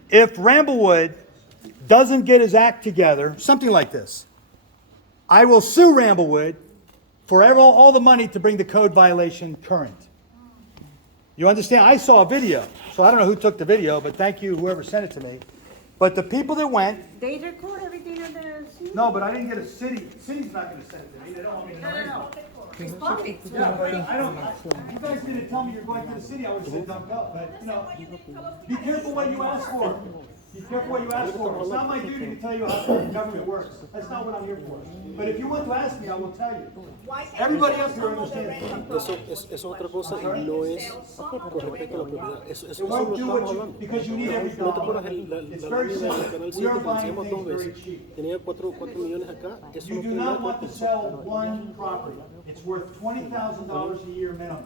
if Ramblewood doesn't get his act together, something like this, I will sue Ramblewood for all the money to bring the code violation current. You understand? I saw a video, so I don't know who took the video, but thank you, whoever sent it to me. But the people that went, They record everything on the. no, but I didn't get a city's not gonna send it to me, they don't want me to know anything. Yeah, but I don't, you guys didn't tell me you're going to the city, I would have said don't go, but, you know, be careful what you ask for. Be careful what you ask for. It's not my duty to tell you how the government works. That's not what I'm here for. But if you want to ask me, I will tell you. Everybody else here understands. Eso es otra cosa y no es con respecto a la propiedad. Eso It es lo won't que do estamos what you, hablando. because you need every No te dollar. acuerdas It's la very lámina del simple. Canal We 7 are que buying financiamos things dos very veces? cheap. Tenía 4 millones acá. Eso You no do tiene not nada want que to ver. sell one property. It's worth $20,000 a year minimum.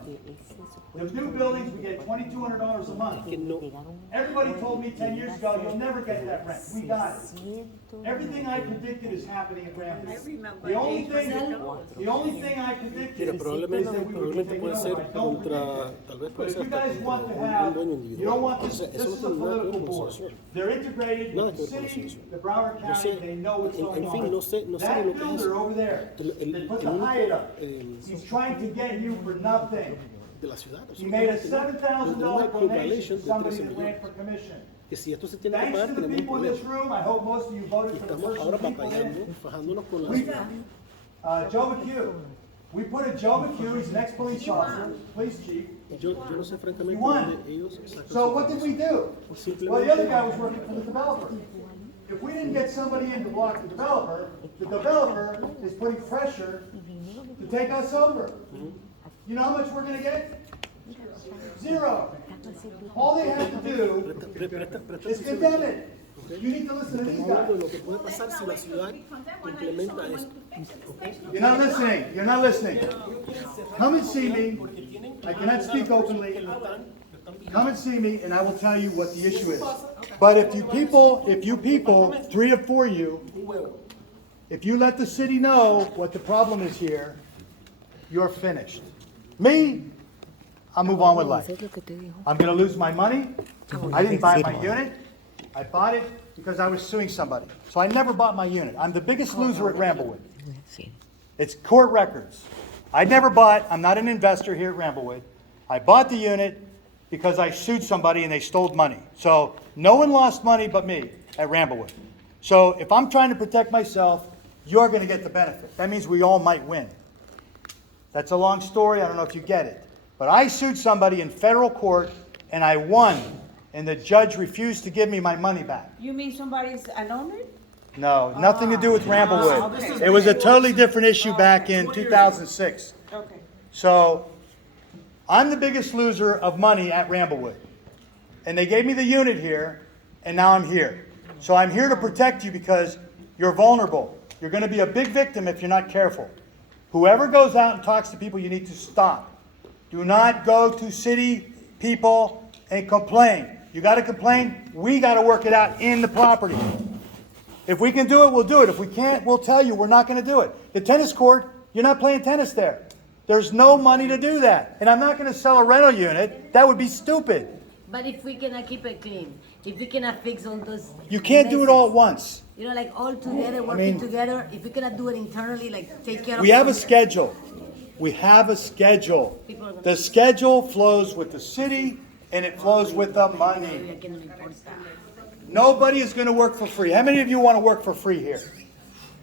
The new buildings, we get $2,200 a month. Everybody told me 10 years ago, you'll never get that rent. We got it. Everything I predicted is happening at Ramblewood. The only thing I predicted Mira, is probablemente that we would be taken puede ser over. I don't predict contra, it. tal vez But puede if ser you hasta guys want to contra have, un dueño you individual. don't want this, Eso this no is a tiene nada que ver political con board. asociación. They're integrated Nada with the que ver con city, asociación. the Broward No County, sé, they know what's going en fin, on. no sé lo That que es. builder over there, that put the único, Hyatt up, he's trying to get you for nothing. de la ciudad. He made a Absolutamente. $7,000 Una donation valuation to de somebody 13 that ran millones. for commission. Que si esto se tiene que Thanks pagar, to the tenemos un people in problema. this room, I hope most of you voted for the Estamos person ahora we put batallando, in. fajándonos con la We, ciudad. Joe McHugh. We put a Joe McHugh, he's an ex-police officer, police chief. Yo no sé He francamente won. dónde ellos sacan So su what did we do? Simplemente- Well, the other guy was working for the developer. If we didn't get somebody in to block the developer is putting pressure to take us over. You know how much we're gonna get? Zero. All they have to do is condemn it. You need to listen to these Estamos hablando de guys. lo que puede pasar si la ciudad implementa esto. You're not listening. You're not listening. Come and see me. I cannot speak openly. Come and see me, and I will tell you what the issue is. But if you people, 3 or 4 of you, if you let the city know what the problem is here, you're finished. Me, I'll move on with life. I'm going to lose my money. I didn't buy my unit. I bought it because I was suing somebody. So I never bought my unit. I'm the biggest loser at Ramblewood. It's court records. I never bought, I'm not an investor here at Ramblewood. I bought the unit because I sued somebody and they stole money. So no one lost money but me at Ramblewood. So if I'm trying to protect myself, you're going to get the benefit. That means we all might win. That's a long story. I don't know if you get it. But I sued somebody in federal court and I won. And the judge refused to give me my money back. You mean somebody's an owner? No, nothing to do with Ramblewood. It was a totally different issue back in 2006. Okay. So I'm the biggest loser of money at Ramblewood. And they gave me the unit here, and now I'm here. So I'm here to protect you because you're vulnerable. You're going to be a big victim if you're not careful. Whoever goes out and talks to people, you need to stop. Do not go to city people and complain. You got to complain, we got to work it out in the property. If we can do it, we'll do it. If we can't, we'll tell you we're not going to do it. The tennis court, You're not playing tennis there. There's no money to do that. And I'm not going to sell a rental unit. That would be stupid. But if we cannot keep it clean, if we cannot fix all those. You can't do it all at once. You know, like all together, working together, if we cannot do it internally, like take care of. We have a schedule. We have a schedule. The schedule flows with the city and it flows with the money. Nobody is going to work for free. How many of you want to work for free here?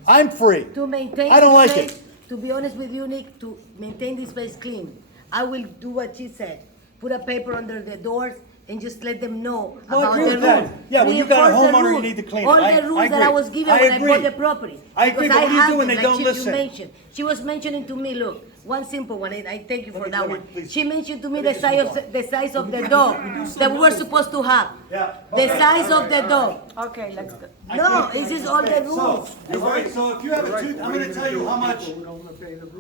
I'm free. To maintain I don't this like place, it. To be honest with you, Nick, to maintain this place clean, I will do what she said. Put a paper under the doors and just let them know Well, I about agree the with that. rules. Yeah, when you got a Reinforce the homeowner, you rules. need to clean it. All I the rules that I agree. was given I when I bought agree. the property. I agree, Because but what do you have do when them, they don't you listen? mentioned. She was mentioning to me, look, one simple one, and I thank you for that let me- one. please. She mentioned to me the size of the dog that we were supposed to have. Yeah. The Okay. size of the dog. Okay, let's go. No, this is all the rules. So, you're right. So if you have a two, I'm going to tell you how much,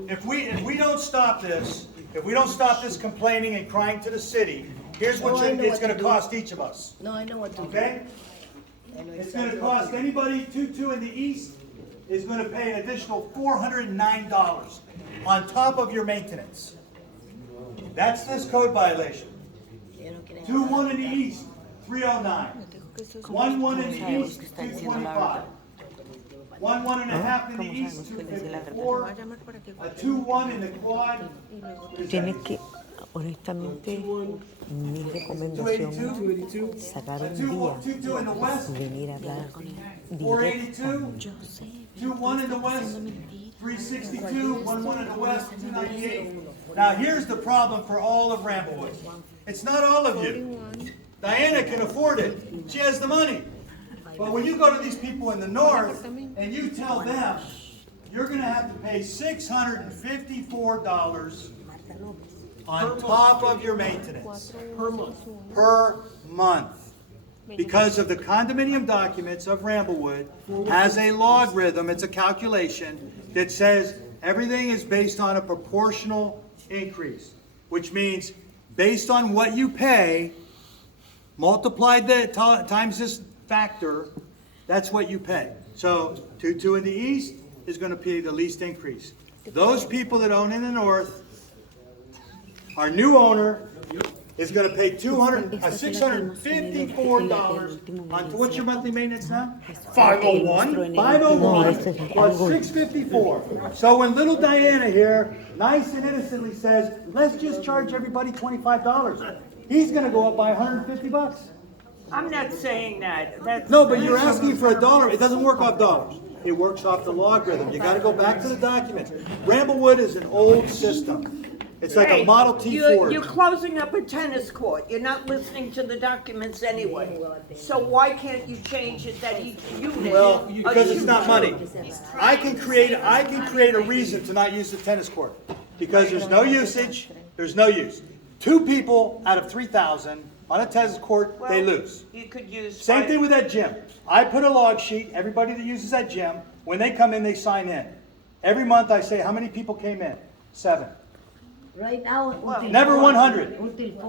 if we don't stop this, if we don't stop this complaining and crying to the city, here's what Oh, I know it's what going to to do. cost each of us. No, I know what to do. Okay? It's going to cost anybody 2-2 in the east is going to pay an additional $409 on top of your maintenance. That's this code violation. 2-1 in the east, 309. 1-1 in the east, 225. 1-1.5 in the east, 254. A 2-1 in the quad is Tienes que, honestamente, mi recomendación es sacar un día, 2-2 in the west, venir a hablar 482. directo. 2-1 in the west, 362, 1-1 in the west, 298. Now here's the problem for all of Ramblewood. It's not all of you. Diana can afford it. She has the money. But when you go to these people in the north and you tell them you're going to have to pay $654 on top of your maintenance per month. Because of the condominium documents of Ramblewood has a logarithm, it's a calculation that says everything is based on a proportional increase, which means based on what you pay, multiplied times this factor, that's what you pay. So 2-2 in the east is going to pay the least increase. Those people that own in the north, our new owner is going to pay $654 on, what's your monthly maintenance now? 501. 501 plus 654. So when little Diana here, nice and innocently says, let's just charge everybody $25, he's going to go up by $150. I'm not saying that. That's. No, but you're asking for $1. It doesn't work off dollars. It works off the logarithm. You got to go back to the documents. Ramblewood is an old system. It's like a Model T Ford. You're closing up a tennis court. You're not listening to the documents anyway. So why can't you change it that each unit? Well, because it's not money. I can create a reason to not use the tennis court. Because there's no usage, there's no use. 2 people out of 3,000 on a tennis court, they lose. You could use. Same thing with that gym. I put a log sheet, everybody that uses that gym, when they come in, they sign in. Every month I say, how many people came in? 7. Right now, Never 100.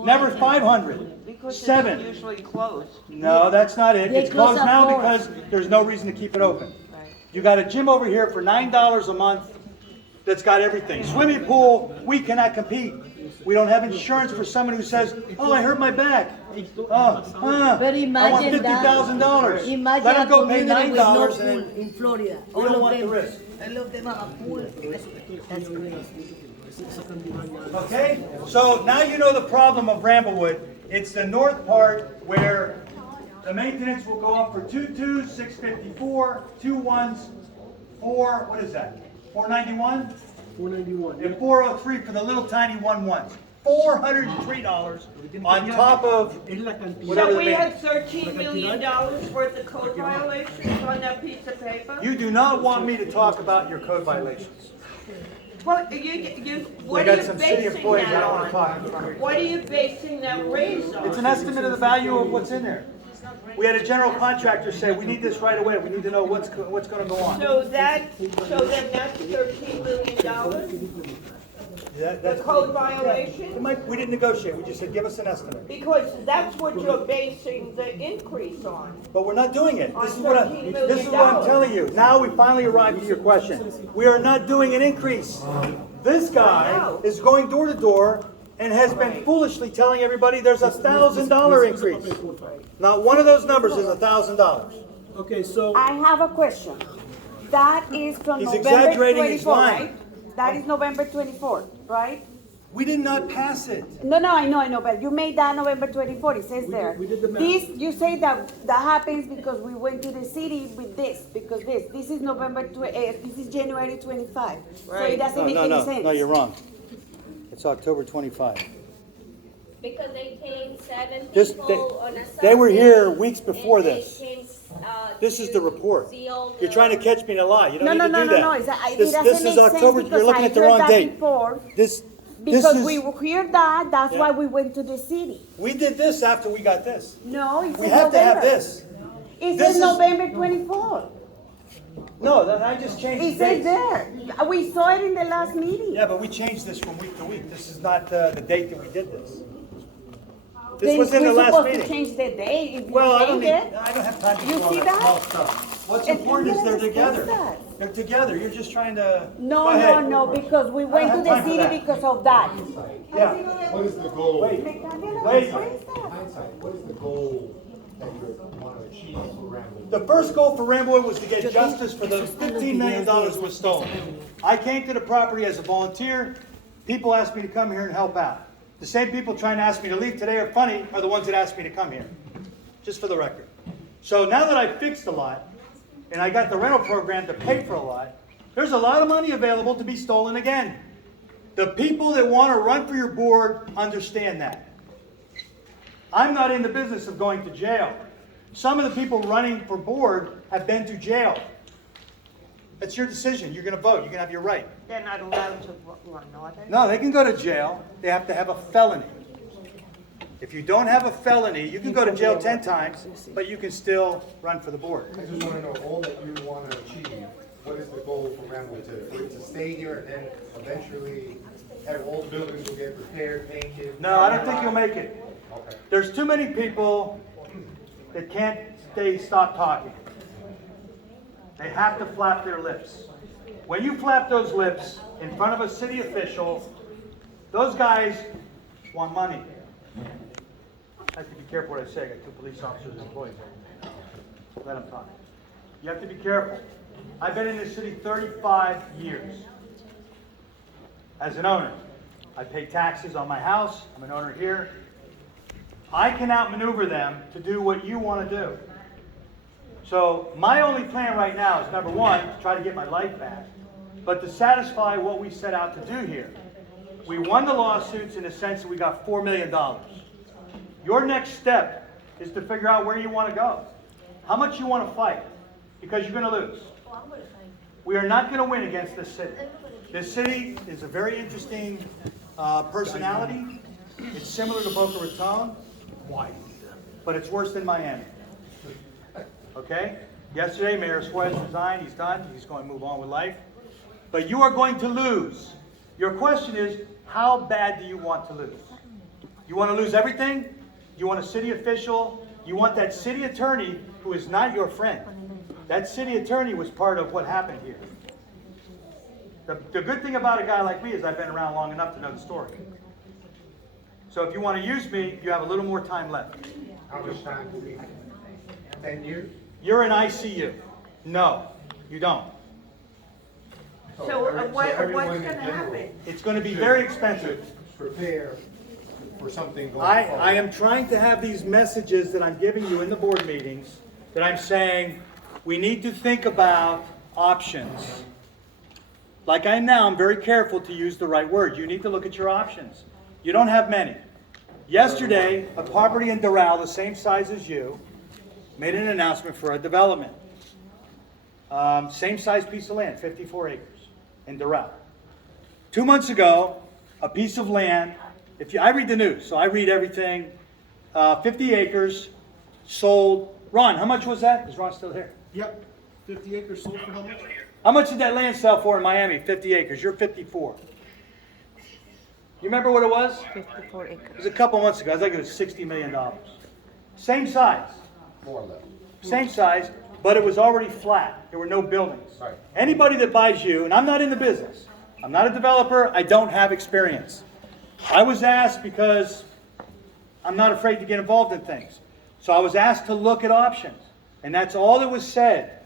Never 500. Because 7. it's usually closed. No, that's not it. They It's closed close at now 4. because there's no reason to keep it open. You got a gym over here for $9 a month that's got everything. Swimming pool, we cannot compete. We don't have insurance for someone who says, oh, I hurt my back. But I want imagine that. $50,000. Imagine Let a them go pay community with no $9 pool and then in Florida. we don't want the risk. All of them have a pool. That's great. Okay, so now you know the problem of Ramblewood. It's the north part where the maintenance will go up for 2-2s, 654, 2-1s, 4, what is that? 491? 491. And 403 for the little tiny 1-1s. $403 on top of whatever So the we maintenance. had $13 million worth of code violations on that piece of paper? You do not want me to talk about your code violations. Well, what I are got you some city basing employees that I don't want to on? talk in front of you. What are you basing that raise on? It's an estimate of the value of what's in there. We had a general contractor say, we need this right away. We need to know what's going to go on. So then that's $13 million? The code violation? We didn't negotiate, we just said, give us an estimate. Because that's what you're basing the increase on. But we're not doing it. This On is what $13 million. this is what I'm telling you. Now we finally arrived to your question. We are not doing an increase. This guy is going door to door and has been foolishly telling everybody there's $1,000 increase. Not one of those numbers is $1,000. Okay, so. I have a question. That is from He's November exaggerating, he's 24, lying. right? That is November 24th, right? We did not pass it. No, I know, but you made that November 24, it says there. We did the math. This, you say that happens because we went to the city with this, because this is this is January 25. So it doesn't make any sense. No, you're wrong. It's October 25. Because they came 7 This- people on a Sunday. They were here weeks before and they this. came, This is the report. see all You're the- trying to catch me in a lie. You don't No, need no, to no, do no, that. no, it This doesn't is make October, sense you're because looking I at the heard wrong that date. before. This Because is, we heard that, that's why we went to the city. we did this after we got this. No, it We says have to have November. this. It This says is- November 24. No, I just changed It the says dates. there. We saw it in the last meeting. Yeah, but we changed this from week to week. This is not the date that we did this. This Then was in the we're last supposed to meeting. change the date. If you Well, I don't change need, it. I don't have time to You do all see that that? small stuff. What's It- important is you they're understand together. that. They're together. You're just trying to. No, Go ahead. no, because we I went to don't the have time for city that. because of that. Yeah. What is the goal? Wait. Hindsight, what is the goal that you want to achieve for Ramblewood? The first goal for Ramblewood was to get justice for the $15 million that was stolen. I came to the property as a volunteer. People asked me to come here and help out. The same people trying to ask me to leave today are funny are the ones that asked me to come here. Just for the record. So now that I fixed a lot, and I got the rental program to pay for a lot, there's a lot of money available to be stolen again. The people that want to run for your board understand that. I'm not in the business of going to jail. Some of the people running for board have been to jail. That's your decision. You're going to vote. You're going to have your right. They're not allowed to run, are they? No, they can go to jail. They have to have a felony. If you don't have a felony, you can go to jail 10 times, but you can still run for the board. I just want to know all that you want to achieve. What is the goal for Ramblewood for it to stay here and then eventually have all the buildings will get repaired, painted? No, I don't think you'll make it. Okay. There's too many people that can't stop talking. They have to flap their lips. When you flap those lips in front of a city official, those guys want money. I have to be careful what I say. I got 2 police officers and employees. Let them talk. You have to be careful. I've been in this city 35 years as an owner. I pay taxes on my house. I'm an owner here. I can outmaneuver them to do what you want to do. So my only plan right now is, number one, to try to get my life back, but to satisfy what we set out to do here. We won the lawsuits in the sense that we got $4 million. Your next step is to figure out where you want to go, how much you want to fight, because you're going to lose. We are not going to win against this city. This city is a very interesting personality. It's similar to Boca Raton, but it's worse than Miami. Okay? Yesterday, Mayor Suarez resigned. He's done. He's going to move on with life. But you are going to lose. Your question is, how bad do you want to lose? You want to lose everything? You want a city official? You want that city attorney who is not your friend? That city attorney was part of what happened here. The good thing about a guy like me is I've been around long enough to know the story. So if you want to use me, you have a little more time left. How much time do we have? 10 years? You're in ICU. No, you don't. So what's everyone going in to general happen? It's going to be very expensive. Prepare for something going I forward. am trying to have these messages that I'm giving you in the board meetings, that I'm saying we need to think about options. Like I am now, I'm very careful to use the right word. You need to look at your options. You don't have many. Yesterday, a property in Doral, the same size as you, made an announcement for a development. Same size piece of land, 54 acres in Doral. 2 months ago, a piece of land, I read the news, so I read everything, 50 acres, sold. Ron, how much was that? Is Ron still here? Yep, 50 acres sold for how much? How much did that land sell for in Miami? 50 acres. You're 54. You remember what it was? 54 acres. It was a couple months ago. I think it was $60 million. Same size. More or less. Same size, but it was already flat. There were no buildings. Right. Anybody that buys you, and I'm not in the business. I'm not a developer. I don't have experience. I was asked because I'm not afraid to get involved in things. So I was asked to look at options. And that's all that was said.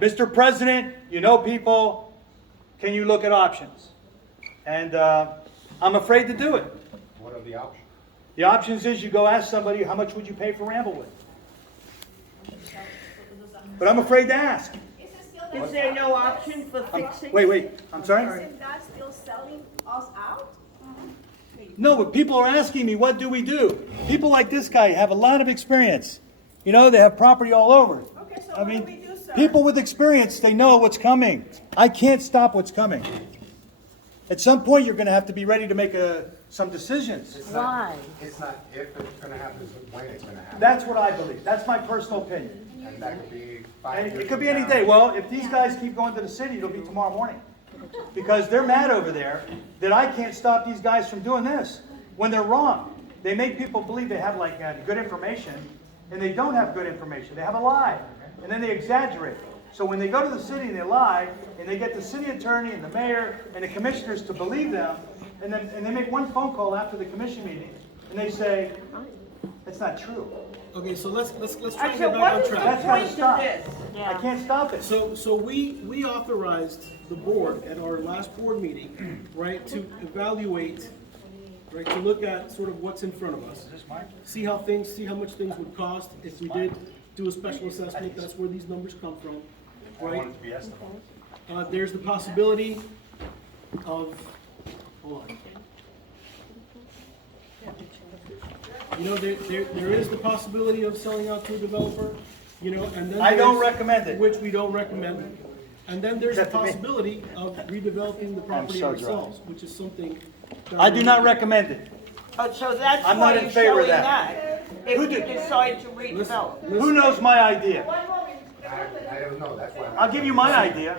Mr. President, you know people, can you look at options? And I'm afraid to do it. What are the options? The options is you go ask somebody, how much would you pay for Ramblewood? But I'm afraid to ask. Is there no option for fixing? Wait, I'm sorry? Isn't that still selling us out? No, but people are asking me, what do we do? People like this guy have a lot of experience. You know, they have property all over. Okay, so I what do we mean, do, sir? people with experience, they know what's coming. I can't stop what's coming. At some point, you're going to have to be ready to make some decisions. Why? It's not if it's gonna happen, it's when it's gonna happen. That's what I believe. That's my personal opinion. And that could be 5 And years it could be from any now. day. Well, if these guys keep going to the city, it'll be tomorrow morning. Because they're mad over there that I can't stop these guys from doing this when they're wrong. They make people believe they have like good information, and they don't have good information. They have a lie, and then they exaggerate. So when they go to the city and they lie, and they get the city attorney and the mayor and the commissioners to believe them, and they make one phone call after the commission meeting, and they say, it's not true. Okay, so let's try to So get what back on is the track. That's gotta point stop. of this? I can't stop it. So we authorized the board at our last board meeting, right, to evaluate, right, to look at sort of what's in front of us. See how much things would cost if we did do a special assessment, that's where these numbers come from, right? There's the possibility of, hold on. You know, there is the possibility of selling out to a developer, you know, and then I don't there's- recommend it. Which we don't recommend. And then there's the Except to me. possibility of redeveloping the property so dry. ourselves, which is something. that I do not recommend it. Oh, so that's I'm why not in you're favor of showing that. that, if you decide to redevelop. Who knows my idea? I don't know, that's why. I'll give you my idea.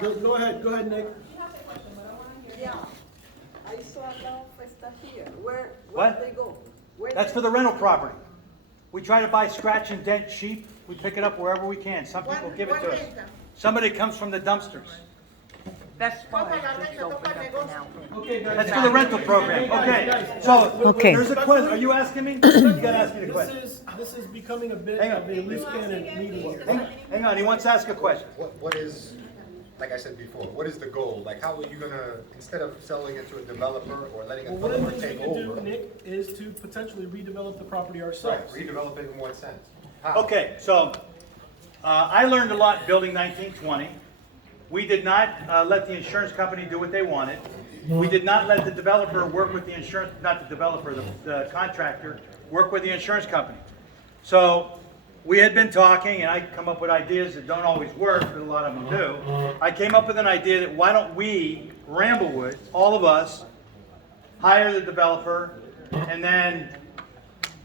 Go ahead, Nick. Yeah. I saw now Festa here. Where What? they go? That's for the rental property. We try to buy scratch and dent cheap. We pick it up wherever we can. Some people give it to us. Somebody comes from the dumpsters. That's why it's opened up now. Okay, guys. That's for the rental program. Okay, so Okay. there's a question. Are you asking me? You gotta ask me the question. This is becoming a bit Hang on. of a loose cannon meeting here. Hang on, he wants to ask a question. What is, like I said before, what is the goal? Like, how are you gonna, instead of selling it to a developer or letting a Well, one of the developer things we take could do, over? Nick, is to potentially redevelop the property Right, ourselves. redevelop it in what sense? How? Okay, so I learned a lot building 1920. We did not let the insurance company do what they wanted. We did not let the developer work with the insurance, not the developer, the contractor, work with the insurance company. So we had been talking, and I come up with ideas that don't always work, but a lot of them do. I came up with an idea that why don't we, Ramblewood, all of us, hire the developer, and then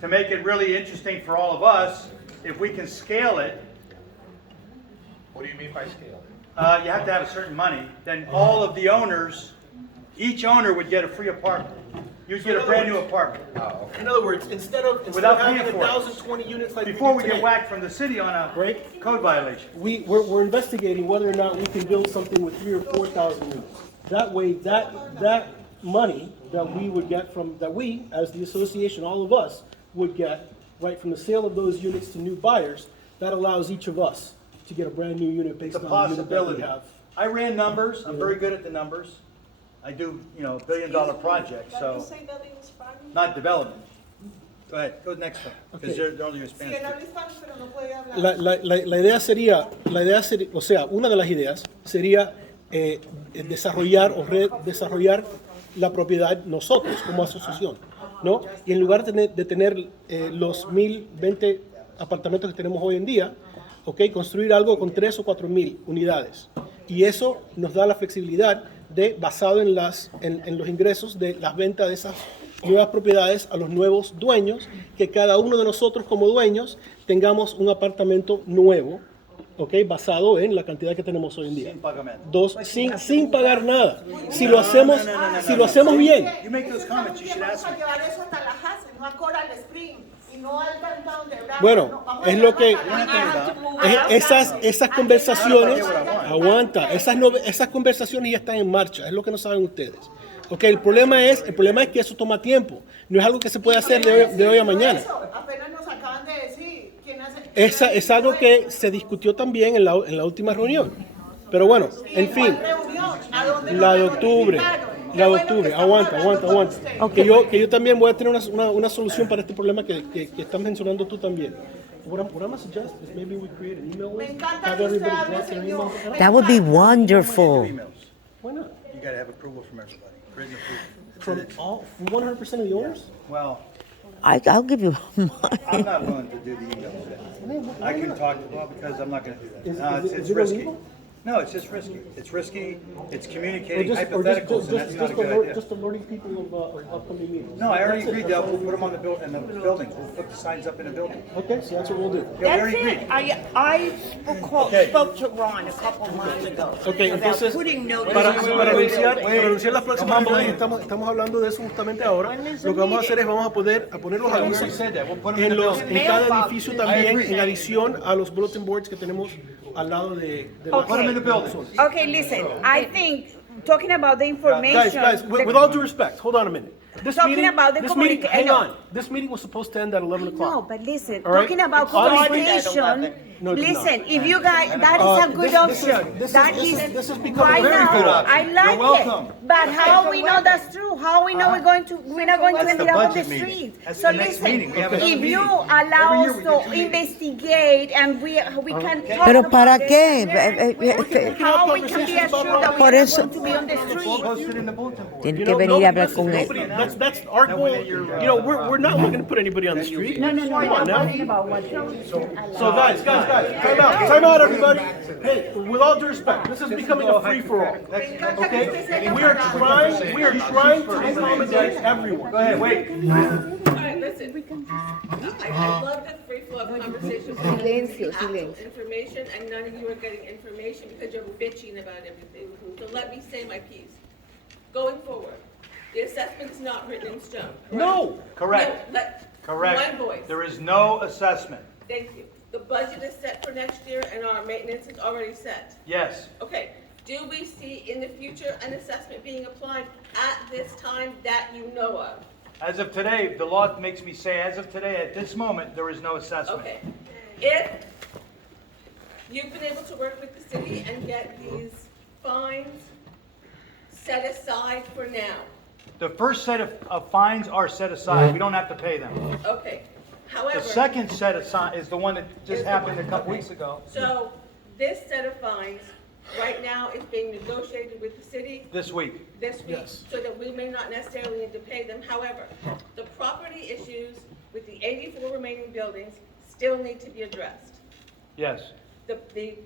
to make it really interesting for all of us, if we can scale it, What do you mean by scale? you have to have a certain money, then all of the owners, each owner would get a free apartment. You'd get a brand new apartment. Oh, okay. In other words, instead of Without having paying for it. 1,020 units like Before we do get today, whacked from the city on a right? code violation. We're investigating whether or not we can build something with 3,000 or 4,000 units. That way, that money that we would get from, that we, as the association, all of us, would get, right, from the sale of those units to new buyers, that allows each of us to get a brand new unit based It's a on the unit that we possibility. have. I ran numbers, I'm very good at the numbers. I do, $1 billion projects, Can you so, say that in Spanish? not development. Go ahead, go next one, because Okay. they're only Sí, Spanish. él habla Spanish, pero no puede hablar. La idea sería, o sea, una de las ideas sería desarrollar o redesarrollar la propiedad nosotros como asociación, ¿no? Y en lugar de tener los 1,020 apartamentos que tenemos hoy en día, ¿ok? Construir algo con 3,000 o 4,000 unidades. Y eso nos da la flexibilidad basado en los ingresos de las ventas de esas nuevas propiedades a los nuevos dueños, que cada uno de nosotros como dueños tengamos un apartamento nuevo, ¿ok? Basado en la cantidad que tenemos hoy en día. Sin pagamento. Dos, sin pagar nada. Si lo hacemos, si lo hacemos bien. You make those comments, you should ask Vamos a me. llevar eso a Tallahassee, no a Coral Spring, y no al downtown de Broward. Bueno, No, vamos a es lo que llevarlo a Tallahassee. esas conversaciones, aguanta, esas conversaciones ya están en marcha, es lo que no saben ustedes. Ok, el problema es que eso toma tiempo, no es algo que se puede hacer de hoy a mañana. Apenas nos acaban de decir quién hace. Es algo que se discutió también en la última reunión. Pero bueno, en fin, la de octubre, aguanta. Que yo también voy a tener una solución para este problema que estás mencionando tú también. What I'm gonna suggest is maybe we create an email list. Have everybody drop their email. That would be wonderful. Why not? You gotta have approval from everybody. Written From approval. 100% of the owners? Well, I'll give you mine. I'm not willing to do the email today. I can talk to Bob because I'm not gonna do that. No, it's it risky. illegal? No, it's just risky. It's risky, it's Or communicating just hypotheticals, and that's not a good idea. just alerting people of upcoming meetings. No, I already That's it. agreed that we'll put them on the buildings. We'll put the signs up in the building. Okay, so that's what we'll do. Yeah, we That's already agreed. it. I Okay. spoke to Ron a couple months ago. Okay, about entonces, putting notices para on anunciar las próximas meetings, estamos hablando de eso justamente ahora. Lo que vamos a hacer es vamos a poner los anuncios en cada edificio también, en adición a los bulletin boards que tenemos al lado de las Put them in the building. Okay, listen, I think, talking about the information. Guys, with all due respect, hold on a minute. This Talking meeting, about the hang on. This meeting was supposed to end at 11 o'clock. No, but listen, All right? talking about Honestly- communication, No, it did not. listen, if you guys, that is a good option. This Right is becoming a very now, good option. I like You're welcome. it. But how we know that's true? How we know we're not going to That's end the it up on the budget meeting. streets? That's So the next meeting. listen, We have another if you meeting. allow Every year us we to do 2 meetings. investigate and we can talk Pero about ¿para it, qué? how we can be assured that Por we're not eso- going to be on the street? Post it in the bulletin board. Tienen que venir a hablar con él. That's our goal. You know, we're not looking to put anybody on the street. No, Come on now. about what. So guys, time out, everybody. Hey, with all due respect, this is becoming a free-for-all. Okay? We are trying to accommodate everyone. Go ahead, wait. Alright, listen. I love this free flow of conversation. Silencio, Actual silencio. Information, and none of you are getting information because you're bitching about everything. So let me say my piece. Going forward, the assessment is not written in stone. No. Correct. No, let- Correct. One voice. There is no assessment. Thank you. The budget is set for next year and our maintenance is already set. Yes. Okay, do we see in the future an assessment being applied at this time that you know of? As of today, the law makes me say, as of today, at this moment, there is no assessment. Okay. If you've been able to work with the city and get these fines set aside for now, The first set of fines are set aside. We don't have to pay them. okay. However. The second set aside is the one that just happened a couple weeks ago, So this set of fines right now is being negotiated with the city this week. this week, Yes. so that we may not necessarily need to pay them. However, the property issues with the 84 remaining buildings still need to be addressed. Yes. The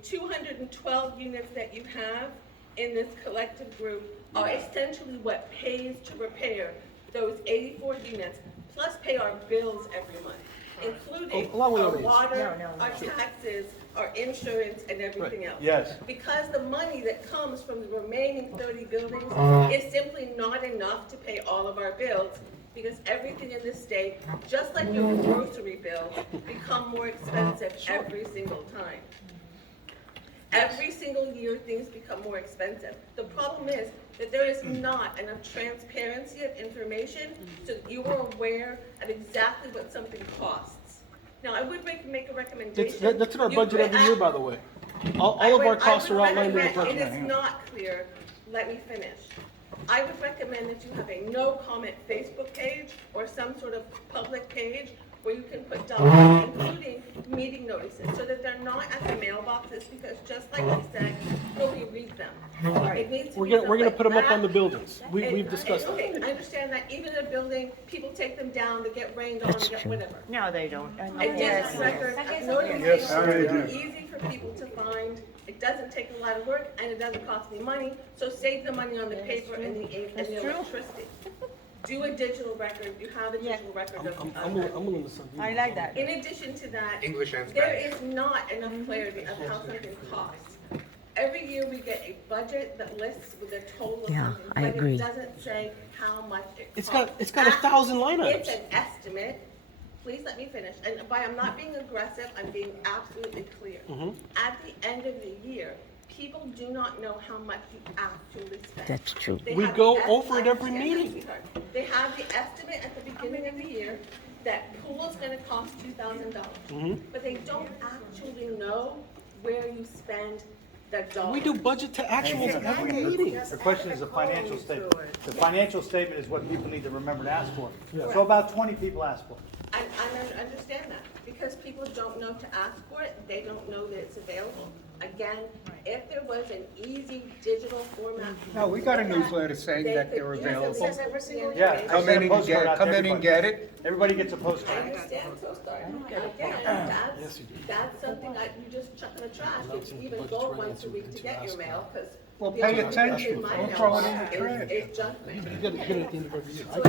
212 units that you have in this collective group are essentially what pays to repair those 84 units, plus pay our bills every month, including Along with our our needs. water, our taxes, our insurance, and everything else. Yes. Because the money that comes from the remaining 30 buildings is simply not enough to pay all of our bills, because everything in this state, just like your grocery bill, become more expensive every single time. Every single year, things become more expensive. The problem is that there is not enough transparency of information so that you are aware of exactly what something costs. Now, I would make a recommendation. That's in our You budget could every year, by the way. All of our costs are outlined in the It budget. is not clear, let me finish. I would recommend that you have a no comment Facebook page or some sort of public page where you can put documents, including meeting notices, so that they're not at the mailboxes, because just like you said, nobody reads them. It needs to be We're gonna put them up on the someplace buildings. We've that- discussed that. Okay, I understand that even in a building, people take them down, they get rained on, they get whatever. No, they don't. A district record of notification is easy for people to find, it doesn't take a lot of work, and it doesn't cost any money, so save the money on the paper and the ink and the electricity. do a digital record, you have a digital record of. I'm willing to send you. I like that. In addition to that, English and there Spanish. is not enough clarity of how something costs. Every year we get a budget that lists with a total of Yeah, something, I but agree. it doesn't say how much it It's costs. got 1,000 line items. It's an estimate. Please let me finish. And by I'm not being aggressive, I'm being absolutely clear. At the end of the year, people do not know how much you actually spend. That's true. They We have go the over it every estimate- meeting. They have the estimate at the beginning of the year that pool's gonna cost $2,000. But they don't actually know where you spend the dollar. We do budget to actual every meeting. The question is a financial statement. The financial statement is what people need to remember to ask for. So about 20 people asked for it. I understand that, because people don't know to ask for it, they don't know that it's available. Again, if there was an easy digital format. No, we got a newsletter saying that they're available. Yeah, I Come sent in a and postcard out come to in and everybody. get it. Everybody gets a I postcard. understand, so sorry. Again, that's something that you just chuck in the trash, if you even go once a week to get your mail, because. Well, pay attention. Don't throw it in the trash. It's junk mail. You gotta get it at the end of every year. So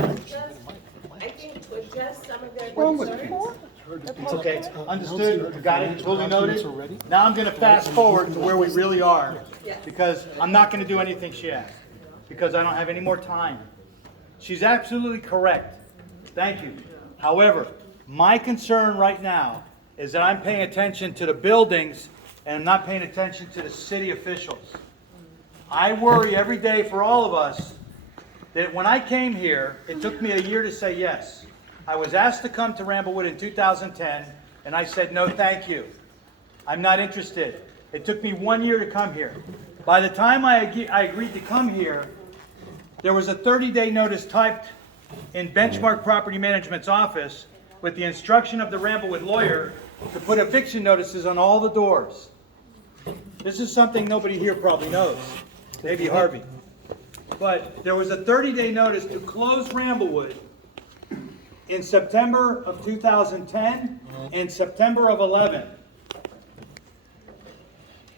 I think to address some of their wrong with concerns. It's okay, understood, got it, totally noted. Now I'm gonna fast forward to where we really are, because I'm not gonna do anything she asked, because I don't have any more time. She's absolutely correct. Thank you. However, my concern right now is that I'm paying attention to the buildings and I'm not paying attention to the city officials. I worry every day for all of us that when I came here, it took me a year to say yes. I was asked to come to Ramblewood in 2010, and I said, no, thank you. I'm not interested. It took me 1 year to come here. By the time I agreed to come here, there was a 30-day notice typed in Benchmark Property Management's office with the instruction of the Ramblewood lawyer to put eviction notices on all the doors. This is something nobody here probably knows, maybe Harvey. But there was a 30-day notice to close Ramblewood in September of 2010 and September of 11.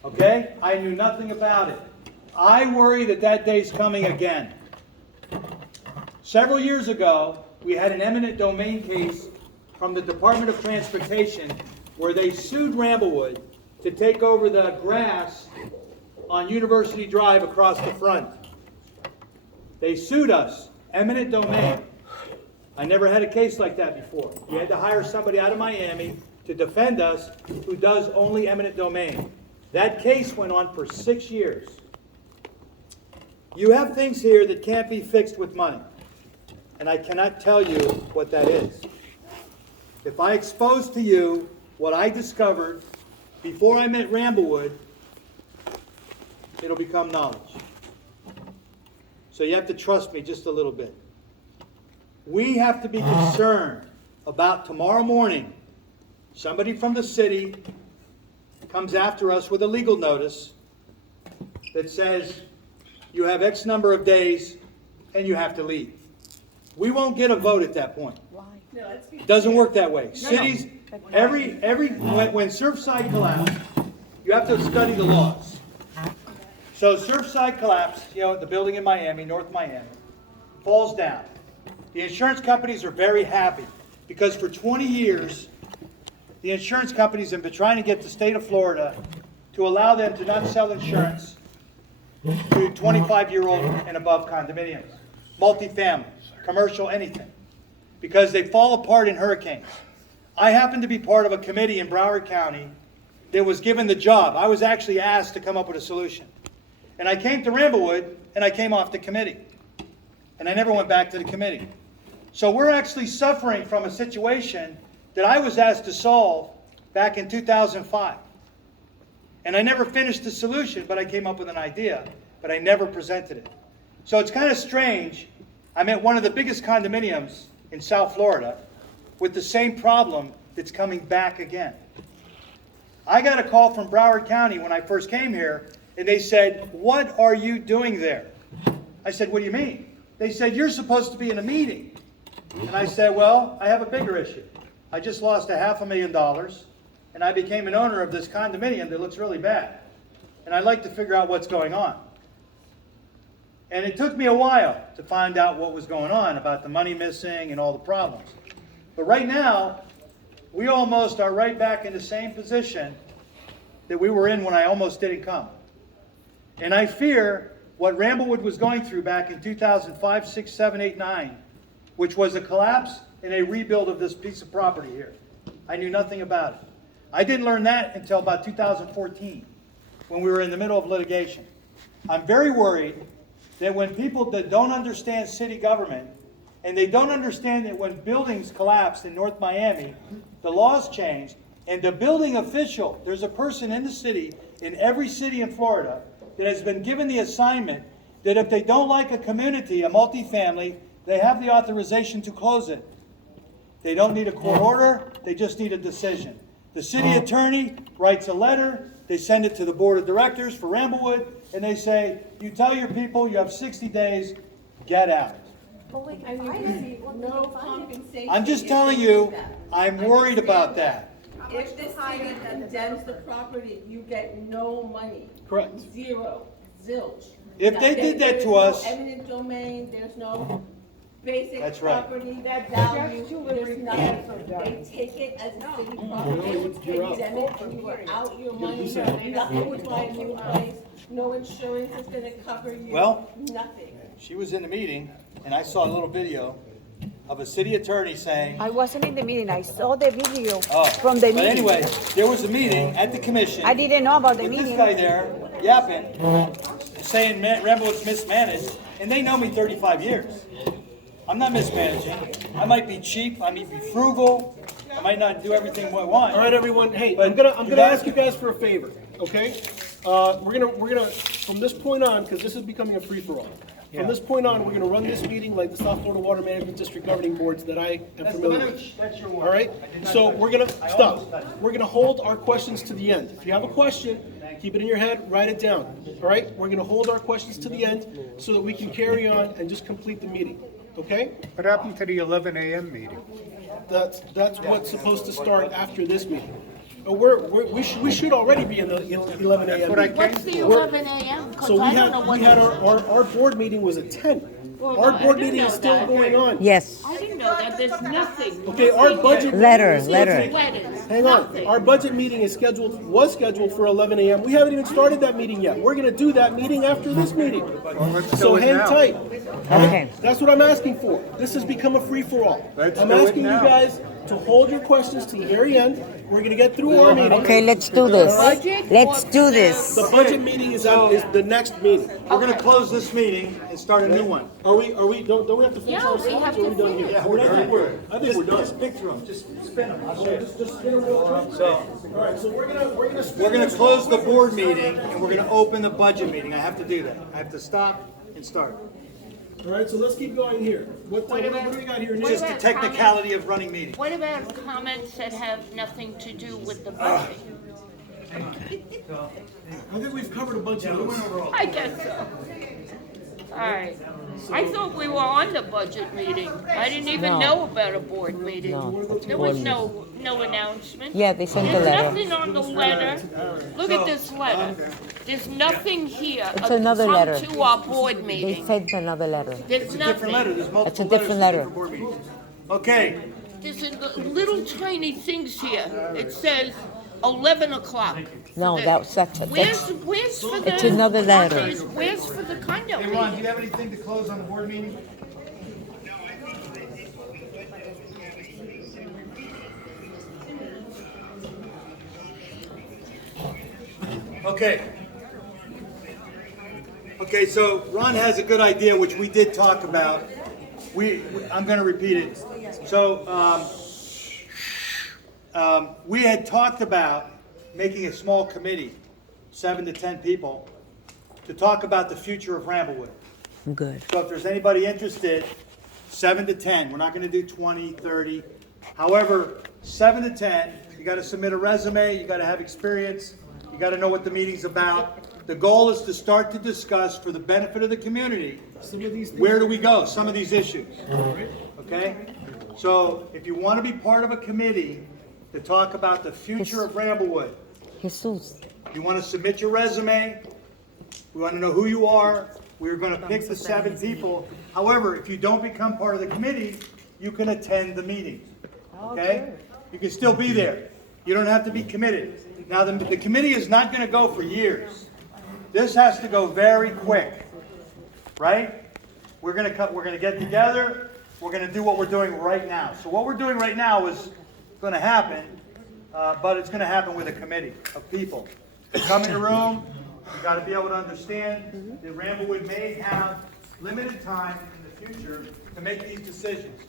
Okay? I knew nothing about it. I worry that that day's coming again. Several years ago, we had an eminent domain case from the Department of Transportation where they sued Ramblewood to take over the grass on University Drive across the front. They sued us, eminent domain. I never had a case like that before. You had to hire somebody out of Miami to defend us who does only eminent domain. That case went on for 6 years. You have things here that can't be fixed with money, and I cannot tell you what that is. If I expose to you what I discovered before I met Ramblewood, it'll become knowledge. So you have to trust me just a little bit. We have to be concerned about tomorrow morning, somebody from the city comes after us with a legal notice that says you have X number of days and you have to leave. We won't get a vote at that point. It doesn't work that way. Cities, when Surfside collapsed, you have to study the laws. So Surfside collapsed, the building in Miami, North Miami, falls down. The insurance companies are very happy because for 20 years, the insurance companies have been trying to get the state of Florida to allow them to not sell insurance to 25-year-old and above condominiums, multifamily, commercial, anything, because they fall apart in hurricanes. I happen to be part of a committee in Broward County that was given the job. I was actually asked to come up with a solution. And I came to Ramblewood, and I came off the committee. And I never went back to the committee. So we're actually suffering from a situation that I was asked to solve back in 2005. And I never finished the solution, but I came up with an idea, but I never presented it. So it's kind of strange. I'm at one of the biggest condominiums in South Florida with the same problem that's coming back again. I got a call from Broward County when I first came here, and they said, "What are you doing there?" I said, "What do you mean?" They said, "You're supposed to be in a meeting." And I said, "Well, I have a bigger issue. I just lost $500,000, and I became an owner of this condominium that looks really bad. And I'd like to figure out what's going on." And it took me a while to find out what was going on about the money missing and all the problems. But right now, we almost are right back in the same position that we were in when I almost didn't come. And I fear what Ramblewood was going through back in 2005, 6, 7, 8, 9, which was a collapse and a rebuild of this piece of property here. I knew nothing about it. I didn't learn that until about 2014, when we were in the middle of litigation. I'm very worried that when people that don't understand city government, and they don't understand that when buildings collapsed in North Miami, the laws changed, and the building official, there's a person in the city, in every city in Florida, that has been given the assignment that if they don't like a community, a multifamily, they have the authorization to close it. They don't need a court order, they just need a decision. The city attorney writes a letter, they send it to the board of directors for Ramblewood, and they say, you tell your people you have 60 days, get out. And you receive no compensation. I'm just telling you, I'm worried about that. If the city condemns the property, you get no money. Correct. Zero, zilch. If they did that to us- There's no eminent domain, there's no basic That's right. property value, there's nothing. They take it as a city property, condemn it, and you are out your money. Nothing would buy a new place, no insurance is gonna cover you, Well- nothing. She was in the meeting, and I saw a little video of a city attorney saying, I wasn't in the meeting. I saw the video oh, from the but meeting. anyway, there was a meeting at the commission. I didn't know about the with meeting. this guy there, yapping, saying Ramblewood's mismanaged, and they know me 35 years. I'm not mismanaging. I might be cheap, I might be frugal, I might not do everything I want. All right, everyone. Hey, But I'm gonna you guys- ask you guys for a favor, okay? We're gonna from this point on, because this is becoming a free for all. From this point on, we're gonna run this meeting like the South Florida Water Management District governing boards that I am familiar with. That's your All word. right? So we're gonna stop. We're gonna hold our questions to the end. If you have a question, keep it in your head, write it down. All right? We're gonna hold our questions to the end so that we can carry on and just complete the meeting. Okay? What happened to the 11 a.m. meeting? That's what's supposed to start after this meeting. We should already be in the 11 a.m. meeting. What's the We're- 11 a.m.? Because So I don't know what. we had our board meeting was at 10. Well, Our I board didn't meeting know is still that. going on. Yes. I didn't know that, there's nothing. Okay, our budget. Letter. Letters, Hang on, nothing. our budget meeting was scheduled for 11 a.m. We haven't even started that meeting yet. We're gonna do that meeting after this meeting. let's So do it hang now. tight. Okay. That's what I'm asking for. This has become a free-for-all. Let's I'm do it asking you now. guys to hold your questions to the very end. We're gonna get through our meeting. Okay, let's do this. Let's do this. The budget meeting is the next meeting. We're gonna close this meeting and start a new one. Are we, don't we have to finish Yeah, our we slides, have or are we to done here? finish. Yeah, we're done. I think we're done. Just pick through them, just spin them, I'll show you. Just spin them real quick. So, All right, so we're gonna spin we're gonna this close the one. board meeting, and we're gonna open the budget meeting. I have to do that. I have to stop and start. All right, so let's keep going here. What do we got here? What Just the about technicality of running meetings. What about comments that have nothing to do with the budget? I think we've covered a bunch of those. I guess so. All right. I thought we were on the budget meeting. I didn't even No. know about a board meeting. No. There was no announcement. Yeah, they sent the There's letter. nothing on the letter. Look at this letter. There's nothing here. It's another letter. Come to our board They meeting. sent another letter. There's It's a different letter, nothing. there's multiple It's a different letters letter. for board meetings. Okay, There's little tiny things here. It says 11 o'clock. No, that's for the. Where's for the? It's another letter. Where's for the condo hey Ron, do meeting? you have anything to close on the board meeting? Okay. Okay, so Ron has a good idea, which we did talk about. I'm gonna repeat it. So, we had talked about making a small committee, 7 to 10 people, to talk about the future of Ramblewood. Good. So if there's anybody interested, 7 to 10, we're not gonna do 20, 30. However, 7 to 10, you gotta submit a resume, you gotta have experience, you gotta know what the meeting's about. The goal is to start to discuss, for the benefit of the community, Some of these things. where do we go, some of these issues, okay? So if you wanna be part of a committee to talk about the future of Ramblewood, Jesus. you wanna submit your resume, we wanna know who you are, We were gonna pick the 7 people. However, if you don't become part of the committee, you can attend the meetings, okay? You can still be there. You don't have to be committed. Now, the committee is not gonna go for years. This has to go very quick, right? We're gonna get together, we're gonna do what we're doing right now. So what we're doing right now is gonna happen, but it's gonna happen with a committee of people. Come in the room, you gotta be able to understand that Ramblewood may have limited time in the future to make these decisions.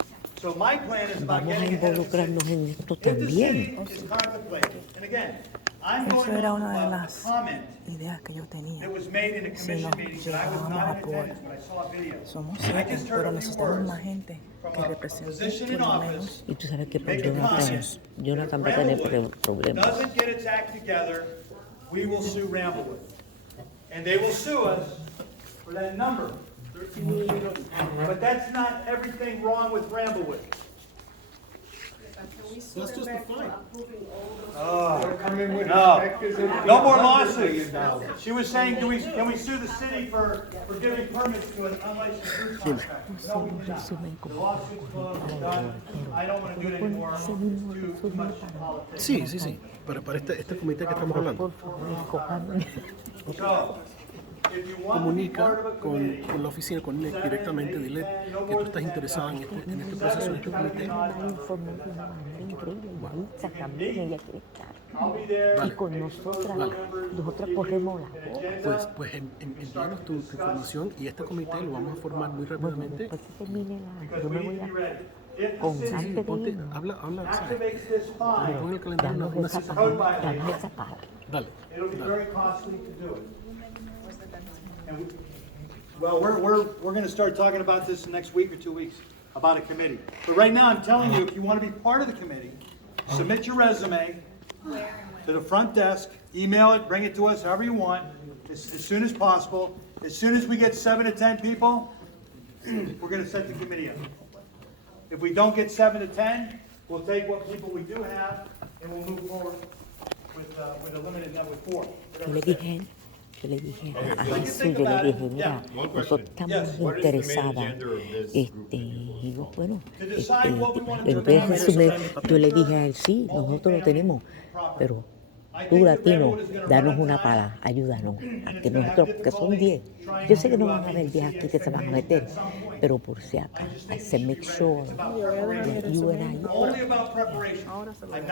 So my plan is about Vamos a getting ahead of the city. involucrarnos en esto If the también. city is contemplating, and again, I'm going Esa era una de on a las comment ideas que yo tenía. that was made in a Si commission nos meeting that I was llegábamos a not in aprobar. attendance, but I saw a video. Somos I 7, just heard pero a few necesitamos words más gente que from a represente position in por lo office. menos. Y tú sabes que Make a comment. Jonathan va a If tener Ramblewood problemas. doesn't get its act together, we will sue Ramblewood. And they will sue us for that number, $13 million. But that's not everything wrong with Ramblewood. That's just the fine. Oh, Come in with no. inspectors and- No more lawsuits. She was saying, can we sue the city for giving permits to an unlicensed fruit contractor? No, we did not. The lawsuit's closed, we're done. I don't want to do it anymore. Too much politics. Sí, sí, sí. Para este comité que estamos hablando. So, if you want to be part Comunica of a committee, con la oficina, con Nick directamente, dile que tú estás interesado en este proceso, en este comité. I'll be there. Y con nosotras corremos la voz. Pues envíanos tu información y este comité lo vamos a formar muy rápidamente. Después que termine Because we need to be ready. If con the city antes de Habla, ¿sabes? activates this Pon fine, el calendario una cita. code violation. Dale. It'll be very costly to do it. And well, we're gonna start talking about this next week or 2 weeks, about a committee. But right now, I'm telling you, if you wanna be part of the committee, submit your resume to the front desk, email it, bring it to us however you want, as soon as possible. As soon as we get 7 to 10 people, we're gonna set the committee up. If we don't get 7 to 10, we'll take what people we do have, and we'll move forward with a limited number of 4. Yo le dije a Jesús, yo le dije, mira, nosotros estamos interesadas, y yo, bueno, en vez de resumen, yo le dije a él, sí, nosotros lo tenemos, pero tú, latino, danos una pala, ayúdanos, a que nosotros, que son 10, yo sé que no van a haber 10 aquí que se van a meter, pero por si acaso, I said, make sure that you and I, Only about preparation. I'm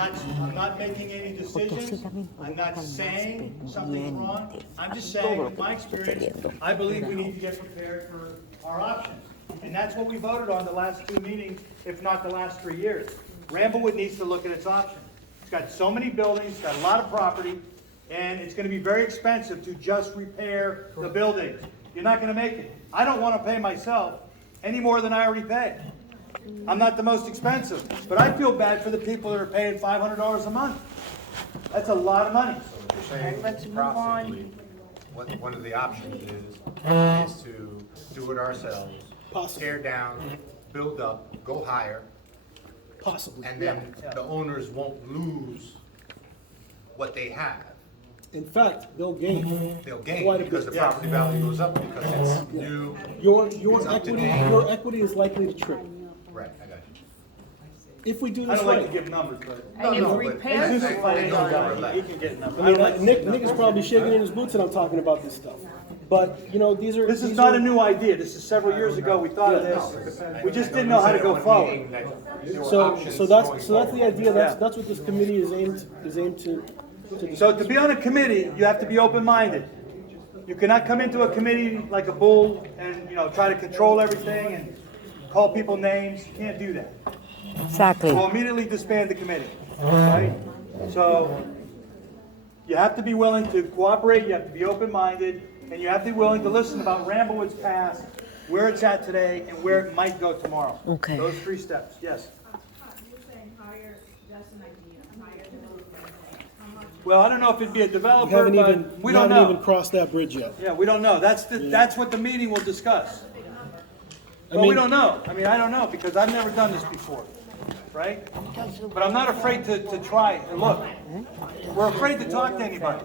not making any decisions. I'm not saying something's wrong. I'm just saying, with my experience, I believe we need to get prepared for our options. And that's what we voted on the last 2 meetings, if not the last 3 years. Ramblewood needs to look at its options. It's got so many buildings, it's got a lot of property, and it's gonna be very expensive to just repair the buildings. You're not gonna make it. I don't wanna pay myself any more than I already pay. I'm not the most expensive, but I feel bad for the people that are paying $500 a month. That's a lot of money. You're saying possibly, one of the options is to do it ourselves, tear down, build up, go higher, Possibly. and then the owners won't lose what they have. In fact, they'll gain. They'll gain Quite a because bit. the property value goes up because it's new. Your it's up to equity, date. your equity is likely to triple. Right, I got you. If we do I this don't like right. to give numbers, but. And if no, but repairs This is a I financial know guy, more or he less. can get numbers. I mean, like to Nick give is numbers. probably shaking in his boots and I'm talking about this stuff. But, you know, these are. This is these not are- a new idea. This is several years ago. We thought of this. We just didn't know how to go forward. So that's the idea. That's what this committee is aimed to. So to be on a committee, you have to be open-minded. You cannot come into a committee like a bull and, try to control everything and call people names. You can't do that. Exactly. We'll immediately disband the committee, right? So you have to be willing to cooperate, you have to be open-minded, and you have to be willing to listen about Ramblewood's past, where it's at today, and where it might go tomorrow. Okay. Those 3 steps, yes. You're saying hire, that's an idea, hire the how much? Well, I don't know if it'd be a We developer, haven't but even, we don't even know. crossed that bridge yet. Yeah, we don't know. That's what the meeting will discuss. I But we mean- don't know. I don't know, because I've never done this before. right? But I'm not afraid to try and look. We're afraid to talk to anybody,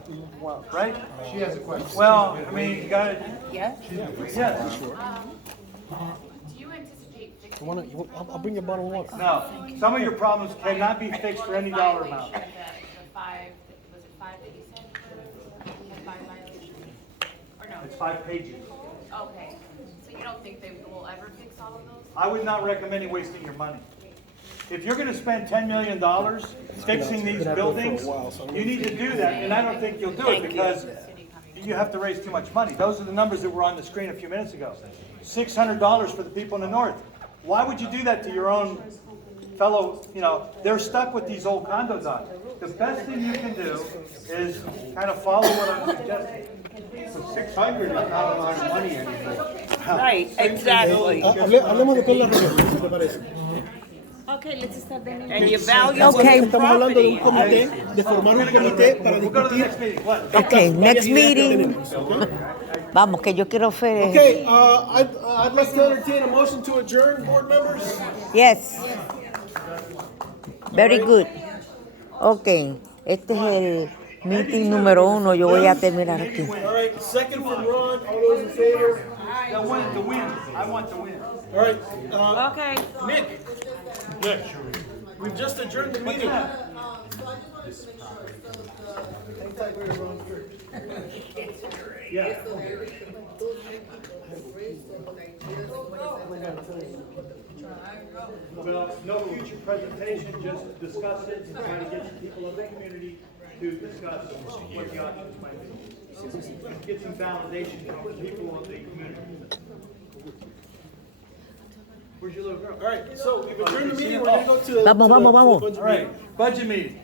right? She has a question. Well, I mean, you gotta, Yeah? yes. Do you anticipate fixing? I'll bring you a bottle of water. No, some of your problems cannot be fixed for any dollar amount. The five, was it five that you said for five violations? Or no? It's 5 pages. Okay, so you don't think they will ever fix all of those? I would not recommend wasting your money. If you're gonna spend $10 million fixing these buildings, you need to do that, and I don't think you'll do it because you have to raise too much money. Those are the numbers that were on the screen a few minutes ago. $600 for the people in the north. Why would you do that to your own fellow, they're stuck with these old condos on. The best thing you can do is kind of follow what I'm suggesting. So 600 is not a lot of money anymore. Right, exactly. Hablemos después de la reunión, ¿qué te parece? Okay, let's start the meeting. And you value Okay. Estamos hablando de un comité, de formar un comité para We'll go to the discutir. next meeting. What? Okay, next varias ideas que meeting. tenemos, ¿ok? Vamos, que yo quiero hacer. Okay, I'd like to entertain a motion to adjourn, board members. Yes. Very good. Okay, este es el meeting número 1. Yo voy a terminar aquí. All right, second from Ron, all those in favor? I want to win. I want to win. All right, Okay. Nick, we've just adjourned the meeting. Yeah. Well, no future presentation, just discuss it and try to get the people of the community to discuss what the options might be. Get some validation from the people of the community. Where's your little girl? All right, so we've adjourned the meeting, we're gonna go to. Vamos, vamos, vamos. All right, budget meeting.